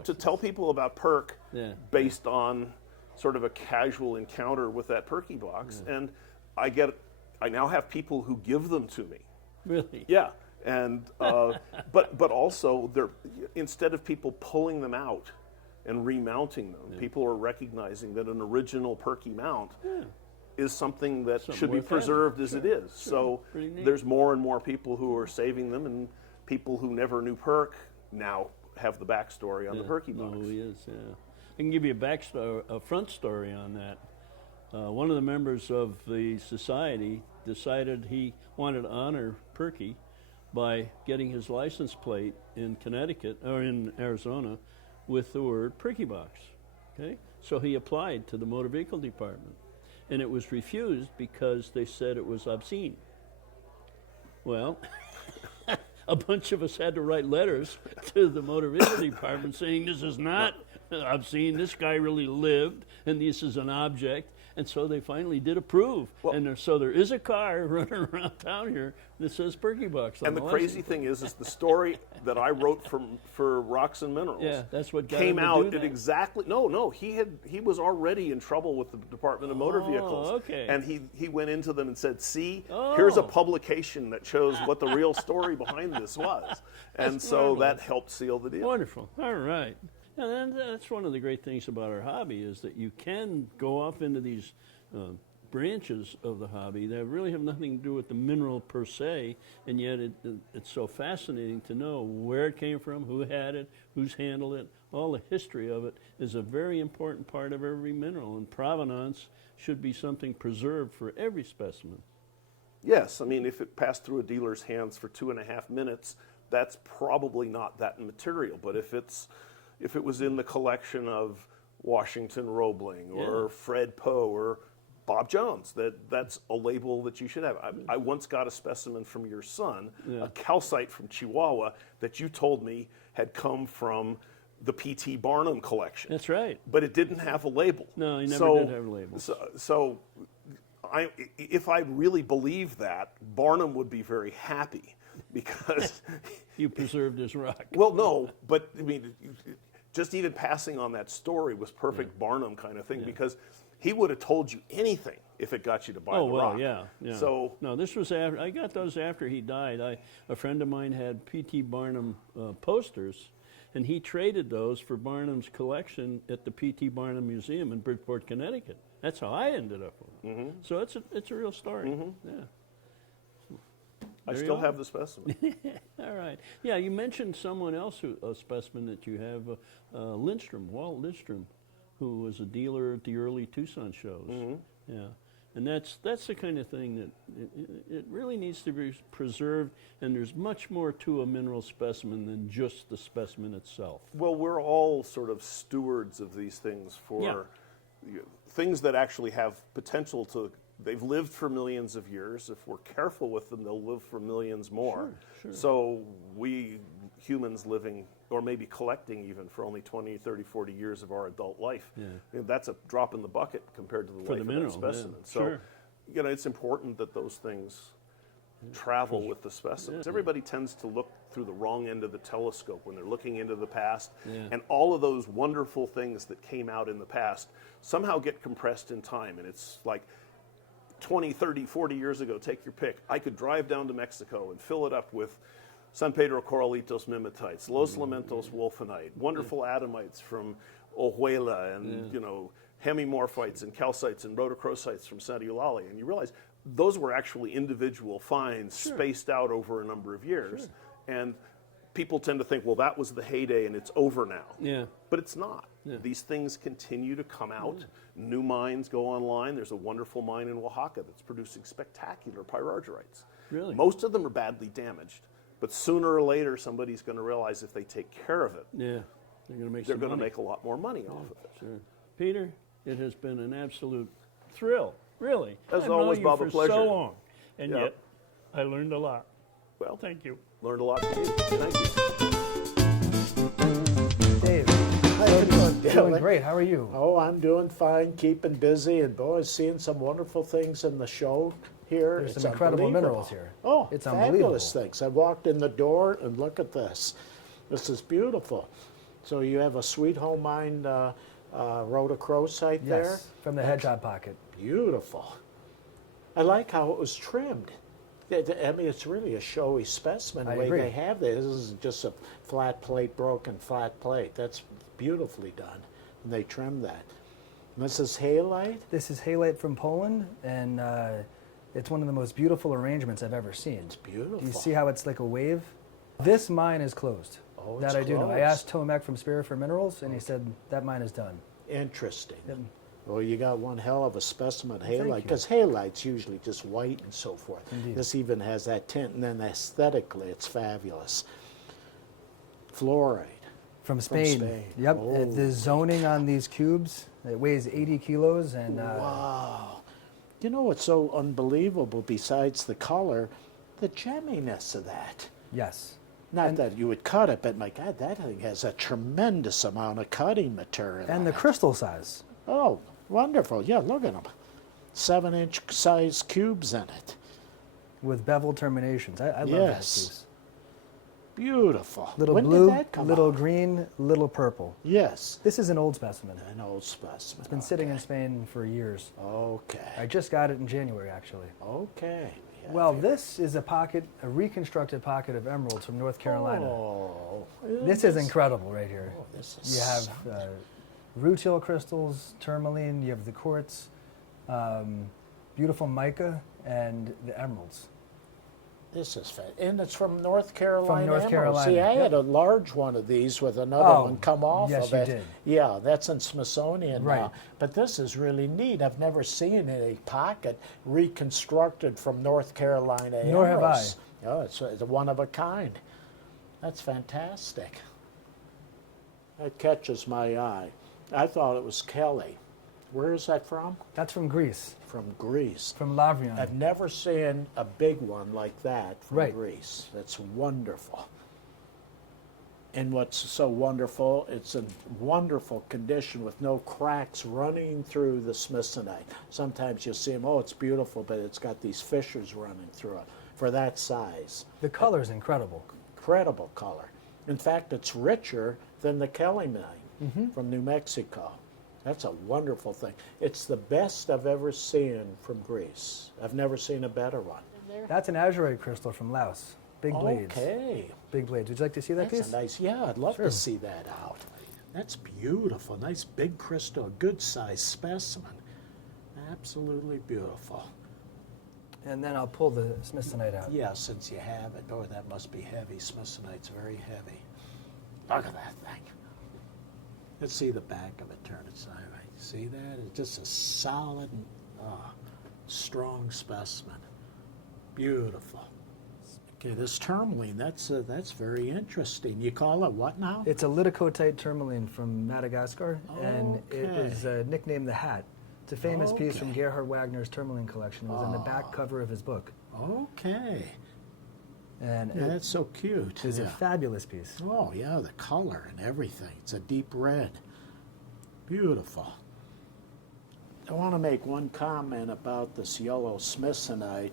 to tell people about Perk based on sort of a casual encounter with that Perky box. And I now have people who give them to me. Really? Yeah. And but also instead of people pulling them out and remounting them, people are recognizing that an original Perky mount is something that should be preserved as it is. So there's more and more people who are saving them, and people who never knew Perk now have the backstory on the Perky box. Know who he is, I can give you a front story on that. One of the members of the society decided he wanted to honor Perky by getting his license plate in Connecticut or in Arizona with the word Pricky Box. Okay, so he applied to the motor vehicle department, and it was refused because they said it was obscene. Well, a bunch of us had to write letters to the motor vehicle department saying this is not obscene, this guy really lived, and this is an object. And so they finally did approve. So there is a car running around town here that says Perky Box on And the license crazy thing is the story that I wrote for Rocks and Minerals. Yeah, that's what got came him to out do at that. exactly. No, he was already in trouble with the Department of Motor Vehicles. Okay. And he went into them and said, "See, here's a publication that shows what the real story behind this was." And so that helped seal the deal. Wonderful. All right. And that's one of the great things about our hobby is that you can go off into these branches of the hobby that really have nothing to do with the mineral per se, and yet it's so fascinating to know where it came from, who had it, who's handled it. All the history of it is a very important part of every mineral, and provenance should be something preserved for every specimen. Yes, I mean, if it passed through a dealer's hands for 2.5 minutes, that's probably not that material. But if it was in the collection of Washington Roebling or Fred Poe or Bob Jones, that's a label that you should have. I once got a specimen from your son, a calcite from Chihuahua, that you told me had come from the P.T. Barnum collection. That's right. But it didn't have a label. No, he never did have a label. So if I really believed that, Barnum would be very happy because... You preserved his rock. Well, no, but I mean, just even passing on that story was perfect Barnum kind of thing because he would have told you anything if it got you to buy the rock. Yeah. So no, this was after I got those after he died. A friend of mine had P.T. Barnum posters, and he traded those for Barnum's collection at the P.T. Barnum Museum in Bridgeport, Connecticut. That's how I ended up with them. Mm-hmm. So it's a real story. Yeah. I still have the specimen. All right. Yeah, you mentioned someone else, a specimen that you have, Walt Lindstrom, who was a dealer at the early Tucson shows. Mm-hmm. Yeah, and that's the kind of thing that it really needs to be preserved, and there's much more to a mineral specimen than just the specimen itself. Well, we're all sort of stewards of these things for things that actually have potential to. They've lived for millions of years. If we're careful with them, they'll live for millions more. Sure. So we humans living, or maybe collecting even, for only 20, 30, 40 years of our adult life, that's a drop in the bucket compared to the life of that specimen. So, it's important that those things travel with the specimens. Everybody tends to look through the wrong end of the telescope when they're looking into the past, and all of those wonderful things that came out in the past somehow get compressed in time, and it's like 20, 30, 40 years ago, take your pick, I could drive down to Mexico and fill it up with San Pedro Corralitos Mimetites, Los Lamentos Wolfenite, wonderful Adamites from Ojuela, and hemimorphites and calcites and rhodochrosites from Santa Eulalia. And you realize those were actually individual finds spaced out over a number of years. And people tend to think, well, that was the heyday and it's over now. Yeah. But it's not. These things continue to come out. New mines go online. There's a wonderful mine in Oaxaca that's producing spectacular pyrargyrites. Really? Most of them are badly damaged, but sooner or later somebody's going to realize if they take care of it, they're going to make a lot a lot more money off of it. Sure. Peter, it has been an absolute thrill, really. As I've always, known you Bob, a for pleasure. so long, and yet I learned a lot. Well, thank you. Learned a lot from you. Thank you. Dave. How you doing, Dylan? Doing great. How are you? Oh, I'm doing fine, keeping busy, and boy, seeing some wonderful things in the show here. There's It's some incredible unbelievable. minerals here. Oh, It's fabulous unbelievable. things. I walked in the door and look at this. This is beautiful. So you have a Sweet Home Mine rhodochrosite there? Yes, from the hedgehog pocket. Beautiful. I like how it was trimmed. I mean, it's really a showy specimen the I way agree. they have this. This is just a flat plate, broken flat plate. That's beautifully done. And they trimmed that. And this is halite? This is halite from Poland, and it's one of the most beautiful arrangements I've ever seen. It's beautiful. You see how it's like a wave? This mine is closed. Oh, that it's I do know. I closed. asked Tomek from Spirifer Minerals, and he said that mine is done. Interesting. Well, you got one hell of a specimen Thank halite, you. because halite's usually just white and so forth. Indeed. This even has that tint, and then aesthetically, it's fabulous. Fluorite. From Spain. Yep. Oh. The zoning on these cubes, it weighs 80 kilos. And wow. You know what's so unbelievable besides the color? The gemminess of that. Yes. Not that you would cut it, but my God, that thing has a tremendous amount of cutting material. And the crystal size. Oh, wonderful. Yeah, look at them. 7-inch size cubes in it. With bevel terminations. I love that piece. Beautiful. Little When blue, did that come little out? green, little purple. Yes. This is an old specimen. An old specimen. It's been sitting in Spain for years. Okay. I just got it in January, actually. Okay. Yeah, well, this is a reconstructed pocket of emeralds from North Carolina. Oh, this is incredible right here. Oh, this is you have rutile crystals, tourmaline, you have the quartz, beautiful mica, and the emeralds. This is fat. And it's from North Carolina. From North Emerald. Carolina. See, I Yep. had a large one of these with another one come off yes, of it. you did. Yeah, that's in Smithsonian Right. now. But this is really neat. I've never seen a pocket reconstructed from North Carolina Nor have I. emeralds. Oh, it's a one of a kind. That's fantastic. That catches my eye. I thought it was Kelly. Where is that from? That's from Greece. From Greece. From Lavrion. I've never seen a big one like that from Right. Greece. That's wonderful. And what's so wonderful, it's in wonderful condition with no cracks running through the smithsonite. Sometimes you'll see them, oh, it's beautiful, but it's got these fissures running through it for that size. The color's incredible. Incredible color. In fact, it's richer than the Kelly mine from New Mexico. That's a wonderful thing. It's the best I've ever seen from Greece. I've never seen a better one. That's an azurite crystal from Laos. Big blades. Okay. Big blades. Would you like to see that That's piece? a nice, yeah, I'd love Sure. to see that out. That's beautiful. Nice big crystal, good size specimen. Absolutely beautiful. And then I'll pull the smithsonite out. Yeah, since you have it. Oh, that must be heavy. Smithsonite's very heavy. Look at that thing. Let's see the back of it. Turn it sideways. See that? It's just a solid, strong specimen. Beautiful. Okay, this tourmaline, that's very interesting. You call it what now? It's a lidocotite tourmaline from Madagascar, and it Okay. is nicknamed the Hat. It's a famous piece from Okay. Gerhard Wagner's tourmaline collection. It was on the back cover of his book. Okay. And Yeah, that's so cute. It's Yeah. a fabulous piece. Oh, yeah, the color and everything. It's a deep red. Beautiful. I want to make one comment about this yellow smithsonite.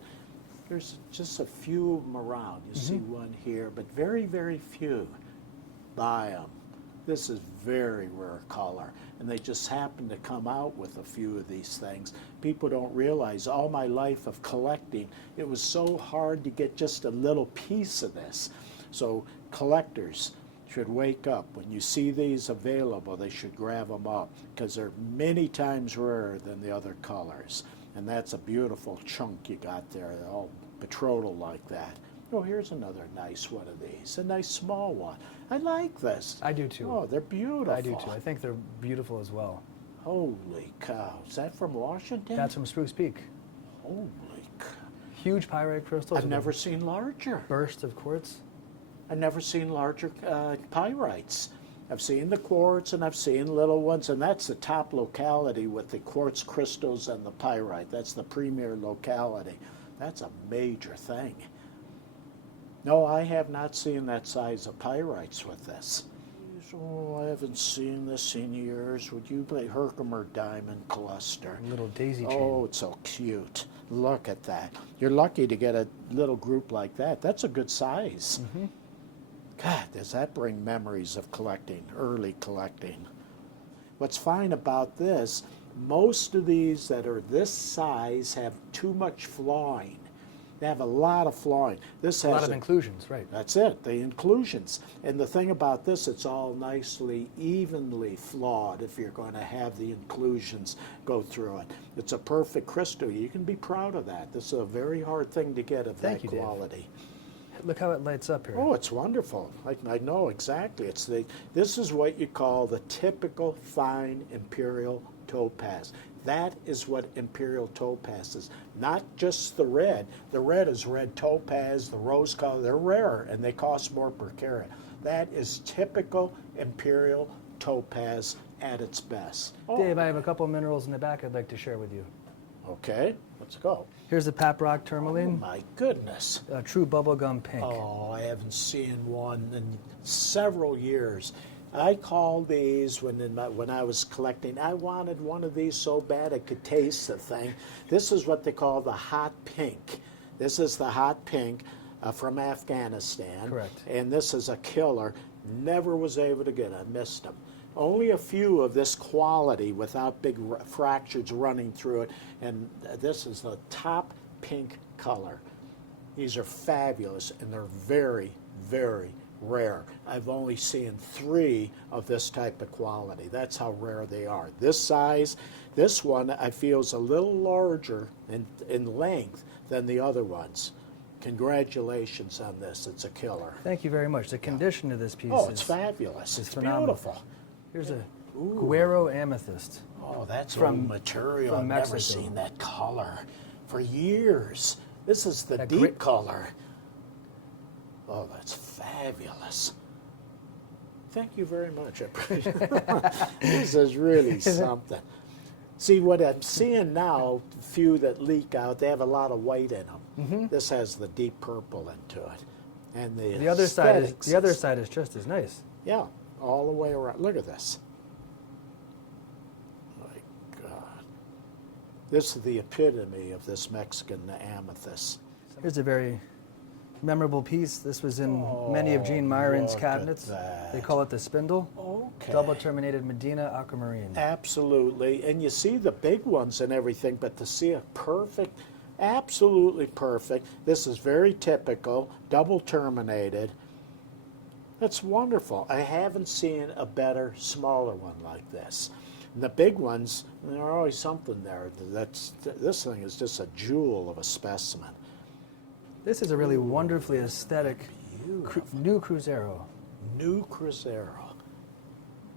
There's just a few of them around. You see one here, but very, very few buy them. This is very rare color, and they just happen to come out with a few of these things. People don't realize all my life of collecting, it was so hard to get just a little piece of this. So collectors should wake up. When you see these available, they should grab them up because they're many times rarer than the other colors. And that's a beautiful chunk you got there, all betrothal like that. Oh, here's another nice one of these, a nice small one. I like this. I do too. Oh, they're beautiful. I do too. I think they're beautiful as well. Holy cow. Is that from Washington? That's from Spruce Peak. Holy cow. Huge pyrite crystals. I've with never a seen larger. burst of quartz. I've never seen larger pyrites. I've seen the quartz and I've seen little ones, and that's the top locality with the quartz crystals and the pyrite. That's the premier locality. That's a major thing. No, I have not seen that size of pyrites with this. Oh, I haven't seen this in years. Would you play Herkimer diamond cluster? Little daisy chain. Oh, it's so cute. Look at that. You're lucky to get a little group like that. That's a good size. God, does that bring memories of collecting, early collecting. What's fine about this, most of these that are this size have too much flawing. They have a lot of flawing. This has A lot of inclusions, right. That's it, the inclusions. And the thing about this, it's all nicely, evenly flawed if you're going to have the inclusions go through it. It's a perfect crystal. You can be proud of that. This is a very hard thing to get of Thank that you, Dave. quality. Look how it lights up here. Oh, it's wonderful. I know exactly. This is what you call the typical fine imperial topaz. That is what imperial topaz is. Not just the red. The red is red topaz, the rose color. They're rarer and they cost more per carat. That is typical imperial topaz at its best. Oh. Dave, I have a couple minerals in the back I'd like to share with you. Okay, let's go. Here's the Paprock tourmaline. Oh my goodness. A true bubblegum pink. Oh, I haven't seen one in several years. I called these when I was collecting. I wanted one of these so bad I could taste the thing. This is what they call the hot pink. This is the hot pink from Afghanistan. Correct. And this is a killer. Never was able to get it. I missed them. Only a few of this quality without big fractures running through it. And this is the top pink color. These are fabulous and they're very, very rare. I've only seen 3 of this type of quality. That's how rare they are. This size, this one I feel is a little larger in length than the other ones. Congratulations on this. It's a killer. Thank you very much. The condition of this piece it's is fabulous. It's phenomenal. beautiful. Here's a Guero amethyst. Oh, that's from old material. from I've never Mexico. seen that color for years. This is the deep color. Oh, that's fabulous. Thank you very much. I appreciate it. This is really something. See, what I'm seeing now, few that leak out, they have a lot of white in them. Mm-hmm. This has the deep purple into it. And The other side is just as nice. Yeah, all the way around. Look at this. My God. This is the epitome of this Mexican amethyst. Here's a very memorable piece. This was in many of Gene Myron's look cabinets. at They call it the spindle. Okay. Double terminated Medina Aquamarine. Absolutely. And you see the big ones and everything, but to see a perfect, absolutely perfect, this is very typical, double terminated. That's wonderful. I haven't seen a better, smaller one like this. And the big ones, there's always something there. This thing is just a jewel of a specimen. This is a really wonderfully aesthetic new Cruzeiro. New Cruzeiro.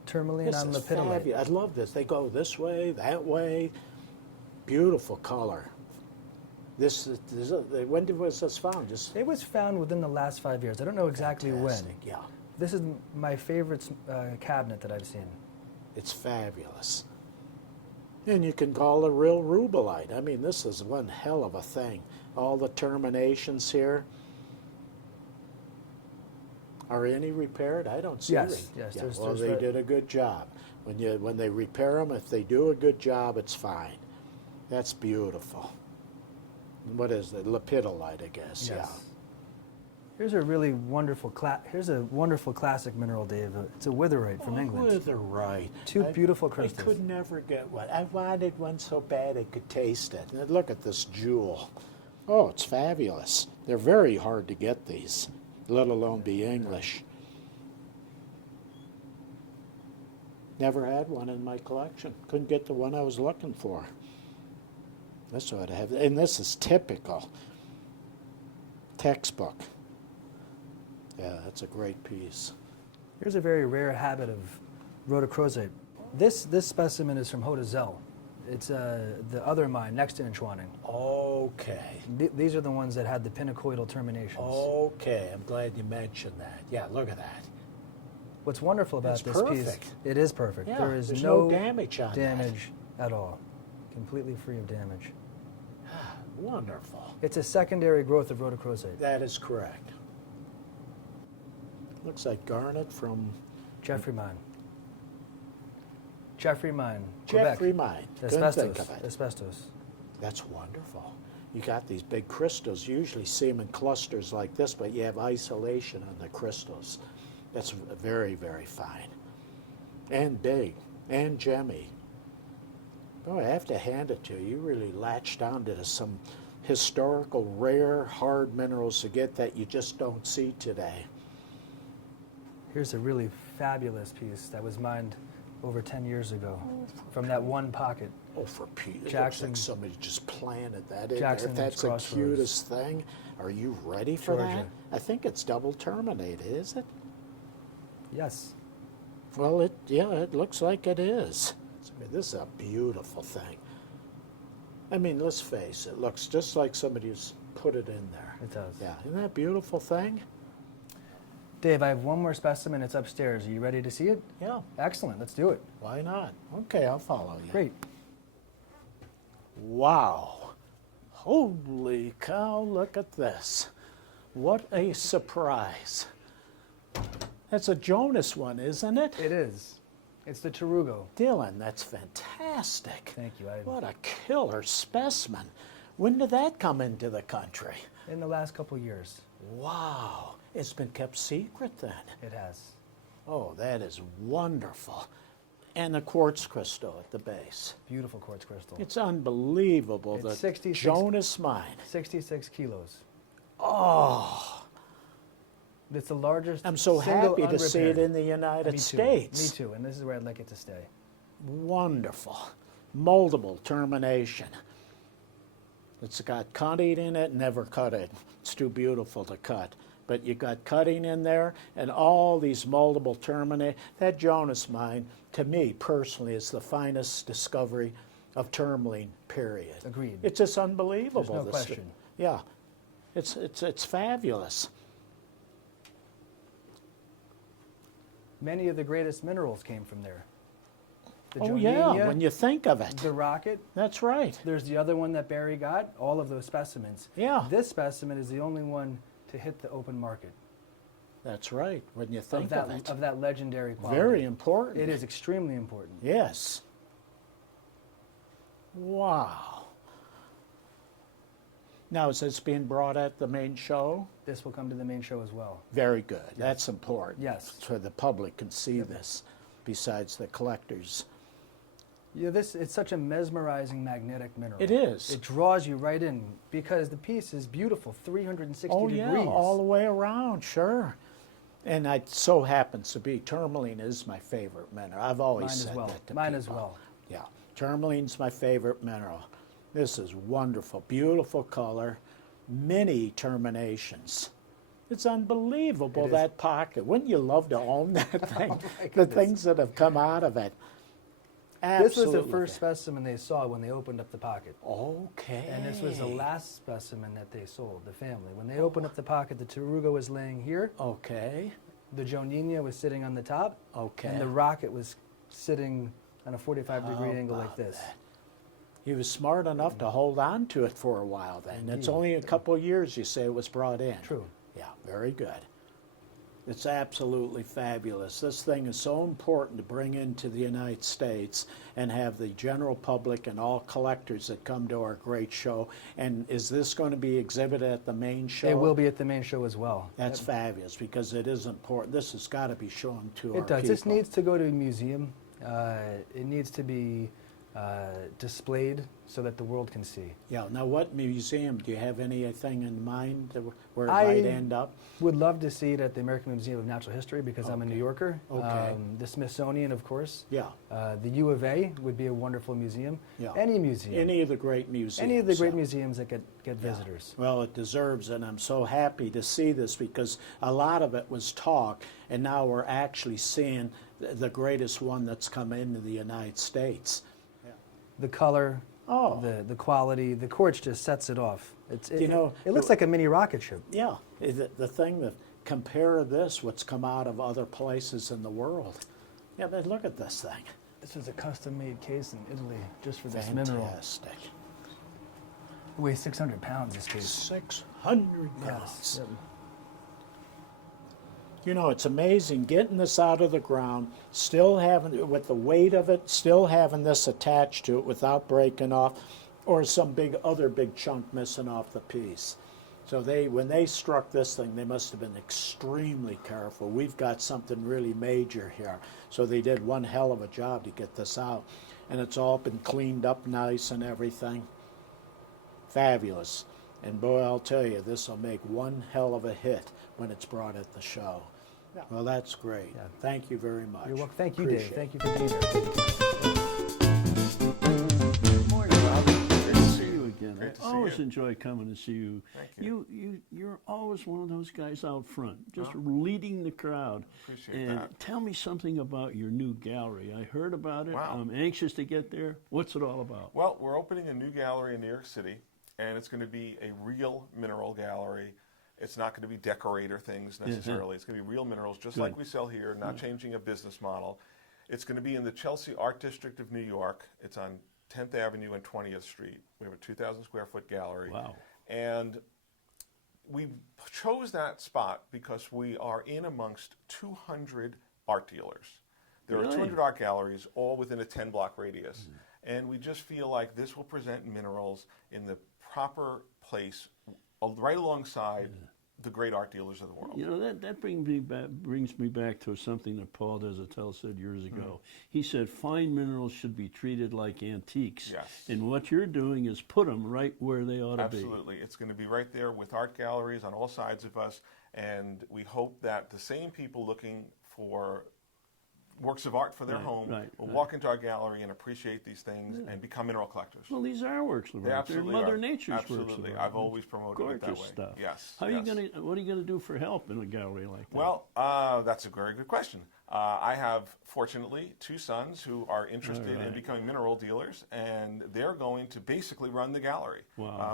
Tourmaline This on is lepidolite. fabulous. I love this. They go this way, that way. Beautiful color. When was this found? It was found within the last 5 years. I don't know exactly when. Yeah. This is my favorite cabinet that I've seen. It's fabulous. And you can call it real rubellite. I mean, this is one hell of a thing. All the terminations here. Are any repaired? I don't see any. Yes. Yeah, well, they did a good job. When they repair them, if they do a good job, it's fine. That's beautiful. What is it? Lepidolite, I guess. Yes. Yeah. Here's a really wonderful classic mineral, Dave. It's a witherite from England. Witherite. Two beautiful crystals. I could never get one. I wanted one so bad I could taste it. And look at this jewel. Oh, it's fabulous. They're very hard to get these, let alone be English. Never had one in my collection. Couldn't get the one I was looking for. That's what I have. And this is typical. Textbook. Yeah, that's a great piece. Here's a very rare habit of rhodochrosite. This specimen is from Hodazel. It's the other mine next to Inchwanning. Okay. These are the ones that had the pinacoidal terminations. Okay, I'm glad you mentioned that. Yeah, look at that. What's wonderful about It's this perfect. piece, it is perfect. Yeah, there is there's no no damage on damage at all. Completely free of damage. Wonderful. It's a secondary growth of rhodochrosite. That is correct. Looks like garnet from Jeffrey Mine. Jeffrey Mine, Quebec. Jeffrey Mine. Couldn't Asbestos. think of it. Asbestos. That's wonderful. You got these big crystals. You usually see them in clusters like this, but you have isolation on the crystals. That's very, very fine. And big. And gemmy. Boy, I have to hand it to you. You really latched onto some historical, rare, hard minerals to get that you just don't see today. Here's a really fabulous piece that was mined over 10 years ago from that one pocket. Oh, for Pete, it Jackson, looks like somebody just planted that in Jackson there. If that's the Crossroads. cutest thing, are you ready for Georgia. that? I think it's double terminated, is it? Yes. Well, it looks like it is. I mean, this is a beautiful thing. I mean, let's face it, looks just like somebody's put it in there. It does. Yeah, isn't that a beautiful thing? Dave, I have one more specimen. It's upstairs. Are you ready to see it? Yeah. Excellent. Let's do it. Why not? Okay, I'll follow you. Great. Wow. Holy cow, look at this. What a surprise. That's a Jonas one, isn't it? It is. It's the Tarugo. Dylan, that's fantastic. Thank you. What a killer specimen. When did that come into the country? In the last couple years. Wow. It's been kept secret then. It has. Oh, that is wonderful. And the quartz crystal at the base. Beautiful quartz crystal. It's unbelievable. It's the 66 Jonas mine. 66 kilos. Oh. It's the largest. I'm so single happy to see it unrepaired. in the United Me too. States. Me too, and this is where I'd like it to stay. Wonderful. Moldable termination. It's got cutting in it, never cut it. It's too beautiful to cut. But you got cutting in there and all these moldable terminate. That Jonas mine, to me personally, is the finest discovery of tourmaline, period. Agreed. It's just unbelievable. There's no this question. thing. Yeah. It's fabulous. Many of the greatest minerals came from there. The Oh yeah, Joninia, when you think of it. the rocket. That's right. There's the other one that Barry got, all of those specimens. Yeah. This specimen is the only one to hit the open market. That's right, when you think of of it. Of that legendary quality. Very important. It is extremely important. Yes. Wow. Now, is this being brought at the main show? This will come to the main show as well. Very good. That's important. Yes. So the public can see this, besides the collectors. Yeah, it's such a mesmerizing magnetic mineral. It is. It draws you right in because the piece is beautiful, 360 Oh, degrees. yeah, all the way around, sure. And it so happens to be, tourmaline is my favorite mineral. I've always Mine as said well. that to Mine people. as well. Yeah, tourmaline's my favorite mineral. This is wonderful, beautiful color, many terminations. It's unbelievable, It is. that pocket. Wouldn't you love to own that thing? my The goodness. things that have come out of it. This was Absolutely. the first specimen they saw when they opened up the pocket. Okay. And this was the last specimen that they sold, the family. When they opened up the pocket, the Tarugo was laying here. Okay. The Joninia was sitting on the top. Okay. And the rocket was sitting on a 45-degree How angle like about this. that? He was smart enough to hold on to it for a while then. It's Indeed. only a couple of years, you say, it was brought in. True. Yeah, very good. It's absolutely fabulous. This thing is so important to bring into the United States and have the general public and all collectors that come to our great show. And is this going to be exhibited at the main show? It will be at the main show as well. That's fabulous because it is important. This has got to be shown to our It does. people. This needs to go to a museum. It needs to be displayed so that the world can see. Yeah. Now, what museum? Do you have anything in mind where it I might end up? would love to see it at the American Museum of Natural History because I'm a New Yorker. Okay. The Smithsonian, of course. Yeah. The U of A would be a wonderful museum. Yeah. Any museum. Any of the great museums. Any of the great yeah. museums that get visitors. Well, it deserves it, and I'm so happy to see this because a lot of it was talk, and now we're actually seeing the greatest one that's come into the United States. The color, Oh. the quality, the quartz just sets it off. You know, it looks like a mini rocket ship. Yeah, the thing that compare this, what's come out of other places in the world. Yeah, but look at this thing. This is a custom-made case in Italy just for this mineral. Fantastic. It weighs 600 pounds, this case. 600 pounds. Yes. You know, it's amazing getting this out of the ground, still having, with the weight of it, still having this attached to it without breaking off, or some other big chunk missing off the piece. So when they struck this thing, they must have been extremely careful. We've got something really major here. So they did one hell of a job to get this out. And it's all been cleaned up nice and everything. Fabulous. And boy, I'll tell you, this will make one hell of a hit when it's brought at the show. Yeah. Well, that's great. Yeah. Thank you very much. You're welcome. Thank you, Appreciate Dave. Thank you for being here. Good to see you again. to see always you. enjoy coming to see you. Thank you. You're always one of those guys out front, just leading the crowd. Appreciate and that. tell me something about your new gallery. I heard about it. Wow. I'm anxious to get there. What's it all about? Well, we're opening a new gallery in New York City, and it's going to be a real mineral gallery. It's not going to be decorator things necessarily. It's going to be real minerals, just like we sell here, not changing a business model. It's going to be in the Chelsea Art District of New York. It's on 10th Avenue and 20th Street. We have a 2,000 square foot gallery. Wow. And we chose that spot because we are in amongst 200 art dealers. There are 200 art galleries, all within a 10-block radius. And we just feel like this will present minerals in the proper place, right alongside the great art dealers of the world. You know, that brings me back to something that Paul Desautel said years ago. He said fine minerals should be treated like antiques. Yes. And what you're doing is put them right where they ought to be. Absolutely. It's going to be right there with art galleries on all sides of us, and we hope that the same people looking for works of art for their home will walk into our gallery and appreciate these things and become mineral collectors. Well, these are works of They art. They're absolutely Mother are. Nature's works of Absolutely. art. I've always promoted it that Gorgeous way. stuff. Yes. What are yes. you going to do for help in a gallery like that? Well, that's a very good question. I have, fortunately, 2 sons who are interested in becoming mineral dealers, and they're going to basically run the gallery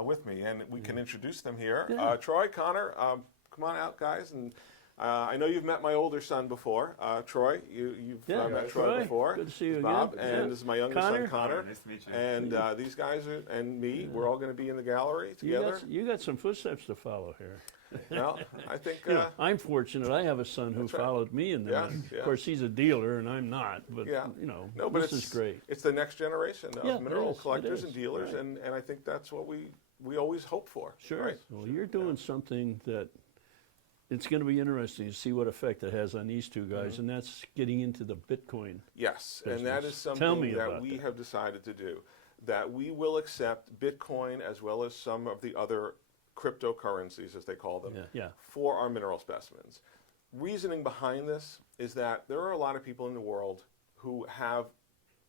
with me, and we can introduce them here. Yeah. Troy, Connor, come on out, guys. And I know you've met my older son before. Troy, you've met Troy before. Good to see you Bob, again. and this is my youngest son, Connor. Nice to meet you. And these guys and me, we're all going to be in the gallery together. You got some footsteps to follow here. Well, I think I'm fortunate. I have a son who followed me in that. Yes, Of course, he's a dealer, and I'm not. But but this is great. It's the next generation of mineral it is, collectors it and is, dealers, right. and I think that's what we always hope for. Sure. Right? Well, you're doing something that it's going to be interesting to see what effect it has on these two guys, and that's getting into the Bitcoin. Yes, business. and that is Tell something me that about we have decided to do. That we will accept Bitcoin as well as some of the other cryptocurrencies, as they call them, for our mineral specimens. Reasoning behind this is that there are a lot of people in the world who have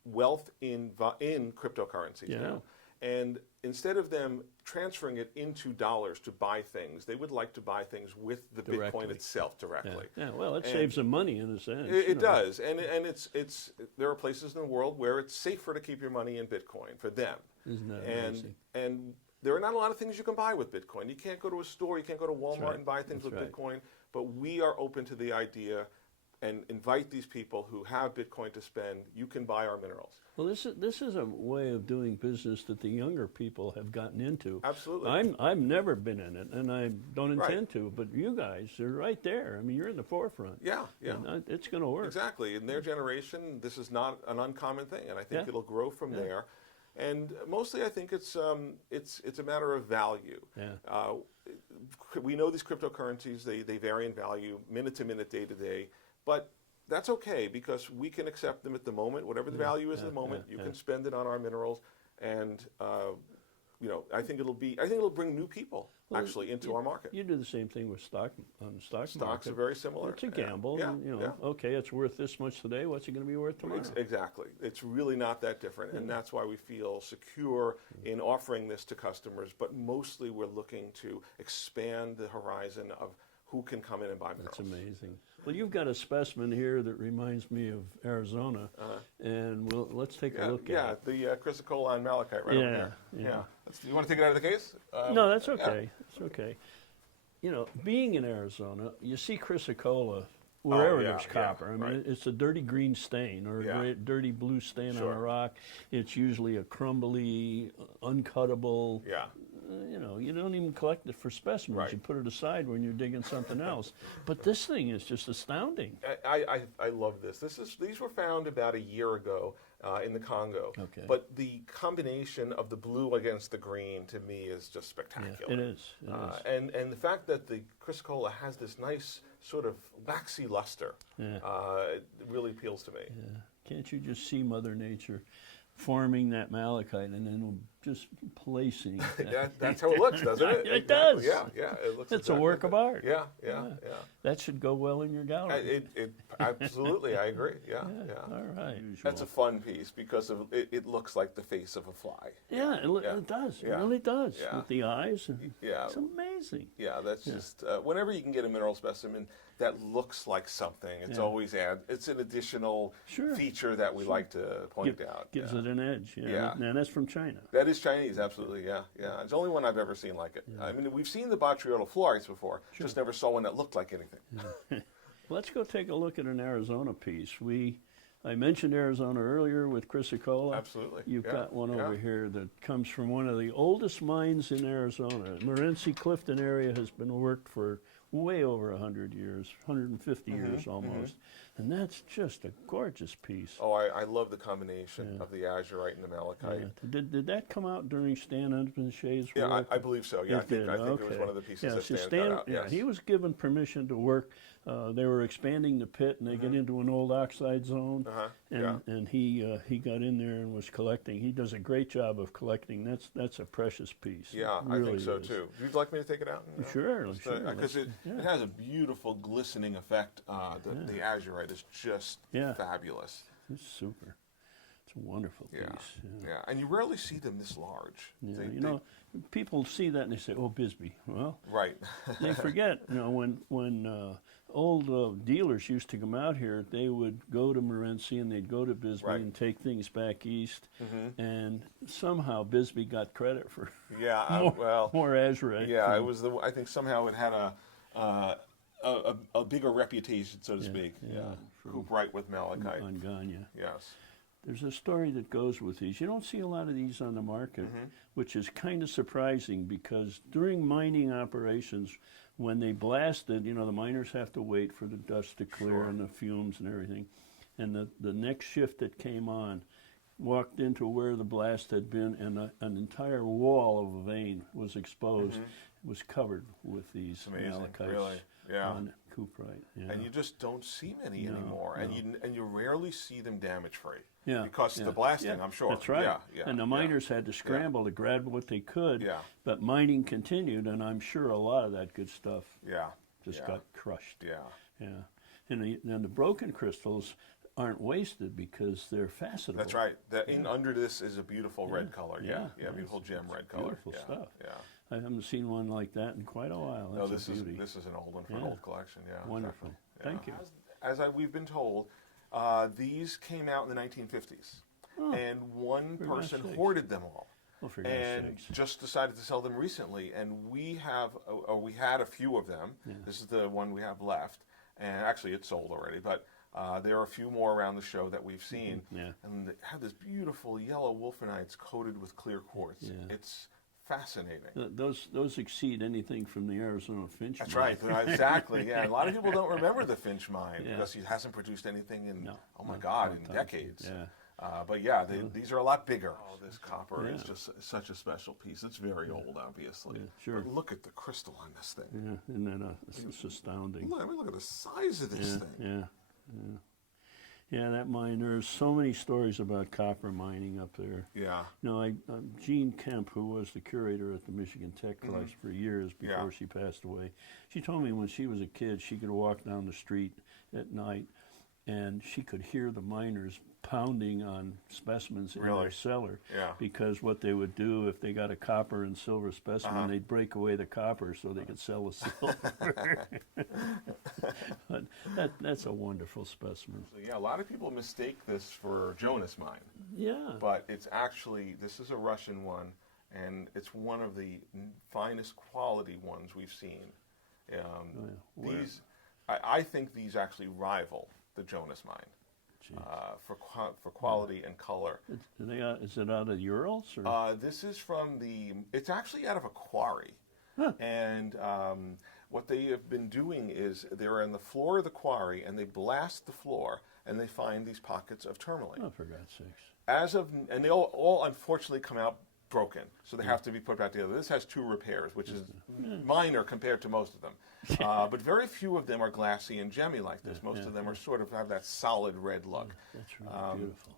wealth in cryptocurrencies now. And instead of them transferring it into dollars to buy things, they would like to buy things with the Bitcoin itself directly. Yeah, well, it saves them money in a sense. It does, and it's there are places in the world where it's safer to keep your money in Bitcoin for them. Isn't that amazing? And there are not a lot of things you can buy with Bitcoin. You can't go to a store, you can't go to Walmart and buy things with Bitcoin. But we are open to the idea and invite these people who have Bitcoin to spend. You can buy our minerals. Well, this is a way of doing business that the younger people have gotten into. Absolutely. I've never been in it, and I don't intend to. But you guys are right there. I mean, you're in the forefront. Yeah. And it's going to work. Exactly. In their generation, this is not an uncommon thing, and I think it'll grow from there. And mostly, I think it's a matter of value. Yeah. We know these cryptocurrencies, they vary in value minute to minute, day to day, but that's okay because we can accept them at the moment. Whatever the value is at the moment, you can spend it on our minerals, and I think it'll bring new people actually into our market. You do the same thing with stock Stocks market. are very similar. It's a gamble. Yeah. And, okay, it's worth this much today. What's it going to be worth tomorrow? Exactly. It's really not that different, and that's why we feel secure in offering this to customers. But mostly, we're looking to expand the horizon of who can come in and buy minerals. That's amazing. Well, you've got a specimen here that reminds me of Arizona, and let's take a look at it. Yeah, the chrysocolla and malachite right over there. Yeah. You want to take it out of the case? No, that's okay. It's okay. You know, being in Arizona, you see chrysocolla wherever there's copper. I mean, it's a dirty green stain or a dirty blue stain on a rock. It's usually a crumbly, uncuttable. Yeah. You don't even collect it for specimens. You put it aside when you're digging something else. But this thing is just astounding. I love this. These were found about a year ago in the Congo. Okay. But the combination of the blue against the green to me is just spectacular. Yeah, it is. And the fact that the chrysocolla has this nice sort of waxy luster it really appeals to me. Yeah. Can't you just see Mother Nature forming that malachite and then just placing. That's how it looks, doesn't it? It does. Yeah, yeah. It looks. It's a work of art. Yeah. That should go well in your gallery. Absolutely, I agree. Yeah. All right. That's a fun piece because it looks like the face of a fly. Yeah, it does. It really does. Yeah. With the eyes. Yeah. It's amazing. Yeah, that's just whenever you can get a mineral specimen that looks like something, it's always it's an additional feature that we like to point out. Gives it an edge. Yeah. And that's from China. That is Chinese, absolutely. Yeah. It's the only one I've ever seen like it. I mean, we've seen the Botrytis fluorites before, just never saw one that looked like anything. Let's go take a look at an Arizona piece. I mentioned Arizona earlier with Chrysocolla. Absolutely. You've got one over here that comes from one of the oldest mines in Arizona. Morenci Clifton area has been worked for way over 100 years, 150 years almost. And that's just a gorgeous piece. Oh, I love the combination of the azurite and the malachite. Yeah. Did that come out during Stan Unpenshay's work? Yeah, I believe so. Yeah, I think it was one of the pieces that Stan got out. Yeah, he was given permission to work. They were expanding the pit, and they get into an old oxide zone, and he got in there and was collecting. He does a great job of collecting. That's a precious piece. Yeah, I think so too. Would you like me to take it out? Sure. Because it has a beautiful glistening effect. The azurite is just fabulous. It's super. It's a wonderful piece. Yeah, and you rarely see them this large. Yeah, people see that and they say, "Oh, Bisbee." Well, right. They forget. When old dealers used to come out here, they would go to Morenci and they'd go to Bisbee and take things back east, and somehow Bisbee got credit for more azurite. Yeah, it was I think somehow it had a bigger reputation, so to speak. Cuprite with malachite. On Gagne. Yes. There's a story that goes with these. You don't see a lot of these on the market, which is kind of surprising because during mining operations, when they blasted, the miners have to wait for the dust to clear and the fumes and everything. And the next shift that came on walked into where the blast had been, and an entire wall of a vein was exposed. It was covered with these malachites on cuprite. Yeah. And you just don't see many anymore, and you rarely see them damage free. Yeah, because of the blasting, I'm sure. That's right. Yeah, and the miners had to scramble to grab what they could. But mining continued, and I'm sure a lot of that good stuff just got crushed. Yeah. And the broken crystals aren't wasted because they're facettable. That's right. Under this is a beautiful red color. Beautiful gem red color. Beautiful stuff. Yeah. I haven't seen one like that in quite a while. That's this is an old one for an old collection. Yeah. Wonderful. Thank you. As we've been told, these came out in the 1950s, and one person hoarded them all. And just decided to sell them recently, and we had a few of them. This is the one we have left, and actually it's sold already, but there are a few more around the show that we've seen, and they have this beautiful yellow wolfenites coated with clear quartz. It's fascinating. Those exceed anything from the Arizona Finch That's mine. right, exactly. Yeah, a lot of people don't remember the Finch mine because he hasn't produced anything in in decades. But these are a lot bigger. Oh, this copper is just such a special piece. It's very old, obviously. Sure. But look at the crystal on this thing. Yeah, isn't that it's astounding? Look at the size of this thing. Yeah, that mine, there's so many stories about copper mining up there. Yeah. Jean Kemp, who was the curator at the Michigan Tech Collection for years before she passed away, she told me when she was a kid, she could walk down the street at night and she could hear the miners pounding on specimens in their cellar. Because what they would do if they got a copper and silver specimen, they'd break away the copper so they could sell the silver. But that's a wonderful specimen. So, a lot of people mistake this for Jonas mine. Yeah. But it's actually, this is a Russian one, and it's one of the finest quality ones we've seen. I think these actually rival the Jonas mine. For quality and color. Is it out of the Urals? Or? This is from it's actually out of a quarry. And what they have been doing is they're on the floor of the quarry and they blast the floor and they find these pockets of tourmaline. Oh, for God's sakes. And they all unfortunately come out broken, so they have to be put back together. This has 2 repairs, which is minor compared to most of them. But very few of them are glassy and gemmy like this. Most of them are sort of have that solid red look. That's really beautiful.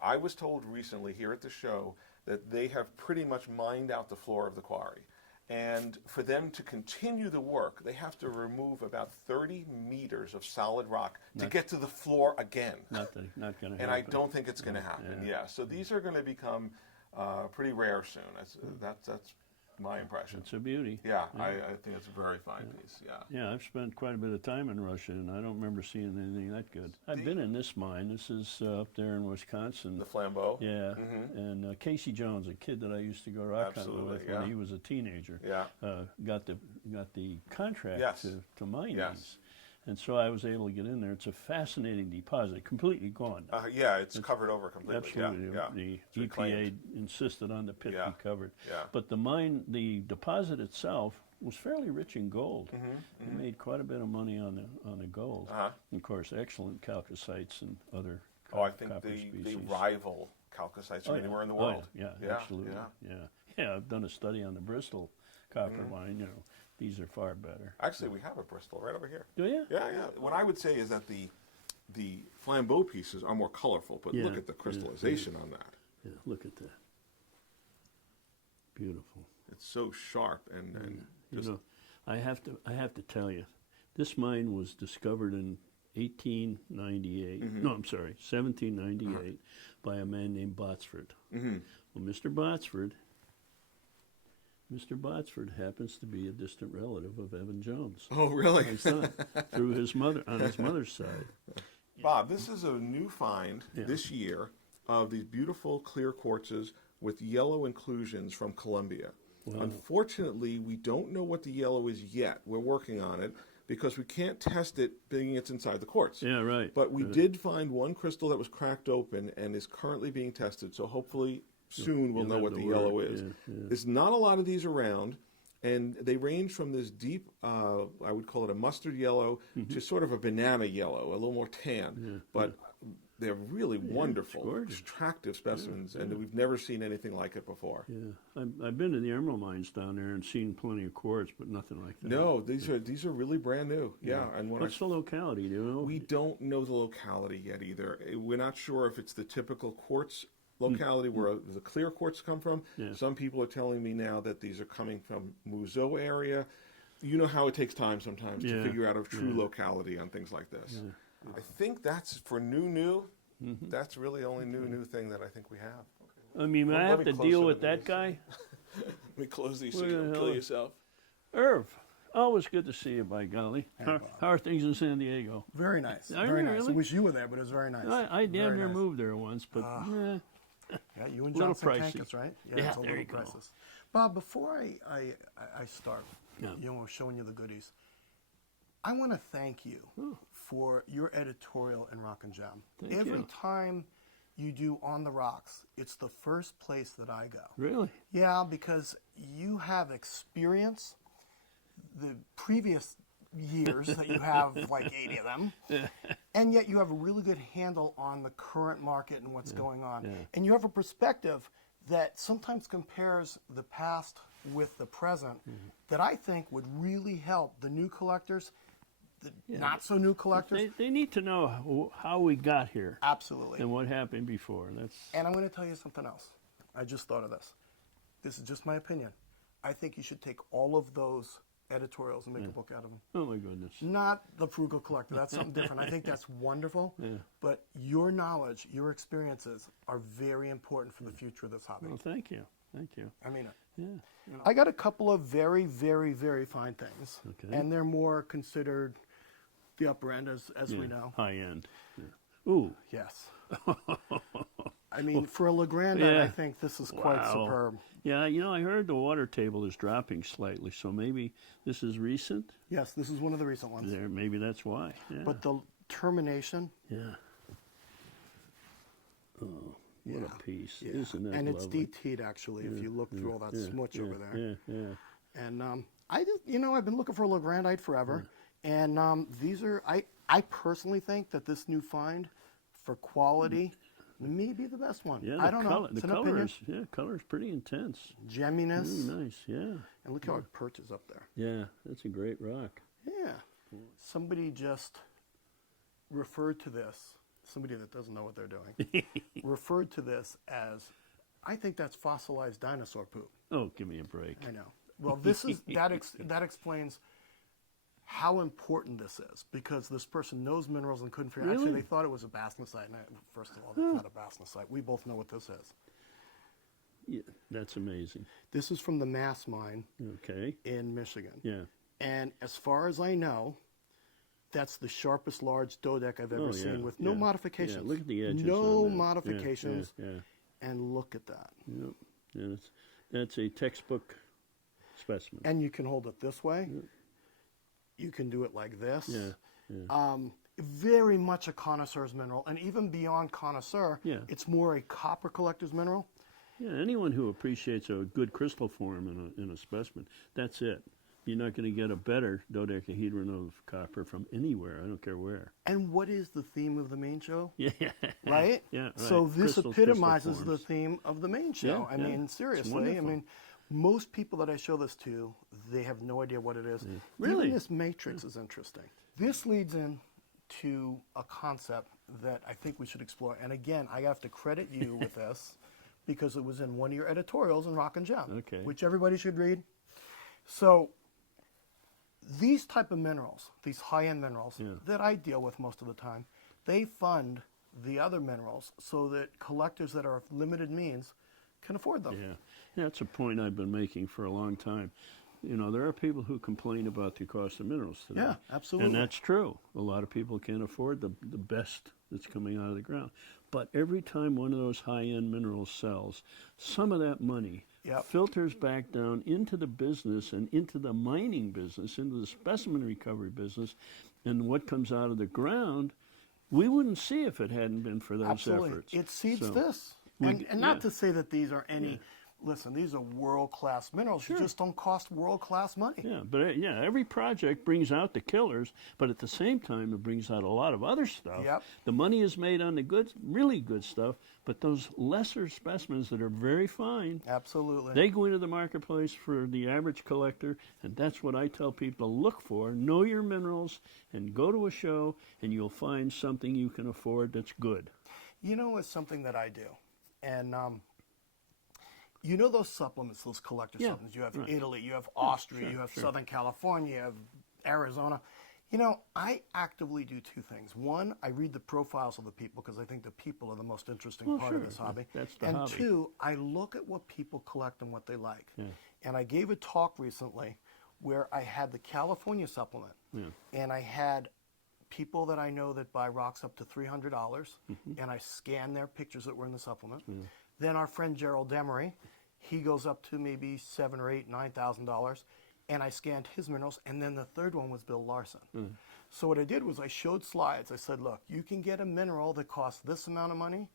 I was told recently here at the show that they have pretty much mined out the floor of the quarry. And for them to continue the work, they have to remove about 30 meters of solid rock to get to the floor again. Not going to happen. And I don't think it's going to happen, So these are going to become pretty rare soon. That's my impression. It's a beauty. Yeah, I think it's a very fine piece, Yeah, I've spent quite a bit of time in Russia, and I don't remember seeing anything that good. I've been in this mine. This is up there in Wisconsin. The Flambeau? Yeah. And Casey Jones, a kid that I used to go rock hunting with when he was a teenager, got the contract to mine these. And so I was able to get in there. It's a fascinating deposit, completely gone. It's covered over completely. Absolutely. The EPA insisted on the pit be covered. But the deposit itself was fairly rich in gold. They made quite a bit of money on the gold. And of course, excellent calcites and other I think copper they species. rival calcites from anywhere in the world. Absolutely. Yeah, I've done a study on the Bristol copper mine. These are far better. Actually, we have a Bristol right over here. Do you? Yeah. What I would say is that the flambeau pieces are more colorful, but look at the crystallization on that. Yeah, look at that. Beautiful. It's so sharp and just... I have to tell you, this mine was discovered in 1898. No, I'm sorry, 1798 by a man named Botsford. Well, Mr. Botsford happens to be a distant relative of Evan Jones. Oh, really? His son, through his mother, on his mother's side. Bob, this is a new find this year of these beautiful clear quartzes with yellow inclusions from Colombia. Wow. Unfortunately, we don't know what the yellow is yet. We're working on it because we can't test it being it's inside the quartz. Yeah, right. But we did find one crystal that was cracked open and is currently being tested, so hopefully soon we'll know what the yellow is. There's not a lot of these around, and they range from this deep, I would call it a mustard yellow, to sort of a banana yellow, a little more tan. But they're really wonderful, attractive specimens, and we've never seen anything like it before. Yeah, I've been to the emerald mines down there and seen plenty of quartz, but nothing like that. No, these are really brand new. Yeah, and what's the locality? Do you know? We don't know the locality yet either. We're not sure if it's the typical quartz locality where the clear quartz come from. Some people are telling me now that these are coming from Muzo area. You know how it takes time sometimes to figure out a true locality on things like this. I think that's for new. That's really the only new thing that I think we have. I mean, I have to deal with that guy. Let me close these so you don't kill yourself. Irv, always good to see you, by golly. How are things in San Diego? Very nice. Are Very you nice. really? I wish you were there, but it was very nice. I damn near moved there once, but yeah, you and a little Johnson pricey. Kankis, right? Yeah, it's a there little you go. pricey. Bob, before I start, showing you the goodies, I want to thank you for your editorial in Rock and Gem. Every time you do On the Rocks, it's the first place that I go. Really? Yeah, because you have experience. The previous years that you have like 80 of them, and yet you have a really good handle on the current market and what's going on. And you have a perspective that sometimes compares the past with the present that I think would really help the new collectors, the not so new collectors. They need to know how we got here. Absolutely. And what happened before. And I'm going to tell you something else. I just thought of this. This is just my opinion. I think you should take all of those editorials and make a book out of them. Oh my goodness. Not the Frugal Collector. That's something different. I think that's wonderful. But your knowledge, your experiences are very important for the future of this hobby. Well, thank you. Thank you. I mean it. Yeah. I got a couple of very, very, very fine things. Okay. And they're more considered the upper end, as we know. High end. Yeah. Ooh. Yes. I mean, for a Legrand, I think this is quite superb. Yeah, I heard the water table is dropping slightly, so maybe this is recent? Yes, this is one of the recent ones. Maybe that's why. Yeah. But the termination. Yeah. Oh, what a piece. Yeah. Isn't that and lovely? it's DT'd, actually, if you look through all that smudge over there. Yeah. And I just, I've been looking for a Legrandite forever. And these are, I personally think that this new find for quality may be the best one. Yeah, I don't know. It's an opinion. Color's pretty intense. Gemminess. Really nice, yeah. And look how it perches up there. Yeah, that's a great rock. Yeah. Somebody just referred to this, somebody that doesn't know what they're doing, referred to this as I think that's fossilized dinosaur poop. Oh, give me a break. I know. Well, this is that explains how important this is, because this person knows minerals and couldn't figure. Really? Actually, they thought it was a bastnasite. And first of all, that's not a bastnasite. We both know what this is. Yeah, that's amazing. This is from the Mass Mine. Okay. In Michigan. Yeah. And as far as I know, that's the sharpest large dodeck I've ever seen with no modifications. Yeah, look at the edges. No on that. modifications. Yeah, And look at that. Yep. And that's a textbook specimen. And you can hold it this way. You can do it like this. Yeah. Very much a connoisseur's mineral, and even beyond connoisseur, it's more a copper collector's mineral. Yeah, anyone who appreciates a good crystal form in a specimen, that's it. You're not going to get a better dodecahedron of copper from anywhere. I don't care where. And what is the theme of the main show? Yeah. Right? Yeah, right. So this Crystal epitomizes the forms. theme of the main show. Yeah, I mean, seriously. I wonderful. mean, most people that I show this to, they have no idea what it is. Really? Even this matrix is interesting. This leads in to a concept that I think we should explore. And again, I have to credit you with this because it was in one of your editorials in Rock and Gem, which everybody should read. So these type of minerals, these high-end minerals that I deal with most of the time, they fund the other minerals so that collectors that are of limited means can afford them. Yeah, that's a point I've been making for a long time. You know, there are people who complain about the cost of minerals today. Yeah, absolutely. And that's true. A lot of people can't afford the best that's coming out of the ground. But every time one of those high-end minerals sells, some of that money filters back down into the business and into the mining business, into the specimen recovery business, and what comes out of the ground, we wouldn't see if it hadn't been for those efforts. It seeds So, this. And not to say that these are any... Listen, these are world-class minerals. You just don't cost world-class money. Yeah, but every project brings out the killers, but at the same time, it brings out a lot of other stuff. Yep. The money is made on the good, really good stuff, but those lesser specimens that are very fine, absolutely, they go into the marketplace for the average collector, and that's what I tell people to look for. Know your minerals, and go to a show, and you'll find something you can afford that's good. You know, it's something that I do, and you know those supplements, those collector supplements. You have Italy, you have Austria, you have Southern California, you have Arizona. You know, I actively do two things. One, I read the profiles of the people because I think the people are the most interesting part of this hobby. That's the and hobby. two, I look at what people collect and what they like. And I gave a talk recently where I had the California supplement, and I had people that I know that buy rocks up to $300, and I scanned their pictures that were in the supplement. Then our friend Gerald Demery, he goes up to maybe $7,000 or $8,000, $9,000, and I scanned his minerals. And then the third one was Bill Larson. So what I did was I showed slides. I said, look, you can get a mineral that costs this amount of money,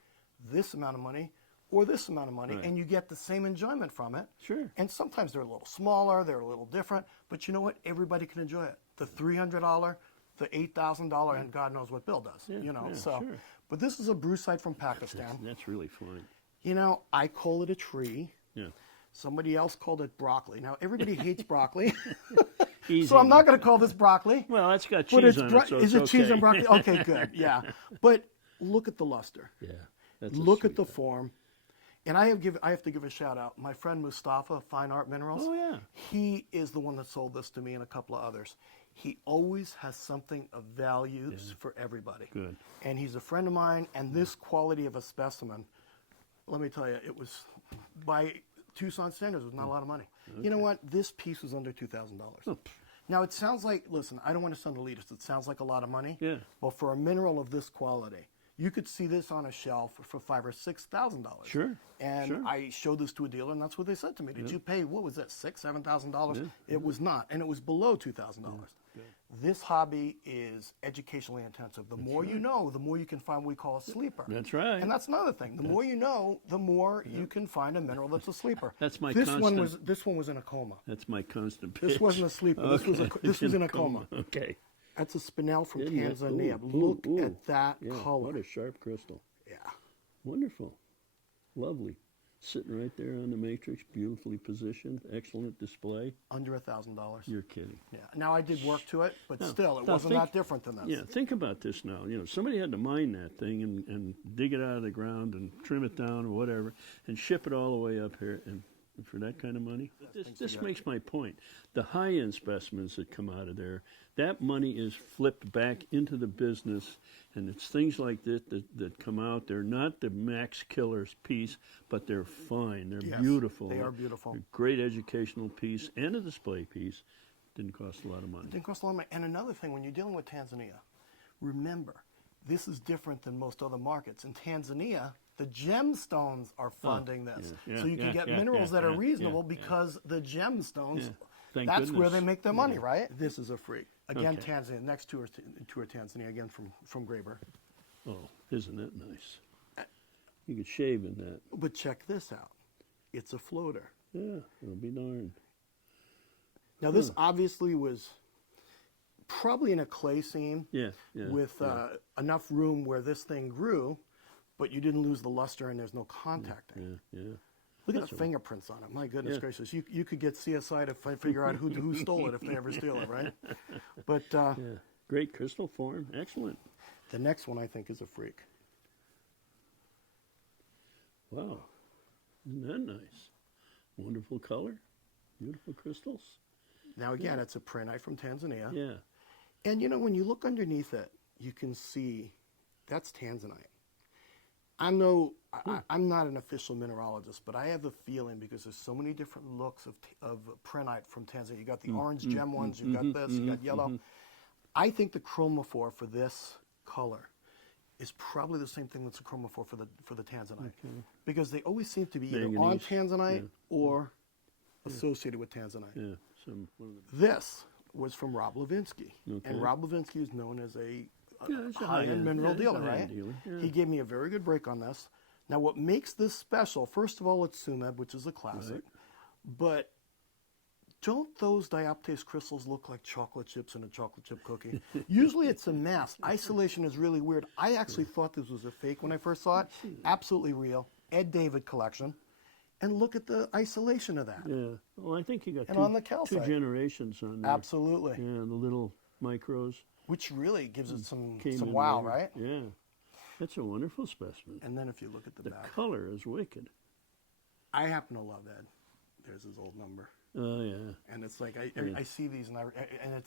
or this amount of money, and you get the same enjoyment from it. Sure. And sometimes they're a little smaller, they're a little different, but you know what? Everybody can enjoy it. The $300, the $8,000, and God knows what Bill does. You know, so. Sure. But this is a brucite from Pakistan. That's really fine. You know, I call it a tree. Yeah. Somebody else called it broccoli. Now, everybody hates broccoli. Easy. So I'm not going to call this broccoli. Well, it's got but cheese on it, so is it's it cheese okay. and broccoli? Okay, good. Yeah. But look at the luster. Yeah. That's Look at the form. And I have to give a shout out. My friend Mustafa, Fine Art Minerals. Oh, yeah. He is the one that sold this to me and a couple of others. He always has something of value for everybody. Good. And he's a friend of mine, and this quality of a specimen, let me tell you, it was, by Tucson standards, it was not a lot of money. You know what? This piece was under $2,000. Now, it sounds like, listen, I don't want to sound elitist. It sounds like a lot of money. Yeah. But for a mineral of this quality, you could see this on a shelf for $5,000 or $6,000. Sure. And I showed this to a dealer, and that's what they said to me. Did you pay, what was that, $6,000, $7,000? It was not, and it was below $2,000. This hobby is educationally intensive. The more you know, the more you can find what we call a sleeper. That's right. And that's another thing. The more you know, the more you can find a mineral that's a sleeper. That's my this constant. This one was in a coma. That's my constant pitch. This wasn't a sleeper. Okay. This was in a coma. Okay. That's a spinel from Isn't it? Tanzania. Ooh, Look ooh. at that Yeah, color. what a sharp crystal. Yeah. Wonderful. Lovely. Sitting right there on the matrix, beautifully positioned, excellent display. Under $1,000. You're kidding. Yeah. Now I did work to it, but No, still, it now wasn't that different than this. Yeah, think about this now. You know, somebody had to mine that thing and dig it out of the ground and trim it down or whatever and ship it all the way up here and for that kind of money. This makes my point. The high-end specimens that come out of there, that money is flipped back into the business, and it's things like this that come out. They're not the max killer's piece, but they're fine. They're Yes, beautiful. they are beautiful. A great educational piece and a display piece. Didn't cost a lot of money. It didn't cost a lot of money. And another thing, when you're dealing with Tanzania, remember, this is different than most other markets. In Tanzania, the gemstones are funding this. So you can get minerals that are reasonable because the gemstones, that's where they make their money, right? This is a freak. Again, Tanzania. Next two are Tanzania, again from Graber. Oh, isn't that nice? You could shave in that. But check this out. It's a floater. Yeah, it'll be darned. Now, this obviously was probably in a clay seam with enough room where this thing grew, but you didn't lose the luster and there's no contact. Look at the fingerprints on it. My goodness gracious. You could get CSI to figure out who stole it if they ever steal it, right? But great crystal form. Excellent. The next one I think is a freak. Wow. Isn't that nice? Wonderful color. Beautiful crystals. Now again, it's a prenite from Tanzania. Yeah. And you know, when you look underneath it, you can see that's Tanzanite. I'm not an official mineralogist, but I have a feeling because there's so many different looks of prenite from Tanzania. You got the orange gem ones, you got this, you got yellow. I think the chromophore for this color is probably the same thing that's a chromophore for the Tanzanite, because they always seem to be either on Tanzanite or associated with Tanzanite. This was from Rob Levinsky, and Rob Levinsky is known as a high-end mineral dealer, right? He gave me a very good break on this. Now, what makes this special, first of all, it's Sumeb, which is a classic, but don't those dioptase crystals look like chocolate chips in a chocolate chip cookie? Usually it's a mess. Isolation is really weird. I actually thought this was a fake when I first saw it. Absolutely real. Ed David collection. And look at the isolation of that. Yeah. Well, I think you got on the calcite. 2 generations on there. Absolutely. Yeah, the little micros. Which really gives it some wow, later. Right? Yeah. That's a wonderful specimen. And then if you look at the back. The color is wicked. I happen to love Ed. There's his old number. Oh, yeah. And it's like, I see these and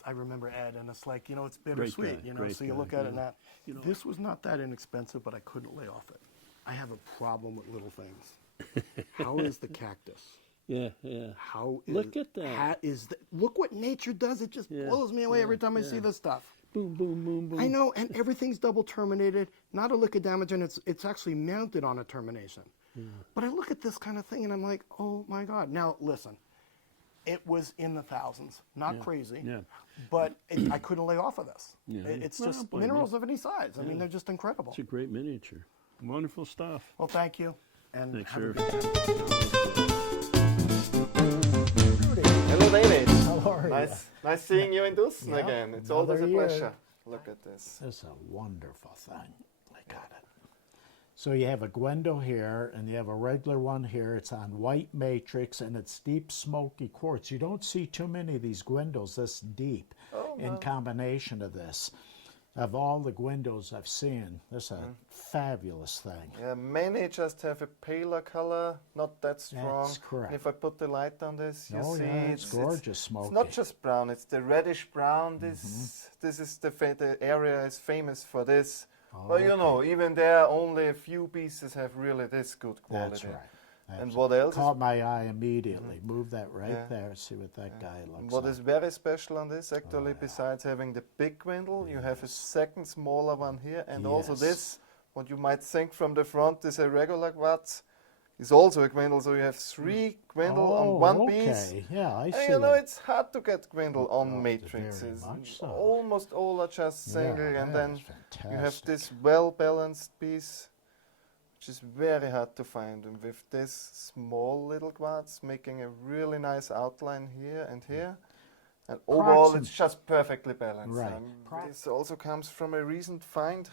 I remember Ed, and it's like, it's bittersweet, so you look at it and that. This was not that inexpensive, but I couldn't lay off it. I have a problem with little things. How is the cactus? Yeah. Look at that. Look what nature does. It just blows me away every time I see this stuff. Boom, boom, boom, boom. I know, and everything's double terminated, not a lick of damage, and it's actually mounted on a termination. But I look at this kind of thing and I'm like, oh my God. Now, listen, it was in the thousands, not crazy, but I couldn't lay off of this. It's just minerals of any size. I mean, they're just incredible. It's a great miniature. Wonderful stuff. Well, thank you. And thanks, have sir. a good day. Hello, David. How are you? Nice seeing you in Tucson Yeah, again. It's always a another year. pleasure. Look at this. This is a wonderful thing. I got it. So you have a Gwendo here, and you have a regular one here. It's on white matrix, and it's deep smoky quartz. You don't see too many of these Gwendos this deep in combination of this. Of all the Gwendos I've seen, this is a fabulous thing. Yeah, many just have a paler color, not that strong. That's correct. And if I put the light on this, you see it's gorgeous smoky. It's not just brown; it's the reddish brown. This is the area is famous for this. Well, even there, only a few pieces have really this good quality. That's right. And what else? Caught my eye immediately. Move that right there. See what that guy looks What like. is very special on this, actually, besides having the big Gwendol, you have a second smaller one here, and also this, what you might think from the front is a regular quartz, is also a Gwendol. So you have 3 Gwendol on one piece. Yeah, I see. And it's hard to get Gwendol on matrices. Almost all are just single, and then you have this well-balanced piece, which is very hard to find. And with this small little quartz making a really nice outline here and here, and overall it's just perfectly balanced. Right. This also comes from a recent find.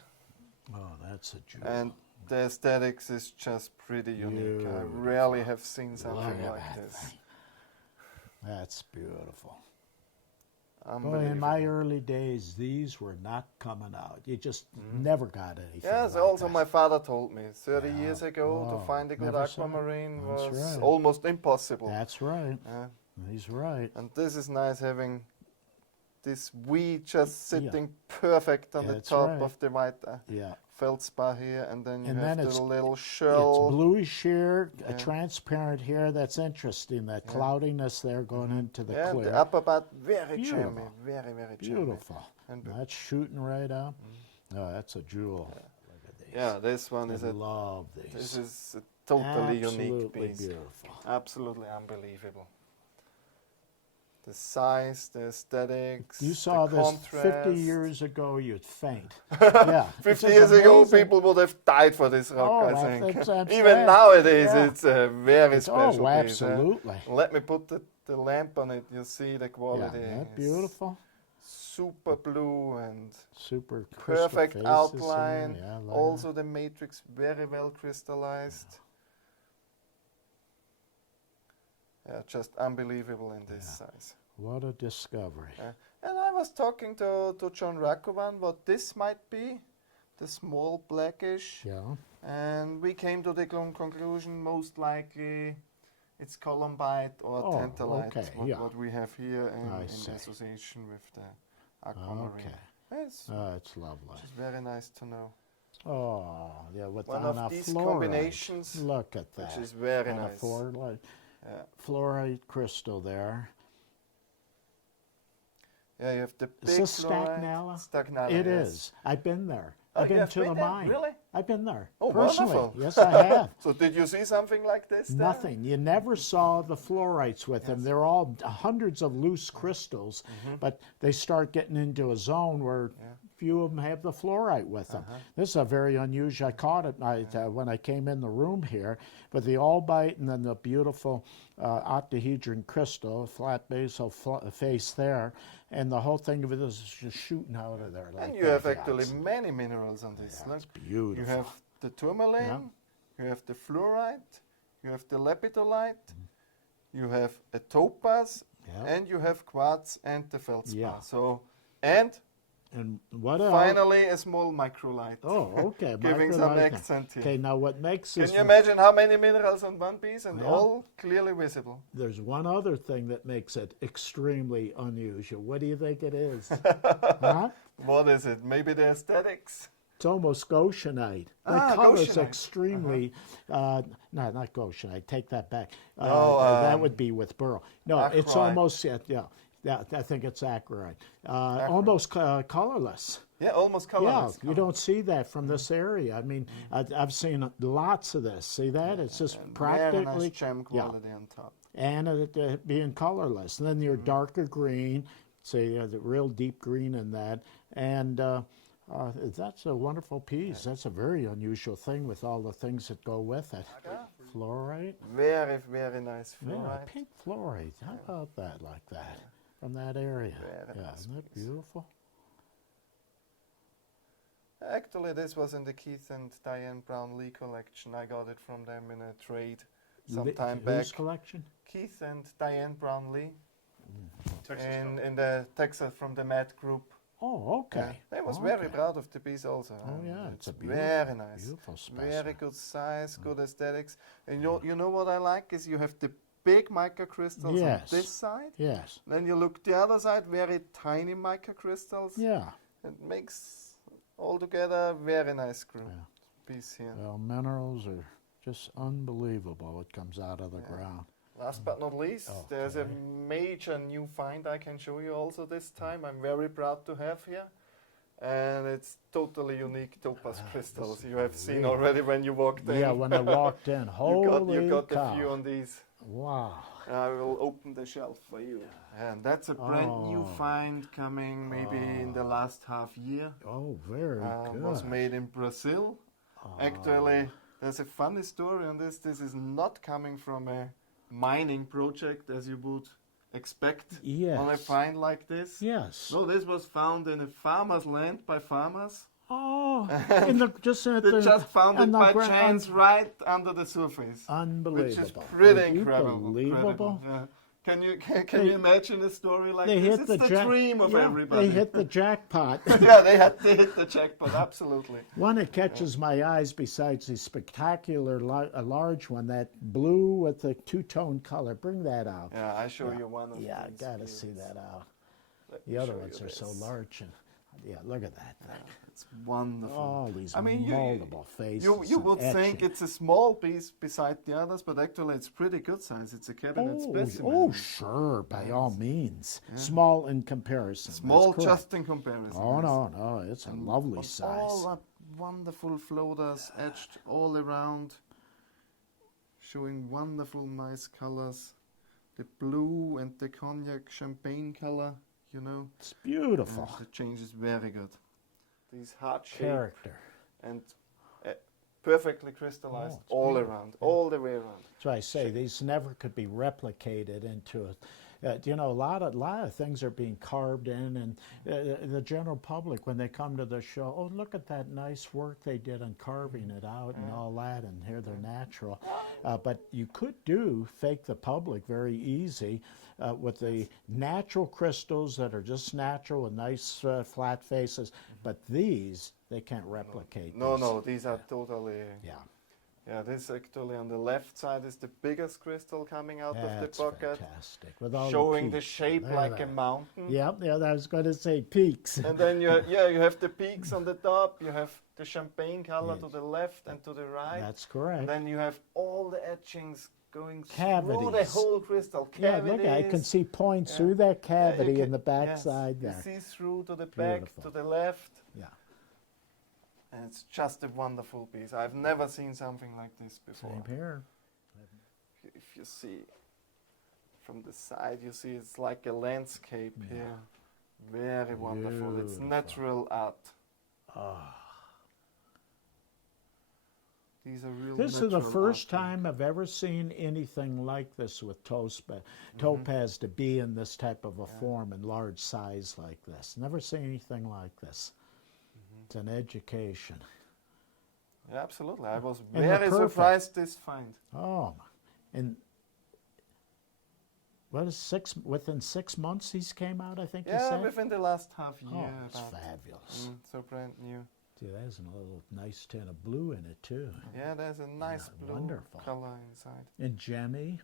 Oh, that's a jewel. And the aesthetics is just pretty unique. I rarely have seen something like this. That's beautiful. Unbelievable. Boy, in my early days, these were not coming out. You just never got anything. Yes, like also that. my father told me 30 years ago to find a good never saw it. aquamarine That's was right. almost impossible. That's right. He's right. And this is nice having this weed just sitting perfect on the That's top right. of the white feldspar here, and then you have the little shell. It's bluish here, transparent here. That's interesting. That cloudiness there going into the clear. The upper part very Beautiful. jammy, very, very jammy. Beautiful. That's shooting right up. Oh, that's a jewel. Look at these. Yeah, this one is love these. This is a totally unique Absolutely piece. beautiful. Absolutely unbelievable. The size, the aesthetics, You saw the this contrast. 50 years ago, you'd faint. Yeah, 50 this is years ago, amazing. people would have died for this rock, Oh, I think. that's Even right. nowadays, Yeah. it's a very special piece. absolutely. Let me put the lamp on it. You see the quality. Isn't that is beautiful? Super blue and super crystal perfect faces outline. here. Yeah, Also, the matrix very well crystallized. Yeah, just unbelievable in this size. What a discovery. And I was talking to John Rakovan what this might be, the small blackish. Yeah. And we came to the conclusion most likely it's columbite or tantalite, okay, what we have here in see. association with the aquamarine. Okay. It's lovely. Which is very nice to know. Oh, yeah, with One on of a these fluorite. combinations, Look at that. which is very on nice. A fluorite crystal there. Yeah, you have the big Is this fluorite. Stagnella? Stagnella, It yes. is. I've been there. Oh, I've you been have to been the there? mine. Really? I've been there. Oh, personally. wonderful. Yes, I have. So did you see something like this there? Nothing. You never saw the fluorites with them. They're all hundreds of loose crystals, but they start getting into a zone where few of them have the fluorite with them. This is a very unusual. I caught it when I came in the room here, but the albite and then the beautiful octahedron crystal, flat basal face there, and the whole thing of it is just shooting out of there. Like And you that. have actually many minerals on this. Yeah, Look, it's beautiful. You have the tourmaline, you have the fluorite, you have the lepidolite, you have a topaz, and you have quartz and the feldspar. Yeah. So, and what else? finally a small microlite. Oh, okay. Giving some microlite. accent here. Okay, now what makes Can this... you imagine how many minerals on one piece and Yeah. all clearly visible? There's one other thing that makes it extremely unusual. What do you think it is? Huh? What is it? Maybe the aesthetics? It's almost goshenite. The Ah, color's goshenite. extremely... no, not goshenite. Take that back. No, that would be with burl. No, it's acrolite. almost... Yeah, I think it's acrolite. Almost colorless. Yeah, almost colorless. Yeah, you don't see that from this area. I mean, I've seen lots of this. See that? It's just practically... Very nice gem quality on top. And it being colorless. And then your darker green, say the real deep green in that. And that's a wonderful piece. That's a very unusual thing with all the things that go with it. Fluorite. Very, very nice Yeah, fluorite. pink fluorite. How about that, like that? From that area. Very nice Isn't that beautiful? Actually, this was in the Keith and Diane Brownlee collection. I got it from them in a trade some time back. Whose collection? Keith and Diane Brownlee. Texas in the Texas from the Mad Group. Oh, okay. I was Okay. very proud of the piece also. Oh, yeah, it's a very nice. beautiful specimen. Very good size, good aesthetics. And you know what I like is you have the big microcrystals Yes. on this side. Yes. Then you look the other side, very tiny microcrystals. Yeah. It makes altogether a very nice group piece here. Well, minerals are just unbelievable what comes out of the ground. Last but not least, there's a major new find I can show you also this time. I'm very proud to have here. And it's totally unique topaz crystals. You have seen really- already when you walked in. Yeah, when I walked in. Holy you got cow. a few on these. Wow. I will open the shelf for you. And that's a brand new find coming maybe in the last half year. Oh, very good. Was made in Brazil. Actually, there's a funny story on this. This is not coming from a mining project as you would expect on a find like this. Yes. No, this was found in a farmer's land by farmers. Oh. Oh, just at they just found it by ground. chance right under the surface. Unbelievable. Which is pretty Would you incredible. believable? Yeah. Can you imagine a story like they this? hit It's the dream of everybody. They hit the jackpot. Yeah, they hit the jackpot, absolutely. One that catches my eyes besides the spectacular large one, that blue with the two-tone color. Bring that out. Yeah, I show you one of Yeah, these. got to see that out. Let The me other show ones you are so this. large. And yeah, look at that thing. It's wonderful. All these I mean, moldable faces. You would and think etching. it's a small piece beside the others, but actually it's pretty good size. It's a cabinet specimen. Oh, sure, by all means. Yeah. Small in comparison. Small That's just correct. in comparison. Oh, yes. no, it's a lovely size. All up wonderful floaters etched all around, showing wonderful, nice colors. The blue and the cognac champagne color, you know. It's beautiful. The change is very good. These heart shape Character. and perfectly crystallized all around, all the way around. That's why I say these never could be replicated into a. A lot of things are being carved in, and the general public, when they come to the show, oh, look at that nice work they did on carving it out and all that, and here they're natural. But you could fake the public very easy with the natural crystals that are just natural with nice flat faces, but these, they can't replicate. No, these are totally... Yeah. Yeah, this actually on the left side is the biggest crystal coming out of the That's bucket. fantastic. With all showing the peaks. shape Look like at a that. mountain. Yeah, I was going to say peaks. And then you have the peaks on the top, you have the champagne color to the left and to the right. That's correct. And then you have all the etchings going through the Cavities. whole crystal. Yeah, look, I can see points through that cavity in the back yes, side there. You see through to the back, to the left. Yeah. And it's just a wonderful piece. I've never seen something like this before. Same here. If you see from the side, you see it's like a landscape here. Very wonderful. It's natural art. These are real This is the natural first art. time I've ever seen anything like this with topaz to be in this type of a form and large size like this. Never seen anything like this. It's an education. Yeah, absolutely. I was And they're very perfect. surprised this find. Oh, and what is within 6 months these came out, I think you Yeah, said? within the last half year. Oh, it's about. fabulous. So brand new. See, there's a little nice tint of blue in it too. Yeah, there's a nice blue wonderful. color inside. And gemmy.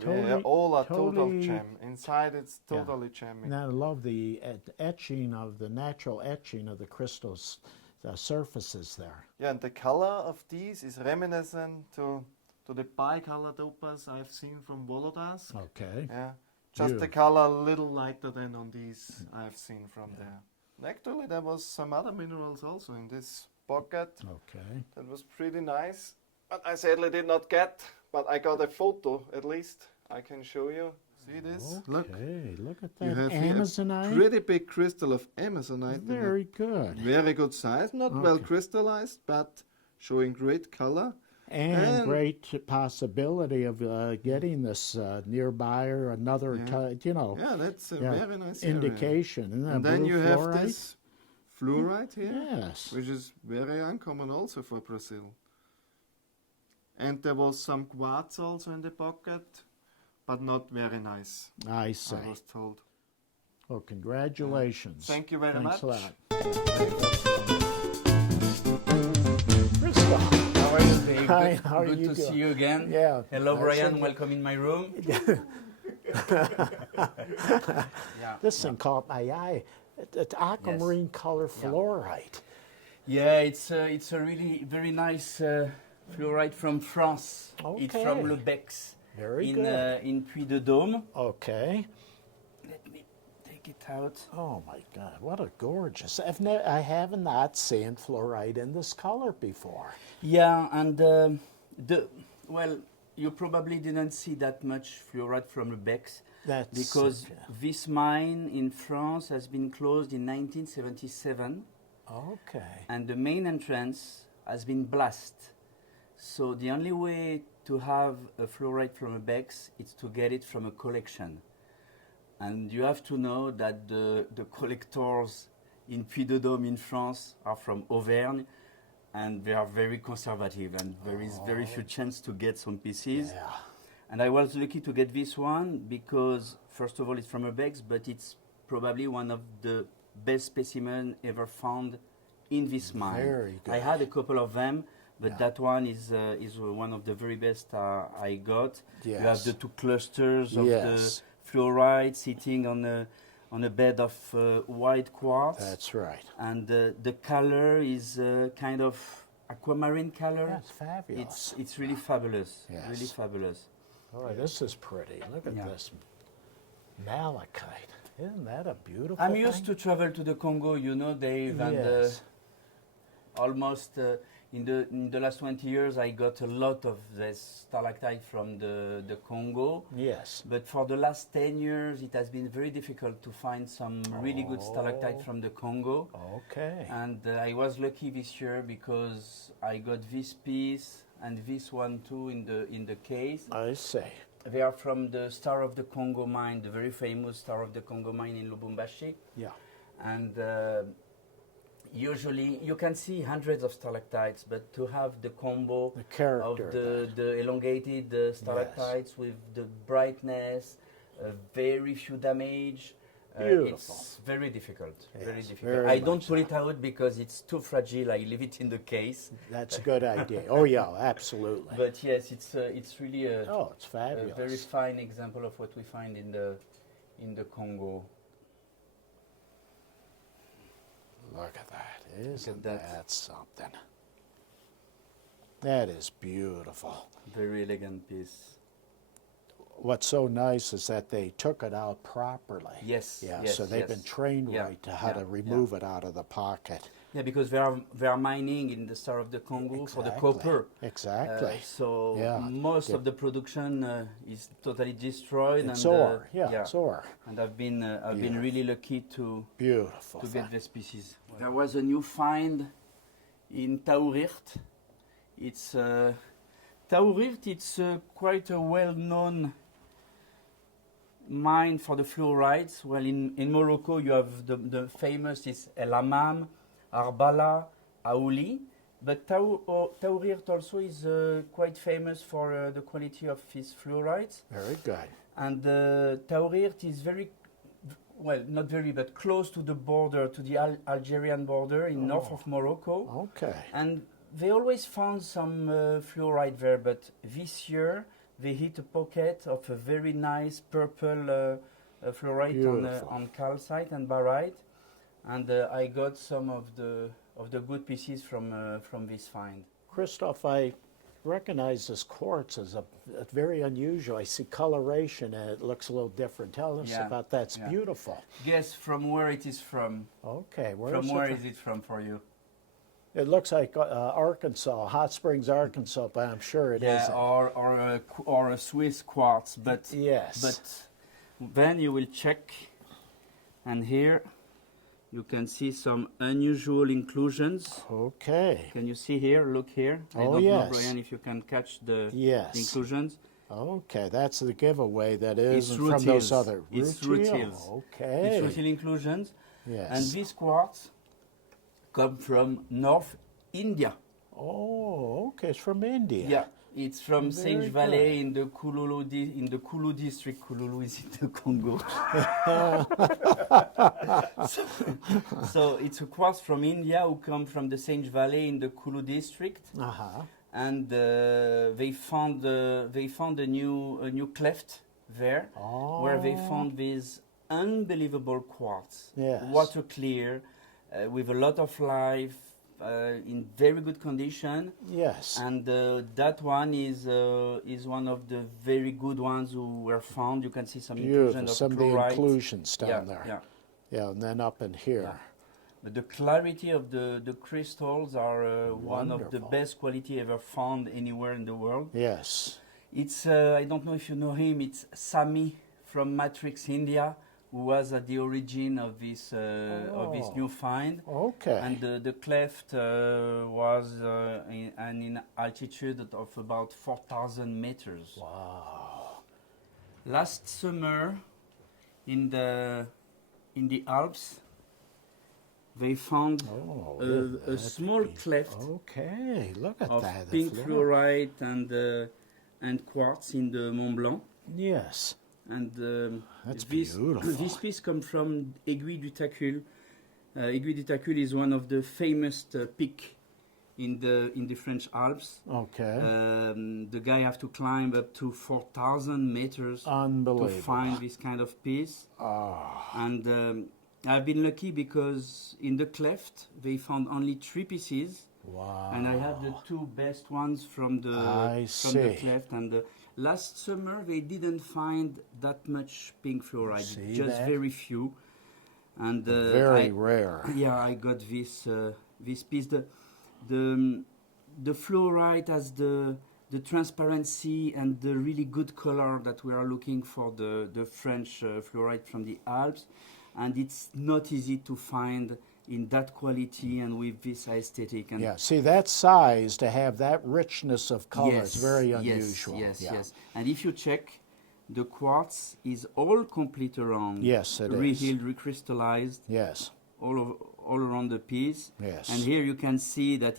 Yeah, all are total totally- gem. Inside it's Yeah. totally gemmy. And I love the etching of the natural etching of the crystals, the surfaces there. Yeah, and the color of these is reminiscent to the bicolor topaz I've seen from Volodarsk. Okay. Yeah, just the Beautiful. color a little lighter than on these I've seen from there. And actually, there was some other minerals also in this bucket. Okay. That was pretty nice, but I sadly did not get. But I got a photo at least. I can show you. See this? Look. Okay, look at You that have here a Amazonite. pretty big crystal of Amazonite. Very good. Very good size. Not well crystallized, but showing great color. And great possibility of getting this nearby or another, Yeah, that's a very nice area. indication. Isn't that And then blue you have fluorite? this fluorite here, Yes. which is very uncommon also for Brazil. And there was some quartz also in the pocket, but not very nice. I see. I was told. Well, congratulations. Thank you very Thanks much. a lot. Krystal. How are you, Dave? Hi, how are Good you to doing? see you again. Yeah. Hello, Nice Brian. seeing you. Welcome in my room. This thing caught my eye. It's aquamarine color fluorite. Yeah, it's a really very nice fluorite from France. It's from Okay. Le Bex. Very in, good. in Puy-de-Dôme. Okay. Let me take it out. Oh my God! What a gorgeous! I have not seen fluorite in this color before. Yeah, and well, you probably didn't see that much fluorite from Le Bex. That's because this mine in France has been closed in 1977. Okay. And the main entrance has been blasted. So the only way to have a fluorite from a Bex is to get it from a collection. And you have to know that the collectors in Puy-de-Dôme in France are from Auvergne, and they are very conservative, and there is very few chance to get some pieces. Yeah. And I was lucky to get this one because, first of all, it's from Urbex, but it's probably one of the best specimens ever found in this mine. Very good. I had a couple of them, but that one is one of the very best I got. Yes. You have the two clusters of Yes. the fluorite sitting on a bed of white quartz. That's right. And the color is kind of aquamarine color. That's fabulous. It's really fabulous. Yes. Really fabulous. Boy, this is pretty. Look at this malachite. Isn't that a beautiful I'm thing? used to travel to the Congo, you know, Dave, and Yes. almost in the last 20 years I got a lot of this stalactite from the Congo. Yes. But for the last 10 years it has been very difficult to find some really good stalactite from the Congo. Okay. And I was lucky this year because I got this piece and this one too in the case. I see. They are from the Star of the Congo mine, the very famous Star of the Congo mine in Lubumbashi. Yeah. And usually you can see hundreds of stalactites, but to have the combo of the elongated stalactites with the brightness, very few damage, Beautiful. it's very difficult. Yes, very difficult. very I don't much put it out because it's too fragile. I leave it in the case. That's a good idea. Oh yeah, absolutely. But yes, it's really it's fabulous. a very fine example of what we find in the Congo. Look at that. Isn't that. that something? That is beautiful. Very elegant piece. What's so nice is that they took it out properly. Yes. Yeah, yes, so they've yes. been trained Yeah, right to how to remove it out of the pocket. Yeah, because they are mining in the Star of the Congo for the Exactly. copper. Exactly. So Yeah. most of the production is totally destroyed. It's and, ore. It's ore. And I've been really lucky to Beautiful. get these pieces. There was a new find in Taurirt. It's Taurirt. It's quite a well-known mine for the fluorites. Well, in Morocco you have the famous is El Hammam, Arbala, Aouli, but Taurirt also is quite famous for the quality of his fluorites. Very good. And Taurirt is not very, but close to the border, to the Algerian border in north of Morocco. Okay. And they always found some fluorite there, but this year they hit a pocket of a very nice purple fluorite on calcite and barite, and I got some of the good pieces from this find. Christoph, I recognize this quartz as a very unusual. I see coloration and it looks a little different. Tell us about that. It's beautiful. Guess from where it is from. Okay, where is it from for you? It looks like Arkansas, Hot Springs, Arkansas, but I'm sure it isn't. Or a Swiss quartz, but yes. But then you will check, and here you can see some unusual inclusions. Okay. Can you see here? Look here. I don't know, Brian, if you can catch the inclusions. Okay, that's the giveaway that is It's from those other It's rutils. rutils. Okay. It's rutil inclusions. Yes. And this quartz come from North India. Oh, okay, it's from India. Yeah, it's from Very Senge Valley in the Kulu district. Kulu is in the Congo. so it's a quartz from India who come from the Senge Valley in the Kulu district. And they found a new cleft there, where they found this unbelievable quartz, water clear, with a lot of life, in very good condition. Yes. And that one is one of the very good ones who were found. You can see some inclusion of some of the fluorite. inclusions down there. Yeah. Yeah, and then up in here. Yeah. But the clarity of the crystals are one of the best quality ever found anywhere in the world. Yes. It's I don't know if you know him. It's Sami from Matrix, India, who was at the origin of this new find. Okay. And the cleft was in altitude of about 4,000 meters. Wow. Last summer, in the Alps, they found a small cleft Okay, look at of that. the pink fluorite. fluorite and quartz in the Mont Blanc. Yes. And That's this, beautiful. this piece comes from Aiguille du Tacul. Aiguille du Tacul is one of the famous peaks in the French Alps. Okay. The guy have to climb up to 4,000 meters Unbelievable. to find this kind of piece. And I've been lucky because in the cleft they found only 3 pieces. Wow. And I have the 2 best ones from the I see. cleft. And last summer they didn't find that much pink fluorite, See just that? very few. And Very rare. Yeah, I got this this piece. The fluorite has the transparency and the really good color that we are looking for the French fluorite from the Alps, and it's not easy to find in that quality and with this aesthetic. And Yeah, see that size to have that richness of color yes, is very yes, unusual. Yes, yeah. yes. And if you check, the quartz is all complete around. Yes, it is. Rehealed, recrystallized. Yes. All around the piece. Yes. And here you can see that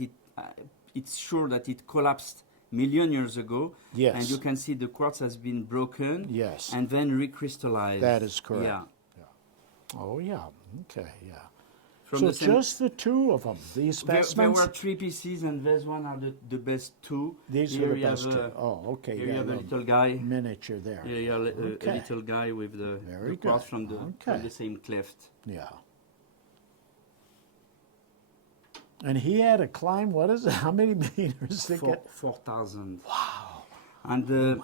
it's sure that it collapsed million years ago. Yes. And you can see the quartz has been broken. Yes. And then recrystallized. That is correct. Yeah. Oh, yeah. Okay, yeah. From so the same- just the 2 of them, these There specimens? were 3 pieces, and these one are the best 2. These Here are the you have best 2. Oh, okay. Here yeah, you have a the little guy. Miniature there. Here you have a Okay. little guy with the Very quartz good. from Okay. the same cleft. Yeah. And he had to climb, what is it? How many meters to get? 4,000. Wow. And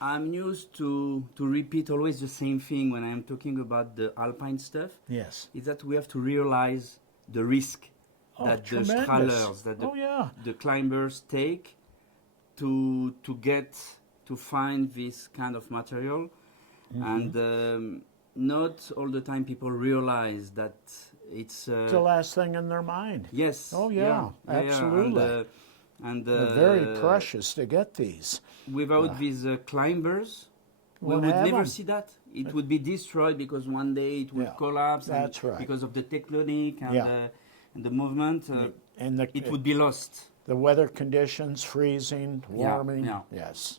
I'm used to repeat always the same thing when I'm talking about the alpine stuff. Yes. Is that we have to realize the risk that the tremendous. strahlers, that the climbers take to find this kind of material. Mhm. And not all the time people realize that it's It's the last thing in their mind. Yes. Oh, yeah, absolutely. And They're very precious to get these. Without these climbers, we Won't would have never them. see that. It would be destroyed because one day it would Yeah, collapse. that's and right. Because of the tectonic and, Yeah. And the movement, it would be lost. The weather conditions, freezing, Yeah, warming. yeah. Yes.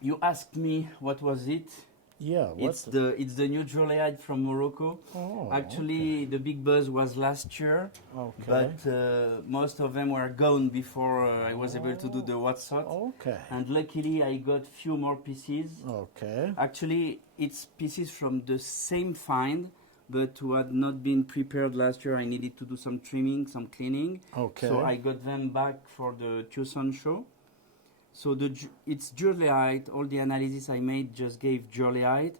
You asked me what was it. Yeah, it's the new Joléite from Morocco. Oh, actually, the big buzz was last year, Okay. but most of them were gone before I was able to do the WhatsApp. Okay. And luckily, I got few more pieces. Okay. Actually, it's pieces from the same find, but who had not been prepared last year. I needed to do some trimming, some cleaning. Okay. So I got them back for the Tucson show. So it's Joléite. All the analysis I made just gave Joléite,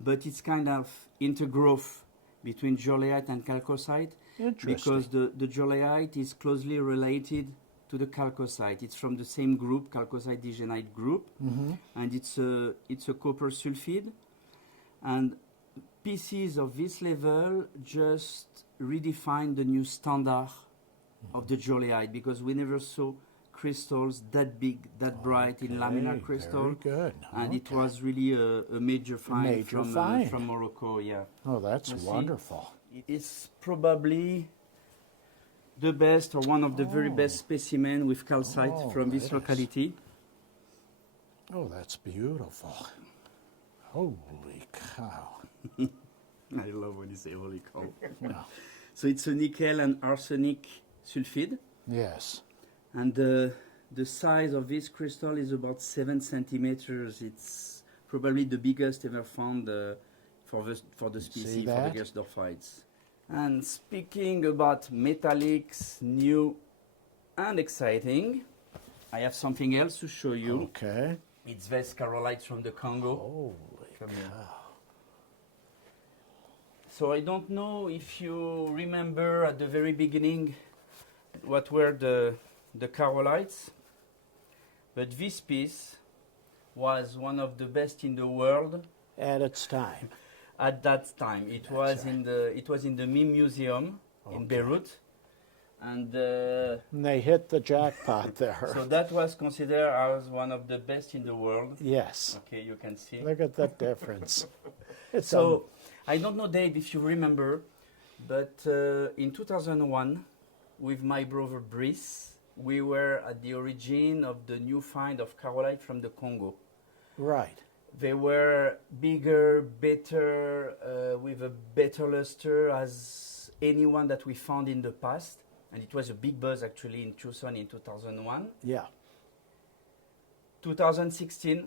but it's kind of intergrowth between Joléite and Calcite. Interesting. Because the Joléite is closely related to the Calcite. It's from the same group, Calcite digenite group, Mhm. and it's a copper sulfide. And pieces of this level just redefine the new standard of the Joléite, because we never saw crystals that big, that bright in laminar crystal. Very good. And it was really a major find, major find. from Morocco, yeah. Oh, that's You see, wonderful. It's probably the best or one of the very best specimen with calcite Oh, from this it is. locality. Oh, that's beautiful. Holy cow. I love when you say holy cow. Yeah. So it's a nickel and arsenic sulfide. Yes. And the size of this crystal is about 7 centimeters. It's probably the biggest ever found for the species, for that? the Gersdorfites. And speaking about metallics, new and exciting, I have something else to show you. Okay. It's Vescarolites from the Congo. Holy cow. So I don't know if you remember at the very beginning what were the Carolites, but this piece was one of the best in the world at its time. At that time, it was in the Mime Museum in Beirut, and they hit the jackpot there. So that was considered as one of the best in the world. Yes. Okay, you can see. Look at that difference. It's so I don't know, Dave, if you remember, But in 2001, with my brother Brice, we were at the origin of the new find of carolite from the Congo. Right. They were bigger, better, with a better luster as anyone that we found in the past. And it was a big buzz actually in Tucson in 2001. Yeah. 2016,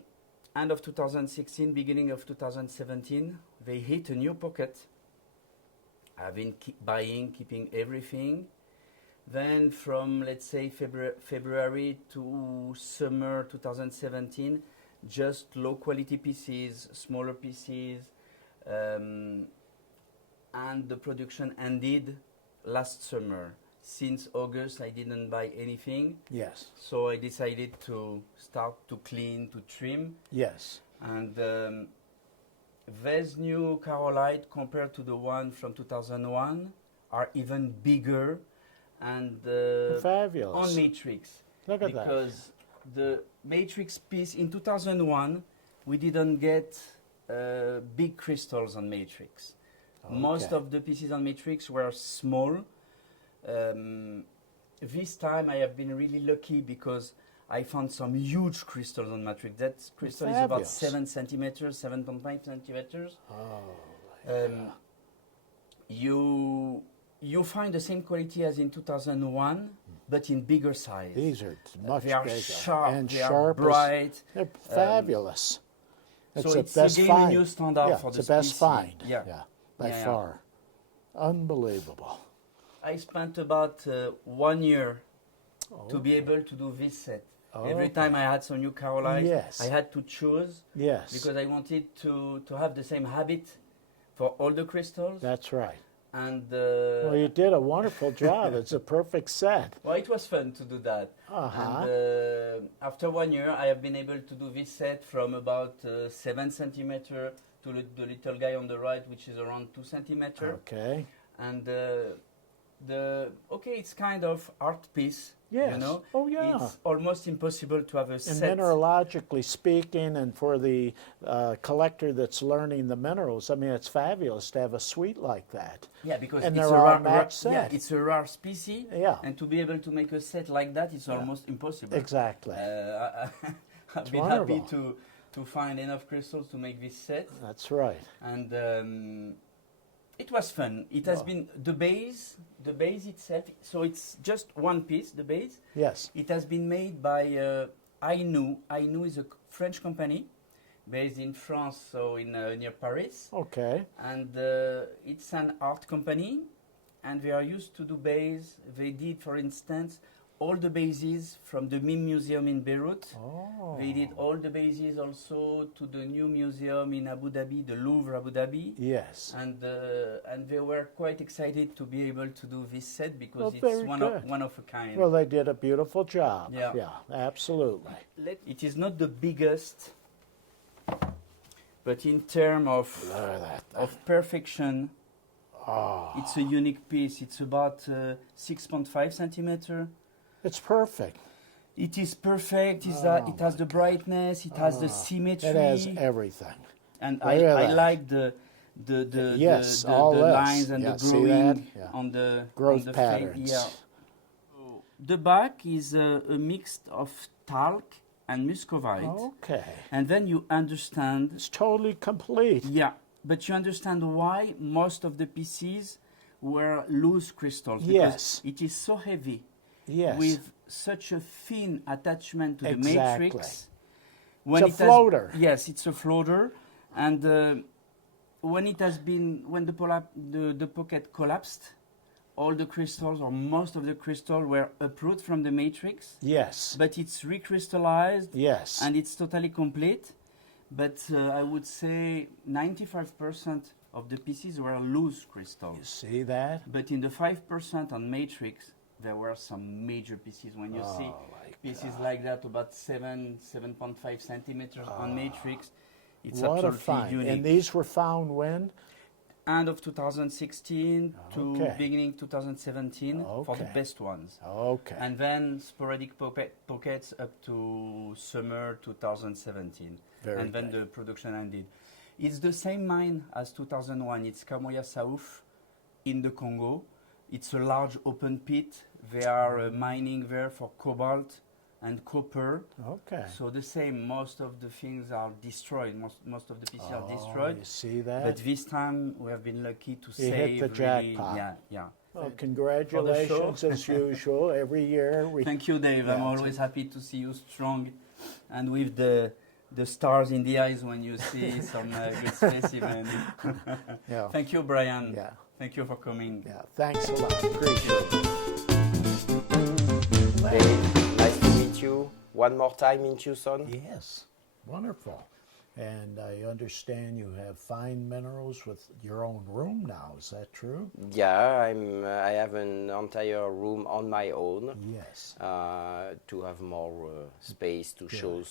end of 2016, beginning of 2017, they hit a new pocket. I've been buying, keeping everything. Then from, let's say, February to summer 2017, just low-quality pieces, smaller pieces, and the production ended last summer. Since August, I didn't buy anything. Yes. So I decided to start to clean, to trim. Yes. And these new carolite, compared to the one from 2001, are even bigger and fabulous on matrix. Look at because the matrix piece in 2001, we didn't get big crystals on matrix. Okay. Most of the pieces on matrix were small. This time I have been really lucky because I found some huge crystals on matrix. That crystal is about 7 centimeters, 7.5 centimeters. Oh, you find the same quality as in 2001, but in bigger size. These are much they are bigger sharp, and they are bright. They're fabulous. So the it's best again find. a new standard for it's the the best species. find. Yeah, by far. Unbelievable. I spent about 1 year to be able to do this set. Every time I had some new carolite, I had to choose because I wanted to have the same habit for all the crystals. That's right. And well, you did a wonderful job. It's a perfect set. Well, it was fun to do that. And after 1 year, I have been able to do this set from about 7 centimeter to the little guy on the right, which is around 2 centimeter. Okay. And it's kind of art piece. Yes. You know? Oh, yeah. It's almost impossible to have a And set. mineralogically speaking, and for the collector that's learning the minerals, I mean, it's fabulous to have a suite like that. Yeah, because and it's they're a all rare, matched set. yeah, it's a rare species. Yeah. And to be able to make a set like that, it's almost impossible. Exactly. I've been happy to find enough crystals to make this set. That's right. And it was fun. It has been the base itself. So it's just one piece, the base. Yes. It has been made by Ainu. Ainu is a French company based in France, so in near Paris. Okay. And it's an art company, and they are used to do base. They did, for instance, all the bases from the Mime Museum in Beirut. Oh. They did all the bases also to the new museum in Abu Dhabi, the Louvre Abu Dhabi. Yes. And they were quite excited to be able to do this set because it's very one of a kind. Well, they did a beautiful job. Yeah. Yeah, absolutely. It is not the biggest, but in terms of perfection, it's a unique piece. It's about 6.5 centimeter. It's perfect. It is perfect. It has the brightness. It has the symmetry. It has everything. And I like the lines and the growing on the growth on the patterns. Yeah. The back is a mix of talc and muscovite. Okay. And then you understand. It's totally complete. Yeah, but you understand why most of the pieces were loose crystals. Yes. Because it is so heavy. Yes. With such a thin attachment to the Exactly. matrix. It's a floater. Yes, it's a floater. And when the pocket collapsed, all the crystals, or most of the crystals, were uprooted from the matrix. Yes. But it's recrystallized. Yes. And it's totally complete. But I would say 95% of the pieces were loose crystals. You see that? But in the 5% on matrix, there were some major pieces. When you see pieces like that, about 7.5 centimeters on matrix, it's what a absolutely find. unique. And these were found when? End of 2016 to beginning 2017 for the best ones. Okay. And then sporadic pockets up to summer 2017. Very and then the production ended. It's the same mine as 2001. It's Kamoya Saouf in the Congo. It's a large open pit. They are mining there for cobalt and copper. Okay. So the same, most of the things are destroyed. Most of the pieces are destroyed. You see that? But this time we have been lucky to You save. hit the jackpot. Yeah, yeah. Well, congratulations as usual. Every year we. Thank you, Dave. Yeah, I'm always happy to see you strong, and with the stars in the eyes when you see some good specimen. Yeah. Thank you, Brian. Yeah. Thank you for coming. Yeah. Thanks a lot. Appreciate it. Dave, nice to meet you one more time in Tucson. Yes, wonderful. And I understand you have fine minerals with your own room now. Is that true? Yeah, I have an entire room on my own. Yes. To have more space to show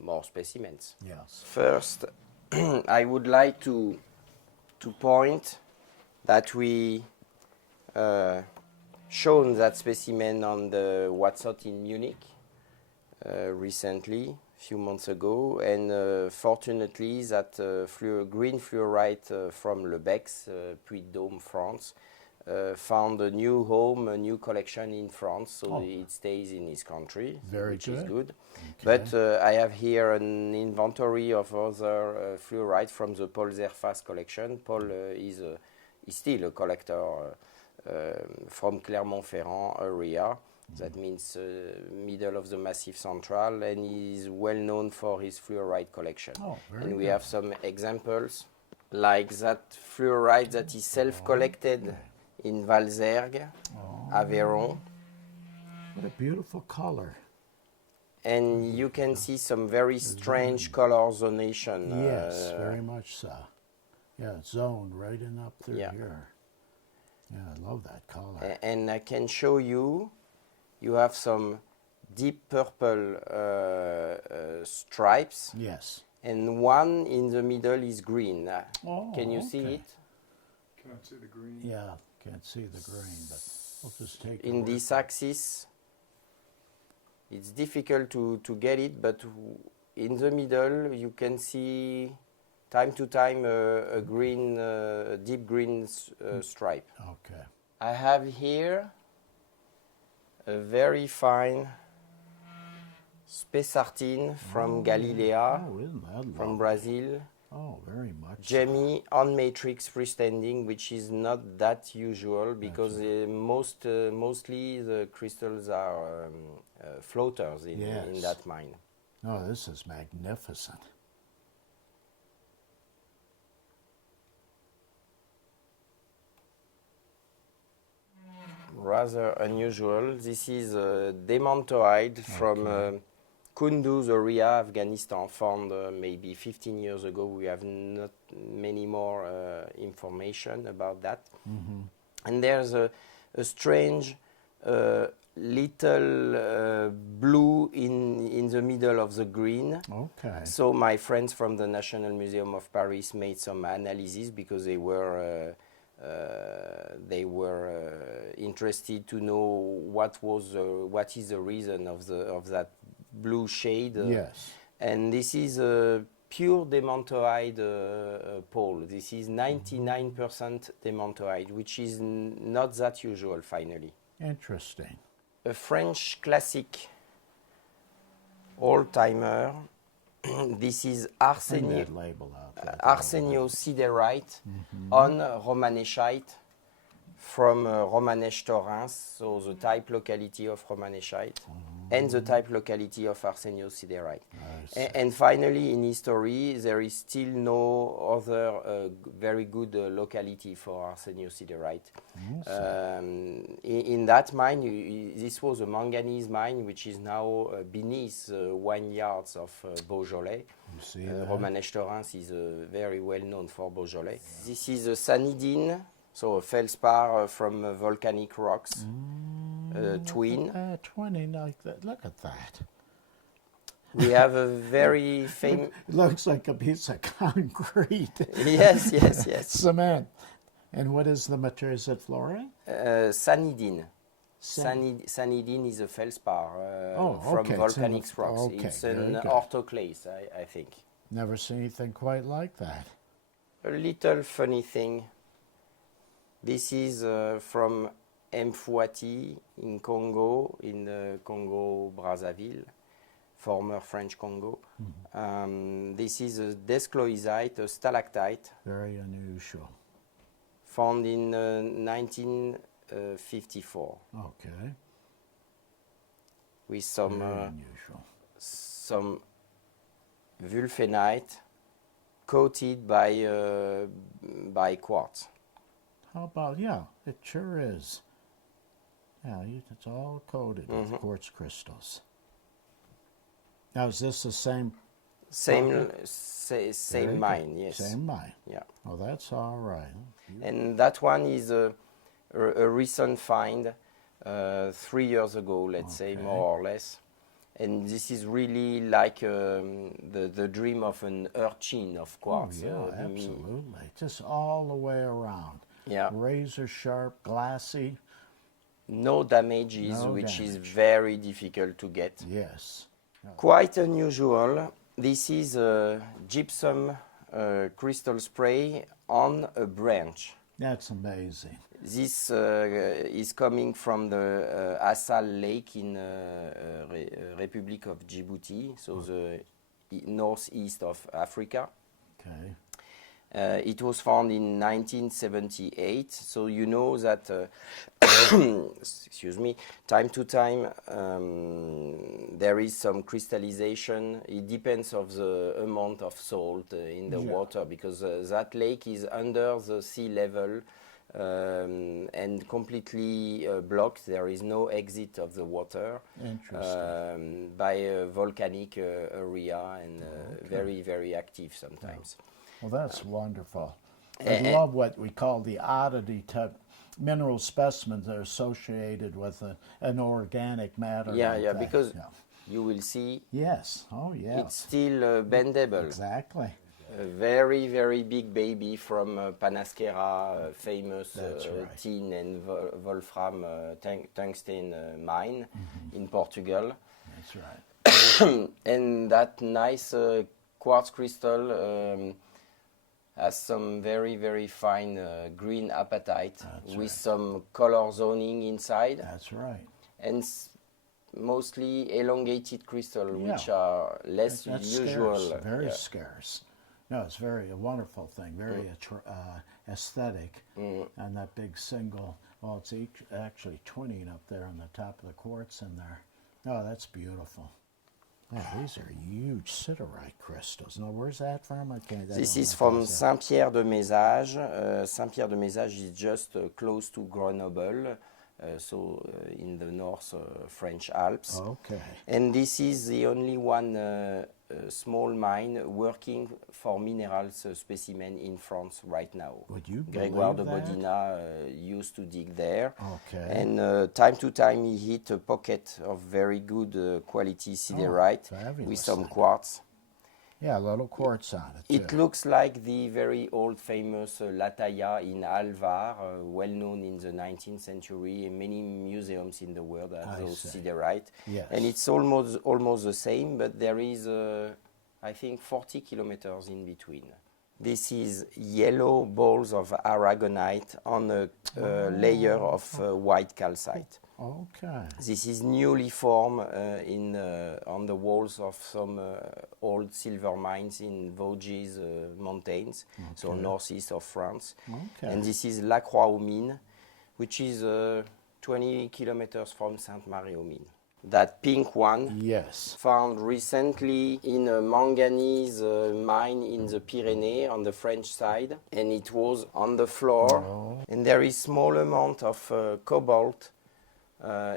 more specimens. Yes. First, I would like to point that we shown that specimen on the What's Hot in Munich recently, a few months ago, and fortunately that green fluorite from Le Bex, Puy-de-Dôme, France, found a new home, a new collection in France, so it stays in his country, which is good. Okay. But I have here an inventory of other fluorite from the Paul Zerfas collection. Paul is still a collector from Clermont-Ferrand area. That means middle of the Massif Central, and he is well known for his fluorite collection. And we have some examples, like that fluorite that is self-collected in Valzergues, Aveyron. What a beautiful color. And you can see some very strange color zonation. Yes, very much so. Yeah, it's zoned right in up through here. Yeah, I love that color. And I can show you, you have some deep purple stripes. Yes. And one in the middle is green. Can you see it? Can't see the green. Yeah, can't see the green, but we'll just take in this axis. It's difficult to get it, but in the middle you can see time to time a green, deep green stripe. Okay. I have here a very fine spessartine from Galilea, from Brazil. Oh, very much. Gemmy on matrix freestanding, which is not that usual because mostly the crystals are floaters in that mine. Oh, this is magnificent. Rather unusual. This is a demantoid from Kunduz area, Afghanistan, found maybe 15 years ago. We have not many more information about that. And there's a strange little blue in the middle of the green. Okay. So my friends from the National Museum of Paris made some analysis because they were interested to know what is the reason of that blue shade. Yes. And this is a pure demantoid Pohl. This is 99% demantoid, which is not that usual, finally. Interesting. A French classic old-timer. This is arsenio-siderite on romanechite from Romanèche Torrens, so the type locality of romanechite, and the type locality of arsenio-siderite. And finally, in history, there is still no other very good locality for arsenio-siderite. In that mine, this was a manganese mine, which is now beneath vineyards of Beaujolais. Romanèche Torrens is very well known for Beaujolais. This is a sanidine, so a feldspar from volcanic rocks, twin. Twinning like that. Look at that. We have a very famous... It looks like a piece of concrete. Yes. Cement. And what is the material? Is it fluorine? Sanidine. Sanidine is a feldspar from volcanic rocks. It's an orthoclase, I think. Never seen anything quite like that. A little funny thing. This is from Mfouati in Congo, in Congo-Brazzaville, former French Congo. This is a descloisite, a stalactite. Very unusual. Found in 1954. Okay. With some Very unusual. some vulfenite coated by quartz. How about, yeah, it sure is. Yeah, it's all coated with quartz crystals. Now, is this the same? Same Very mine, good. yes. Same mine. Yeah. Oh, that's all right. And that one is a recent find, 3 years ago, let's say, more or less. And this is really like the dream of an urchin of quartz. Oh, yeah, absolutely. Just all the way around. Yeah. Razor sharp, glassy. No damages, which is very difficult to get. Yes. Quite unusual. This is a gypsum crystal spray on a branch. That's amazing. This is coming from the Assal Lake in Republic of Djibouti, so the northeast of Africa. Okay. It was found in 1978, so you know that, excuse me, time to time there is some crystallization. It depends of the amount of salt in the water, because that lake is under the sea level and completely blocked. There is no exit of the water by a volcanic area, and very, very active sometimes. Well, that's wonderful. I love what we call the oddity type mineral specimens that are associated with an organic matter. Yeah, because you will see. Yes. Oh, yeah. It's still bendable. Exactly. A very, very big baby from Praszkier, famous tin and wolfram tungsten mine in Portugal. That's right. And that nice quartz crystal has some very, very fine green apatite with some color zoning inside. That's right. And mostly elongated crystal, which are less usual. Scarce, very scarce. No, it's a wonderful thing, very aesthetic. And that big single, well, it's actually twinning up there on the top of the quartz in there. Oh, that's beautiful. Yeah, these are huge siderite crystals. Now, where's that from? This is from Saint-Pierre-de-Mézage. Saint-Pierre-de-Mézage is just close to Grenoble, so in the north French Alps. Okay. And this is the only one small mine working for minerals specimen in France right now. Would you Grégoire de believe that? Bodina used to dig there. Okay. And time to time he hit a pocket of very good quality siderite with some quartz. Yeah, a little quartz on it. It looks like the very old famous Lataya in Alvar, well known in the 19th century, and many museums in the world have those siderite. Yes. And it's almost the same, but there is, I think, 40 kilometers in between. This is yellow balls of aragonite on a layer of white calcite. Okay. This is newly formed on the walls of some old silver mines in Vosges mountains, so northeast of France. Okay. And this is La Croix-aux-Mines, which is 20 kilometers from Sainte-Marie-aux-Mines. That pink one, found recently in a manganese mine in the Pyrenees on the French side, and it was on the floor. And there is small amount of cobalt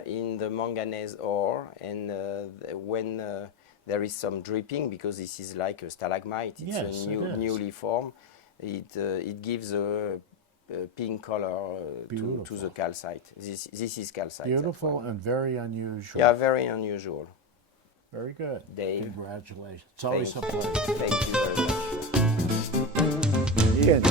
in the manganese ore, and when there is some dripping, because this is like a stalagmite, it's newly formed, it gives a pink color to the calcite. This is calcite. Beautiful and very unusual. Yeah, very unusual. Very good. Dave. Congratulations. It's always a Thank pleasure. you very much. Ian,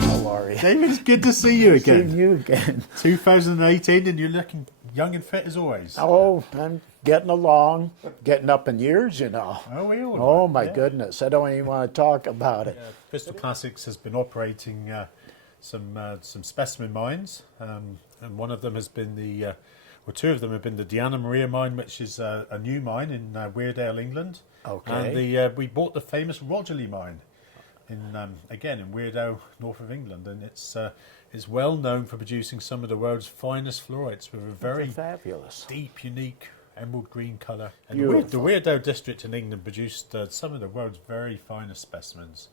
how are you? David, it's good to see you again. See you again. 2018, and you're looking young and fit as always. Oh, I'm getting along, getting up in years, you know. Oh, we all Oh, my goodness. I don't even want to talk about it. Krystal Classics has been operating some specimen mines, and one of them has been two of them have been the Diana Maria mine, which is a new mine in Weardale, England. Okay. And we bought the famous Rogerley mine again in Weardale, north of England, and it's well known for producing some of the world's finest fluorites with a very fabulous, deep, unique emerald green colour. And Beautiful. the Weardale district in England produced some of the world's very finest specimens.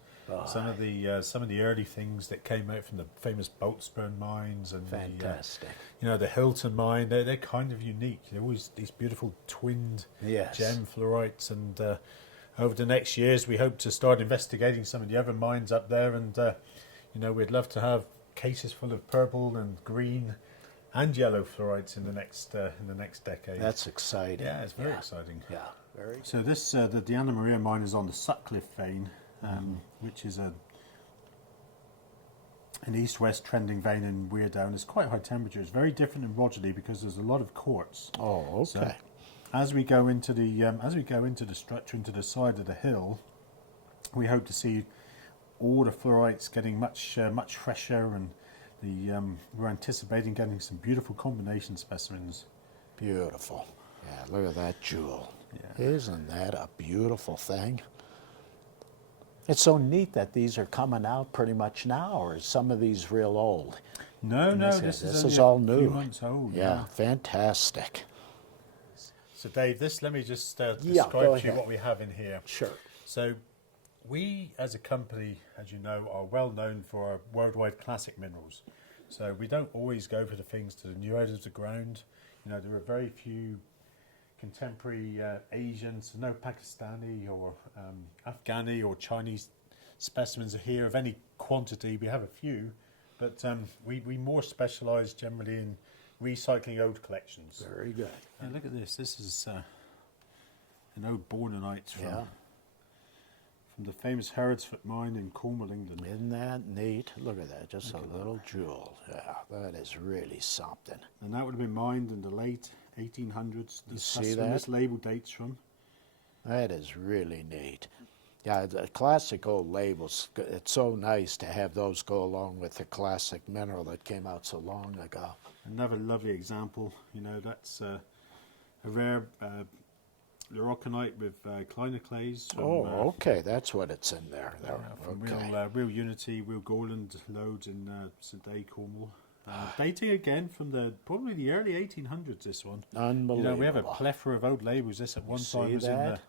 Some of the early things that came out from the famous Boltzburn mines and fantastic. The Hilton mine. They're kind of unique. They're always these beautiful twinned gem fluorites. And over the next years, we hope to start investigating some of the other mines up there. And we'd love to have cases full of purple and green and yellow fluorites in the next decade. That's exciting. Yeah, it's very exciting. Yeah, very. So this the Diana Maria mine is on the Sutcliffe vein. Which is an east-west trending vein in Weardale. It's quite high temperature. It's very different in Rogerley because there's a lot of quartz. Oh, okay. So as we go into the structure, into the side of the hill, we hope to see all the fluorites getting much fresher, and we're anticipating getting some beautiful combination specimens. Beautiful. Yeah, look at that jewel. Yeah. Isn't that a beautiful thing? It's so neat that these are coming out pretty much now, or is some of these real old? No, This is all new. Few months old. Yeah, fantastic. So Dave, let me just go describe to you ahead. what we have in here. Sure. So we, as a company, as you know, are well known for our worldwide classic minerals. So we don't always go for the things to the new out of the ground. There are very few contemporary Asians, no Pakistani or Afghani or Chinese specimens are here of any quantity. We have a few, but we more specialise generally in recycling old collections. Very good. And look at this. This is an old bornonite from the famous Herrodsfoot mine in Cornwall, England. Isn't that neat? Look at that, just a little jewel. Yeah, that is really something. And that would have been mined in the late 1800s. You see That's that? when this label dates from. That is really neat. Yeah, the classic old labels, it's so nice to have those go along with the classic mineral that came out so long ago. Another lovely example, that's a rare Moroccanite with clinoclase. Okay, that's what it's in there. From Okay. real Unity, real Gorland loads in St. Day, Cornwall. Dating again from probably the early 1800s, this one. Unbelievable. We have a plethora of old labels. This at one time was in the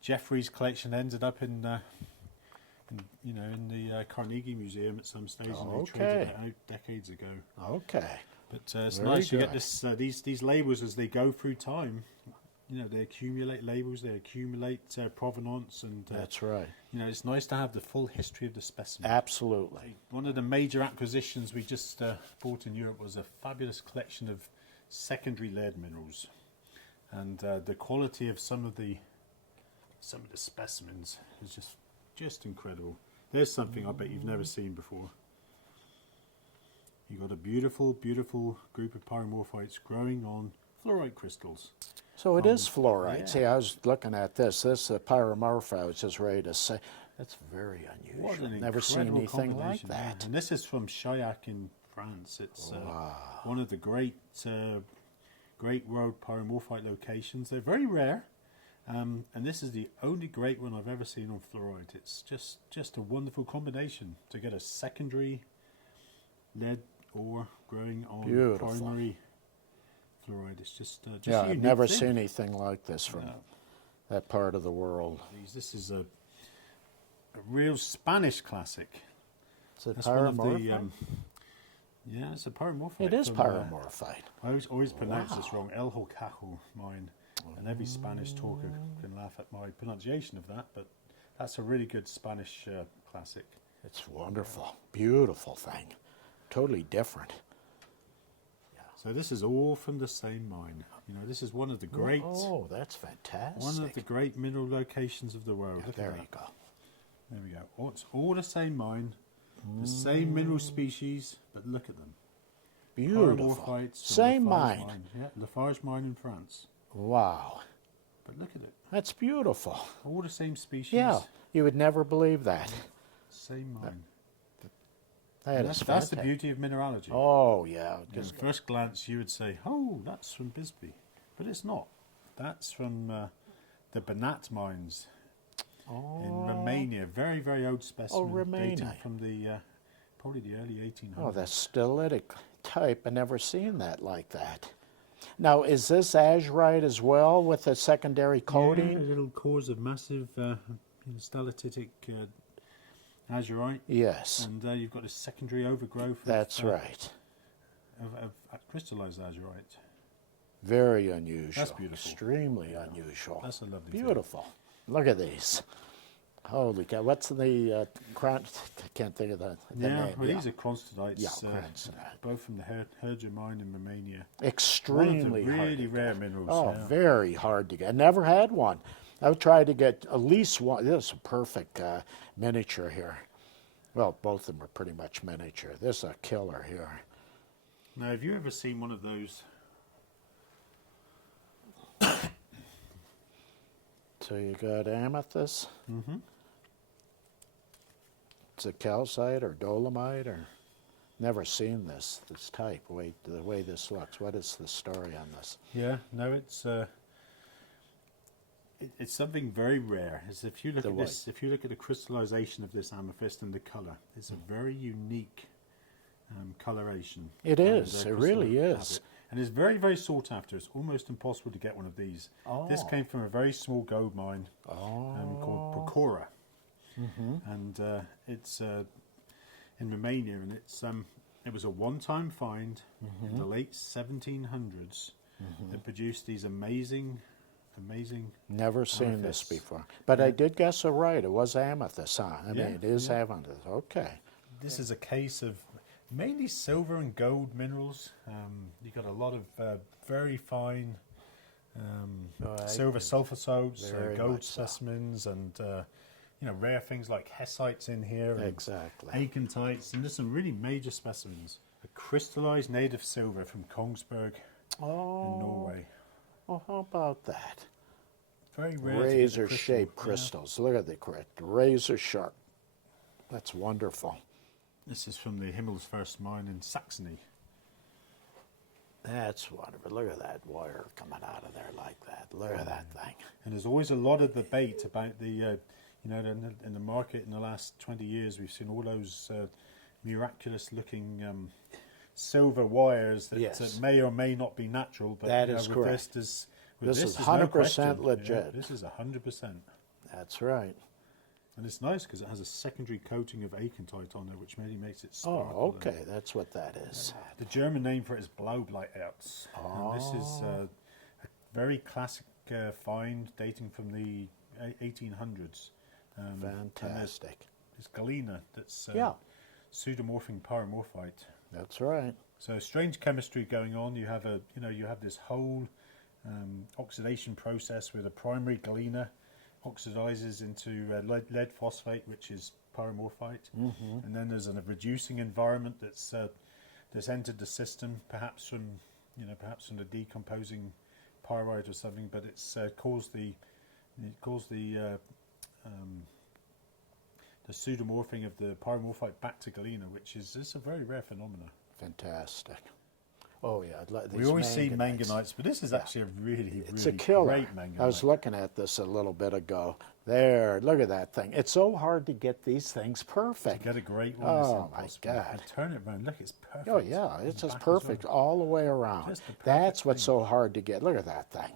Jeffries collection, ended up in the Carnegie Museum at some stage, and they traded it out decades ago. Okay. But it's Very nice you good. get these labels as they go through time. They accumulate labels, they accumulate provenance, and that's right. It's nice to have the full history of the specimen. Absolutely. One of the major acquisitions we just bought in Europe was a fabulous collection of secondary lead minerals, and the quality of some of the specimens is just incredible. There's something I bet you've never seen before. You've got a beautiful, beautiful group of pyromorphites growing on fluorite crystals. So it is fluorite. Yeah. See, I was looking at this. This pyromorphite, I was just ready to say, that's very unusual. What an Never seen incredible anything like combination, yeah. that. And this is from Chaillac in France. It's one of the great world pyromorphite locations. They're very rare, and this is the only great one I've ever seen on fluorite. It's just a wonderful combination to get a secondary lead ore growing on primary fluoride. It's just a I've unique never thing. seen anything like this from that part of the world. This is a real Spanish classic. Is it That's one of the, pyromorphite? yeah, it's a pyromorphite. It is from, pyromorphite. I always pronounce this Wow. wrong. El Hocajo mine. And every Spanish talker can laugh at my pronunciation of that, but that's a really good Spanish classic. It's wonderful. Beautiful thing. Totally different. So this is all from the same mine. This is one of the great... Oh, that's fantastic. One of the great mineral locations of the world. Look at there that. you go. There we go. It's all the same mine, the same mineral species, but look at them. Beautiful. Pyromorphites from Same Lafarge mine. Yeah, Lafarge mine in France. Wow. But look at it. That's beautiful. All the same species. Yeah, you would never believe that. Same mine. That's the beauty of mineralogy. Oh, yeah. At first glance, you would say, oh, that's from Bisbee. But it's not. That's from the Banat mines in Romania. Very, very old specimen. Romania. Dating from the probably the early 1800s. Oh, that's stylitic type. I've never seen that like that. Now, is this azurite as well with a secondary coating? Yeah, little cores of massive stalactitic azurite. Yes. And you've got a secondary overgrowth. That's right. Of crystallized azurite. Very unusual. That's beautiful. Extremely unusual. That's a lovely Beautiful. Look at these. Holy cow. What's the I can't think of the name. Well, these are kronstadites. Yeah, kronstadite. Both from the Herja mine in Romania. Extremely one of the hard really to rare get. minerals. Oh, yeah. very hard to get. I never had one. I've tried to get at least one. This is a perfect miniature here. Well, both of them are pretty much miniature. This is a killer here. Now, have you ever seen one of those? So you got amethyst. Mm-hmm. It's a calcite or dolomite or never seen this type. Wait, the way this looks. What is the story on this? Yeah, no, it's something very rare. Is if you look at this, if you look at the crystallization of this amethyst and the color, it's a very unique coloration. It is. It really is. And it's very, very sought after. It's almost impossible to get one of these. This came from a very small gold mine called Praszkier. And it's in Romania, and it was a one-time find in the late 1700s that produced these amazing. Never seen amethysts. this before. But I did guess it right. It was amethyst, huh? I mean, it is amethyst. Okay. This is a case of mainly silver and gold minerals. You got a lot of very fine silver sulfur salts, gold specimens, and rare things like hessites in here. Exactly. Acontites, and there's some really major specimens. A crystallized native silver from Kongsberg in Norway. Well, how about that? Very rare. Razor-shaped crystals. Look at the razor sharp. That's wonderful. This is from the Himmelsfürst mine in Saxony. That's wonderful. Look at that wire coming out of there like that. Look at that thing. And there's always a lot of debate about the, in the market in the last 20 years, we've seen all those miraculous-looking silver wires that may or may not be natural. But that is correct. This is 100% legit. Yeah, this is 100%. That's right. And it's nice because it has a secondary coating of aconite on there, which really makes it sparkle. Oh, okay, that's what that is. The German name for it is Blaubleierz. And this is a very classic find dating from the 1800s. Fantastic. It's galena that's pseudomorphing pyromorphite. That's right. So strange chemistry going on. You have this whole oxidation process where the primary galena oxidizes into lead phosphate, which is pyromorphite, and then there's a reducing environment that's entered the system, perhaps from the decomposing pyrite or something, but it's caused the pseudomorphing of the pyromorphite back to galena, which is a very rare phenomenon. Fantastic. Oh yeah, we always see manganites, but this is actually a really a killer. Great manganite. I was looking at this a little bit ago. There, look at that thing. It's so hard to get these things perfect. To get a great one. Oh my God! Turn it around. Look, it's perfect. Oh yeah, it's just perfect all the way around. That's what's so hard to get. Look at that thing.